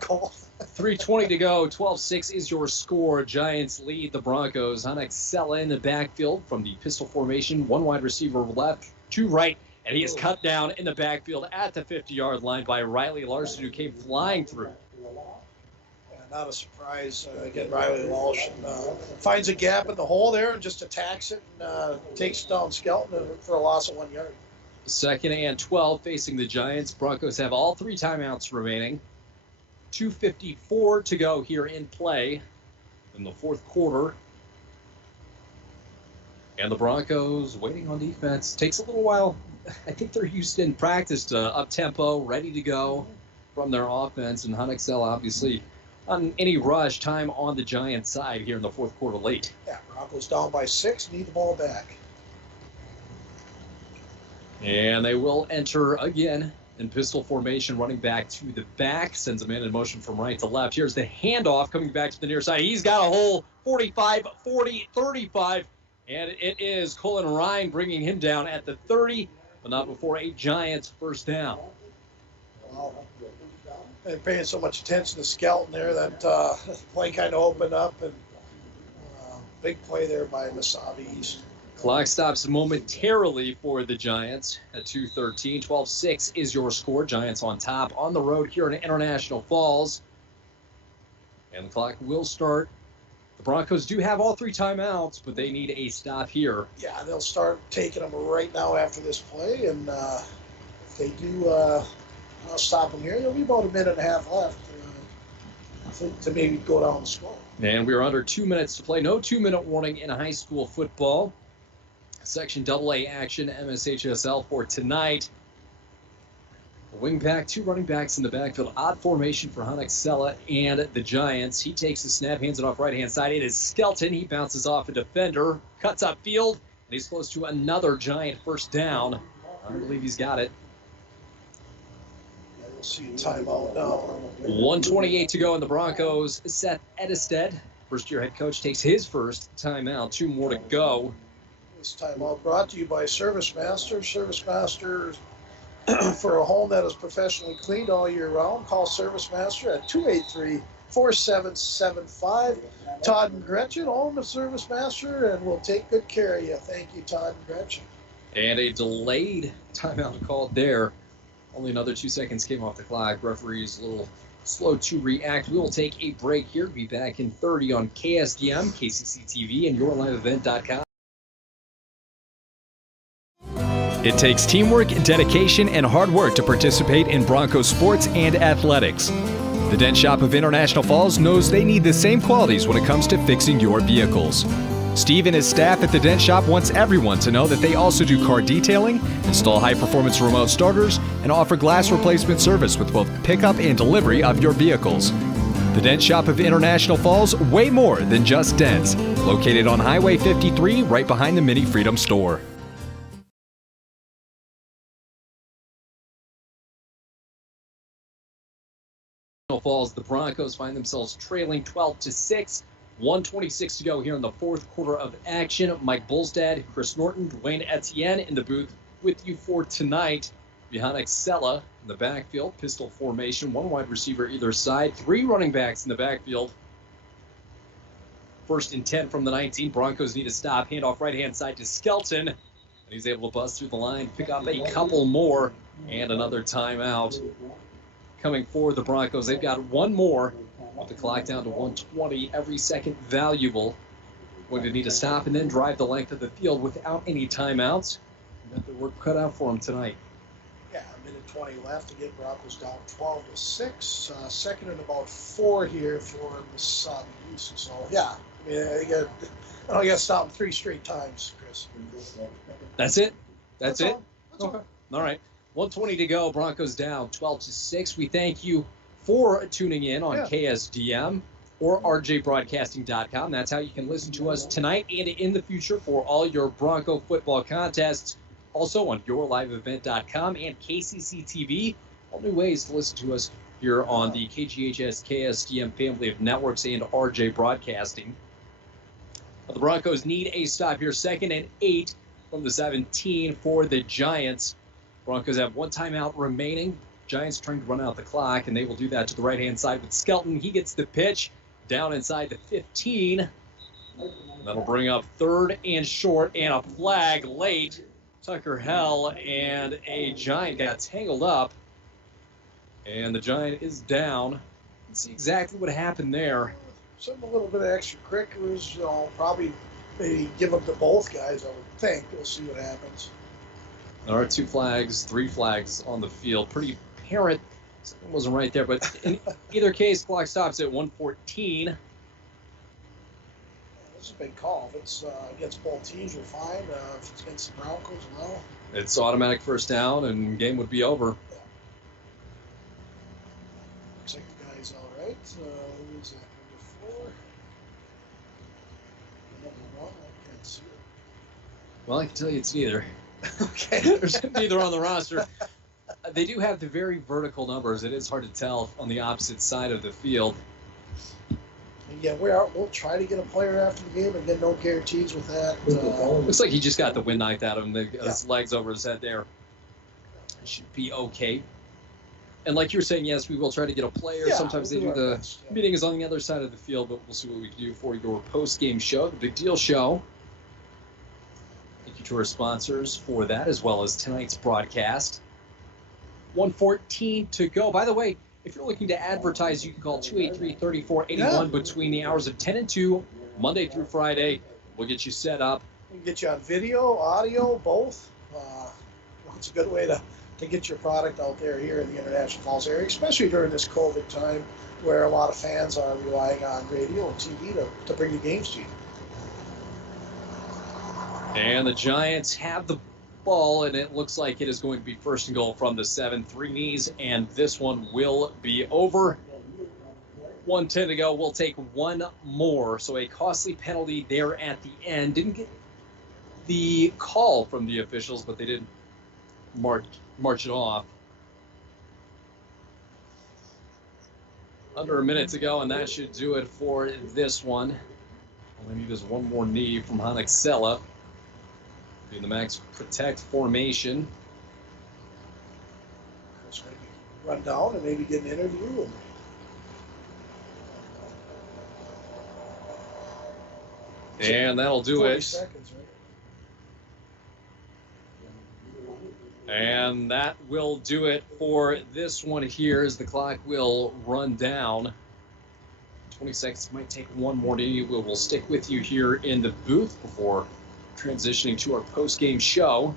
Cold. 3:20 to go. 12-6 is your score. Giants lead the Broncos. Int'l in the backfield from the pistol formation. 1 wide receiver left, 2 right, and he is cut down in the backfield at the 50-yard line by Riley Larson, who came flying through. Yeah, not a surprise. Again, Riley Walsh finds a gap in the hole there and just attacks it and takes down Skelton for a loss of 1 yard. 2nd and 12 facing the Giants. Broncos have all 3 timeouts remaining. 2:54 to go here in play in the 4th quarter. And the Broncos waiting on defense. Takes a little while. I think they're used in practice to up-tempo, ready to go from their offense. And Int'l obviously on any rush, time on the Giants side here in the 4th quarter late. Yeah, Broncos down by 6, need the ball back. And they will enter again in pistol formation, running back to the back, sends a man in motion from right to left. Here's the handoff coming back to the near side. He's got a hole, 45, 40, 35, and it is Colin Ryan bringing him down at the 30, but not before a Giants first down. Wow. They're paying so much attention to Skelton there that play kind of opened up, and big play there by Mesabi East. Clock stops momentarily for the Giants at 2:13. 12-6 is your score. Giants on top on the road here in International Falls. And the clock will start. The Broncos do have all 3 timeouts, but they need a stop here. Yeah, they'll start taking them right now after this play, and if they do stop them here, there'll be about a minute and a half left to maybe go down the score. And we're under 2 minutes to play. No 2-minute warning in high school football. Section AA action, MSHSL for tonight. A wing back, 2 running backs in the backfield. Odd formation for Int'l and the Giants. He takes the snap, hands it off right-hand side. It is Skelton. He bounces off a defender, cuts up field, and he's close to another Giant first down. I believe he's got it. We'll see a timeout now. 1:28 to go in the Broncos. Seth Edestead, first-year head coach, takes his first timeout. 2 more to go. This timeout brought to you by ServiceMaster. ServiceMaster for a home that is professionally cleaned all year round. Call ServiceMaster at 283-4775. Todd and Gretchen, home of ServiceMaster, and we'll take good care of you. Thank you, Todd and Gretchen. And a delayed timeout called there. Only another 2 seconds came off the clock. Referee's a little slow to react. We will take a break here. Be back in 30 on KSDM, KCC TV, and YourLiveEvent.com. It takes teamwork, dedication, and hard work to participate in Broncos sports and athletics. The Dent Shop of International Falls knows they need the same qualities when it comes to fixing your vehicles. Steve and his staff at the Dent Shop wants everyone to know that they also do car detailing, install high-performance remote starters, and offer glass replacement service with both pickup and delivery of your vehicles. The Dent Shop of International Falls, way more than just dents. Located on Highway 53, right behind the Mini Freedom store. Falls, the Broncos find themselves trailing 12-6. 1:26 to go here in the fourth quarter of action. Mike Bolstad, Chris Norton, Dwayne Etienne in the booth with you for tonight. Behind Excella in the backfield, pistol formation, one wide receiver either side, three running backs in the backfield. First and 10 from the 19. Broncos need a stop. Handoff right-hand side to Skelton. And he's able to bust through the line, pick up a couple more, and another timeout. Coming for the Broncos, they've got one more. With the clock down to 1:20, every second valuable. Going to need to stop and then drive the length of the field without any timeouts. Got the work cut out for them tonight. Yeah, a minute 20 left to get Broncos down 12-6. Second and about 4 here for Mesabi. So, yeah, you got to stop them 3 straight times, Chris. That's it? That's it? All. All right. 1:20 to go. Broncos down 12-6. We thank you for tuning in on KSDM or rjbroadcasting.com. That's how you can listen to us tonight and in the future for all your Bronco football contests. Also on yourliveevent.com and KCC TV. All new ways to listen to us here on the KGHS KSDM family of networks and RJ Broadcasting. The Broncos need a stop here. 2nd and 8 from the 17 for the Giants. Broncos have one timeout remaining. Giants trying to run out the clock, and they will do that to the right-hand side with Skelton. He gets the pitch down inside the 15. That'll bring up 3rd and short, and a flag late. Tucker Hell and a Giant got tangled up, and the Giant is down. Let's see exactly what happened there. Some a little bit of extracurriculars, probably maybe give them to both guys, I would think. We'll see what happens. There are 2 flags, 3 flags on the field. Pretty apparent. Something wasn't right there, but in either case, clock stops at 1:14. This is a big call. If it's against both teams, we're fine. If it's against the Broncos, no. It's automatic first down, and game would be over. Yeah. Looks like the guy's all right. Who's that, number 4? Number 1, I can't see it. Well, I can tell you it's neither. Okay. There's neither on the roster. They do have the very vertical numbers. It is hard to tell on the opposite side of the field. Yeah, we'll try to get a player after the game, and again, no guarantees with that. Looks like he just got the wind knocked out of him. His legs over his head there. Should be okay. And like you were saying, yes, we will try to get a player. Yeah, Sometimes we'll they do do our the best, meeting is on the other side of the field, but we'll see what we can do for your post-game show, the Big Deal Show. Thank you to our sponsors for that, as well as tonight's broadcast. 1:14 to go. By the way, if you're looking to advertise, you can call 283-3481 between the hours of 10 and 2, Monday through Friday. We'll get you set up. We can get you on video, audio, both. It's a good way to get your product out there here in the International Falls area, especially during this COVID time where a lot of fans are relying on radio and TV to bring the games to you. And the Giants have the ball, and it looks like it is going to be 1st and goal from the 7. 3 knees, and this one will be over. 1:10 to go. We'll take one more. So a costly penalty there at the end. Didn't get the call from the officials, but they did march it off. Under a minute to go, and that should do it for this one. All we need is one more knee from Hanexella. In the max protect formation. Chris, maybe run down and maybe get an interview. And that'll do 40 it. seconds, right? And that will do it for this one here as the clock will run down. 20 seconds, might take one more. We'll stick with you here in the booth before transitioning to our post-game show.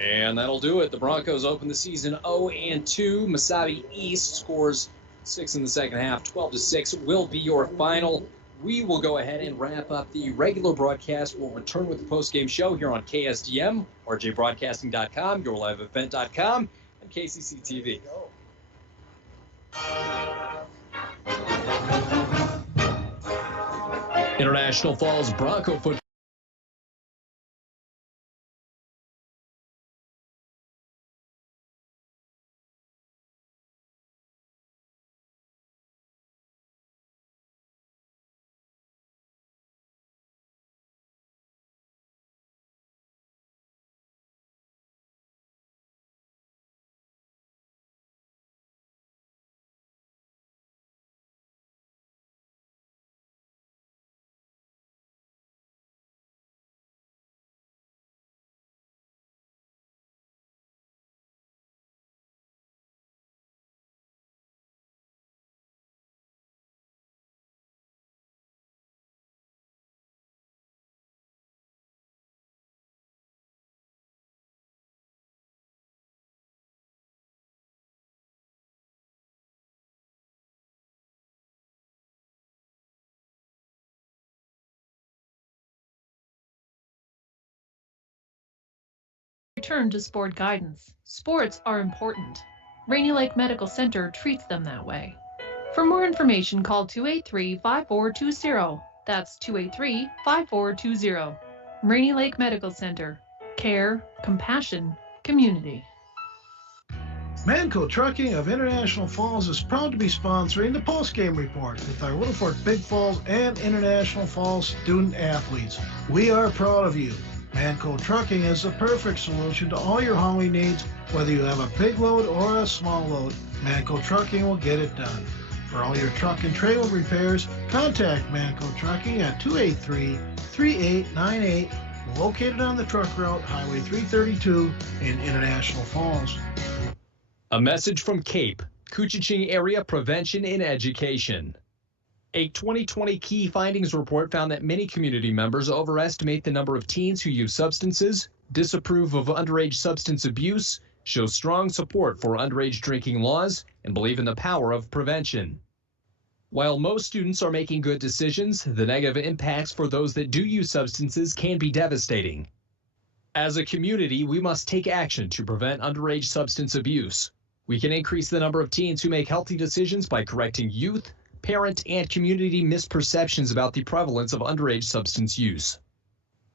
And that'll do it. The Broncos open the season 0-2. Mesabi East scores 6 in the second half. 12-6 will be your final. We will go ahead and wrap up the regular broadcast. We'll return with the post-game show here on KSDM, rjbroadcasting.com, yourliveevent.com, and KCC TV. International Falls Bronco football. Return to sport guidance. Sports are important. Rainy Lake Medical Center treats them that way. For more information, call 283-5420. That's 283-5420. Rainy Lake Medical Center. Care, compassion, community. Manco Trucking of International Falls is proud to be sponsoring the post-game report with our Little Fort Big Falls and International Falls student athletes. We are proud of you. Manco Trucking is the perfect solution to all your hauling needs, whether you have a big load or a small load. Manco Trucking will get it done. For all your truck and trailer repairs, contact Manco Trucking at 283-3898, located on the truck route Highway 332 in International Falls. A message from CAPE, Koochiching Area Prevention and Education. A 2020 key findings report found that many community members overestimate the number of teens who use substances, disapprove of underage substance abuse, show strong support for underage drinking laws, and believe in the power of prevention. While most students are making good decisions, the negative impacts for those that do use substances can be devastating. As a community, we must take action to prevent underage substance abuse. We can increase the number of teens who make healthy decisions by correcting youth, parent, and community misperceptions about the prevalence of underage substance use.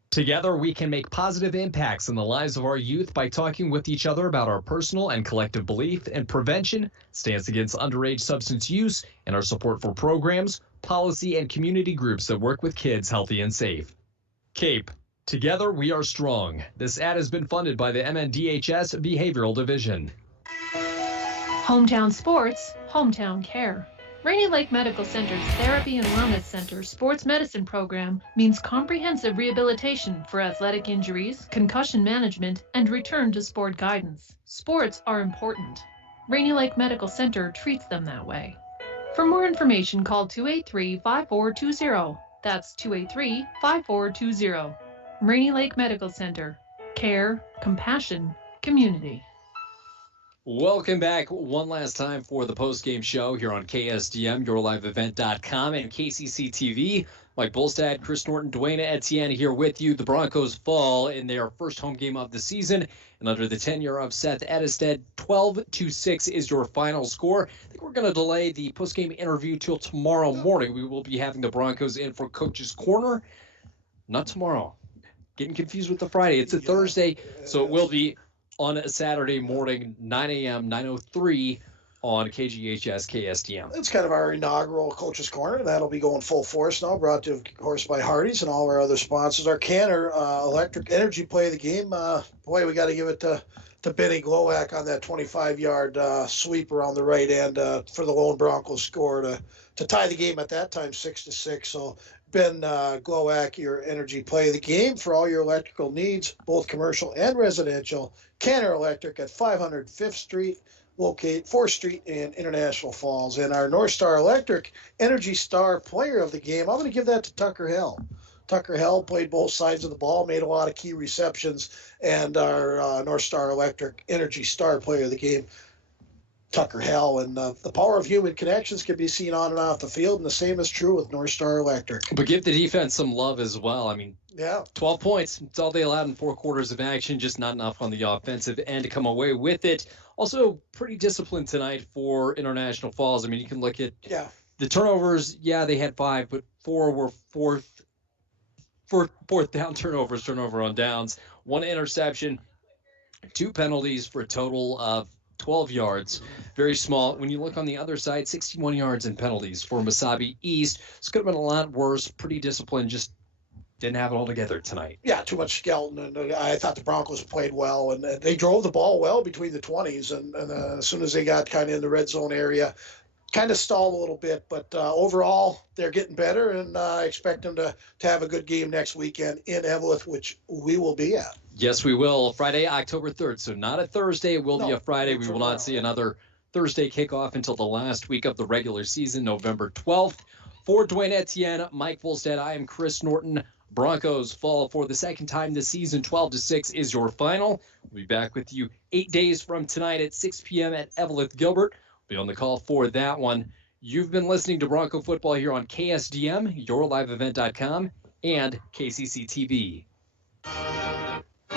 Together, we can make positive impacts in the lives of our youth by talking with each other about our personal and collective belief and prevention, stance against underage substance use, and our support for programs, policy, and community groups that work with kids healthy and safe. CAPE, together we are strong. This ad has been funded by the MNDHS Behavioral Division. Hometown sports, hometown care. Rainy Lake Medical Center's Therapy and Wellness Center Sports Medicine Program means comprehensive rehabilitation for athletic injuries, concussion management, and return to sport guidance. Sports are important. Rainy Lake Medical Center treats them that way. For more information, call 283-5420. That's 283-5420. Rainy Lake Medical Center. Care, compassion, community. Welcome back one last time for the post-game show here on KSDM, yourliveevent.com, and KCC TV. Mike Bolstad, Chris Norton, Dwayne Etienne here with you. The Broncos fall in their first home game of the season, and under the tenure of Seth Edestead, 12-6 is your final score. I think we're going to delay the post-game interview till tomorrow morning. We will be having the Broncos in for Coach's Corner. Not tomorrow. Getting confused with the Friday. It's a Thursday, so it will be on a Saturday morning, 9 a.m., 9:03 on KGHS KSDM. It's kind of our inaugural Coach's Corner, and that'll be going full force now, brought to, of course, by Hardee's and all our other sponsors. Our Canner Electric Energy play of the game. Boy, we got to give it to Benny Glowak on that 25-yard sweep around the right end for the Lone Broncos score to tie the game at that time 6-6. So Ben Glowak, your energy play of the game for all your electrical needs, both commercial and residential. Canner Electric at 500 5th Street, locate 4th Street in International Falls. And our North Star Electric Energy Star player of the game, I'm going to give that to Tucker Hell. Tucker Hell played both sides of the ball, made a lot of key receptions, and our North Star Electric Energy Star player of the game, Tucker Hell. And the power of human connections can be seen on and off the field, and the same is true with North Star Electric. But give the defense some love as well. I mean, yeah, 12 points. It's all they allowed in 4 quarters of action, just not enough on the offensive end to come away with it. Also, pretty disciplined tonight for International Falls. I mean, you can look at the turnovers. Yeah, they had 5, but 4 were fourth down turnover on downs, 1 interception, 2 penalties for a total of 12 yards. Very small. When you look on the other side, 61 yards in penalties for Mesabi East. This could have been a lot worse. Pretty disciplined, just didn't have it all together tonight. Yeah, too much skeleton. And I thought the Broncos played well, and they drove the ball well between the 20s. And as soon as they got kind of in the red zone area, kind of stalled a little bit. But overall, they're getting better, and I expect them to have a good game next weekend in Evelyn, which we will be at. Yes, we will. Friday, October 3rd. So not a Thursday. It will be a Friday. We will not see another Thursday kickoff until the last week of the regular season, November 12th. For Dwayne Etienne, Mike Volstead, I am Chris Norton. Broncos fall for the second time this season. 12-6 is your final. We'll be back with you 8 days from tonight at 6 p.m. at Evelyn Gilbert. We'll be on the call for that one. You've been listening to Bronco Football here on KSDM, YourLiveEvent.com, and KCC TV.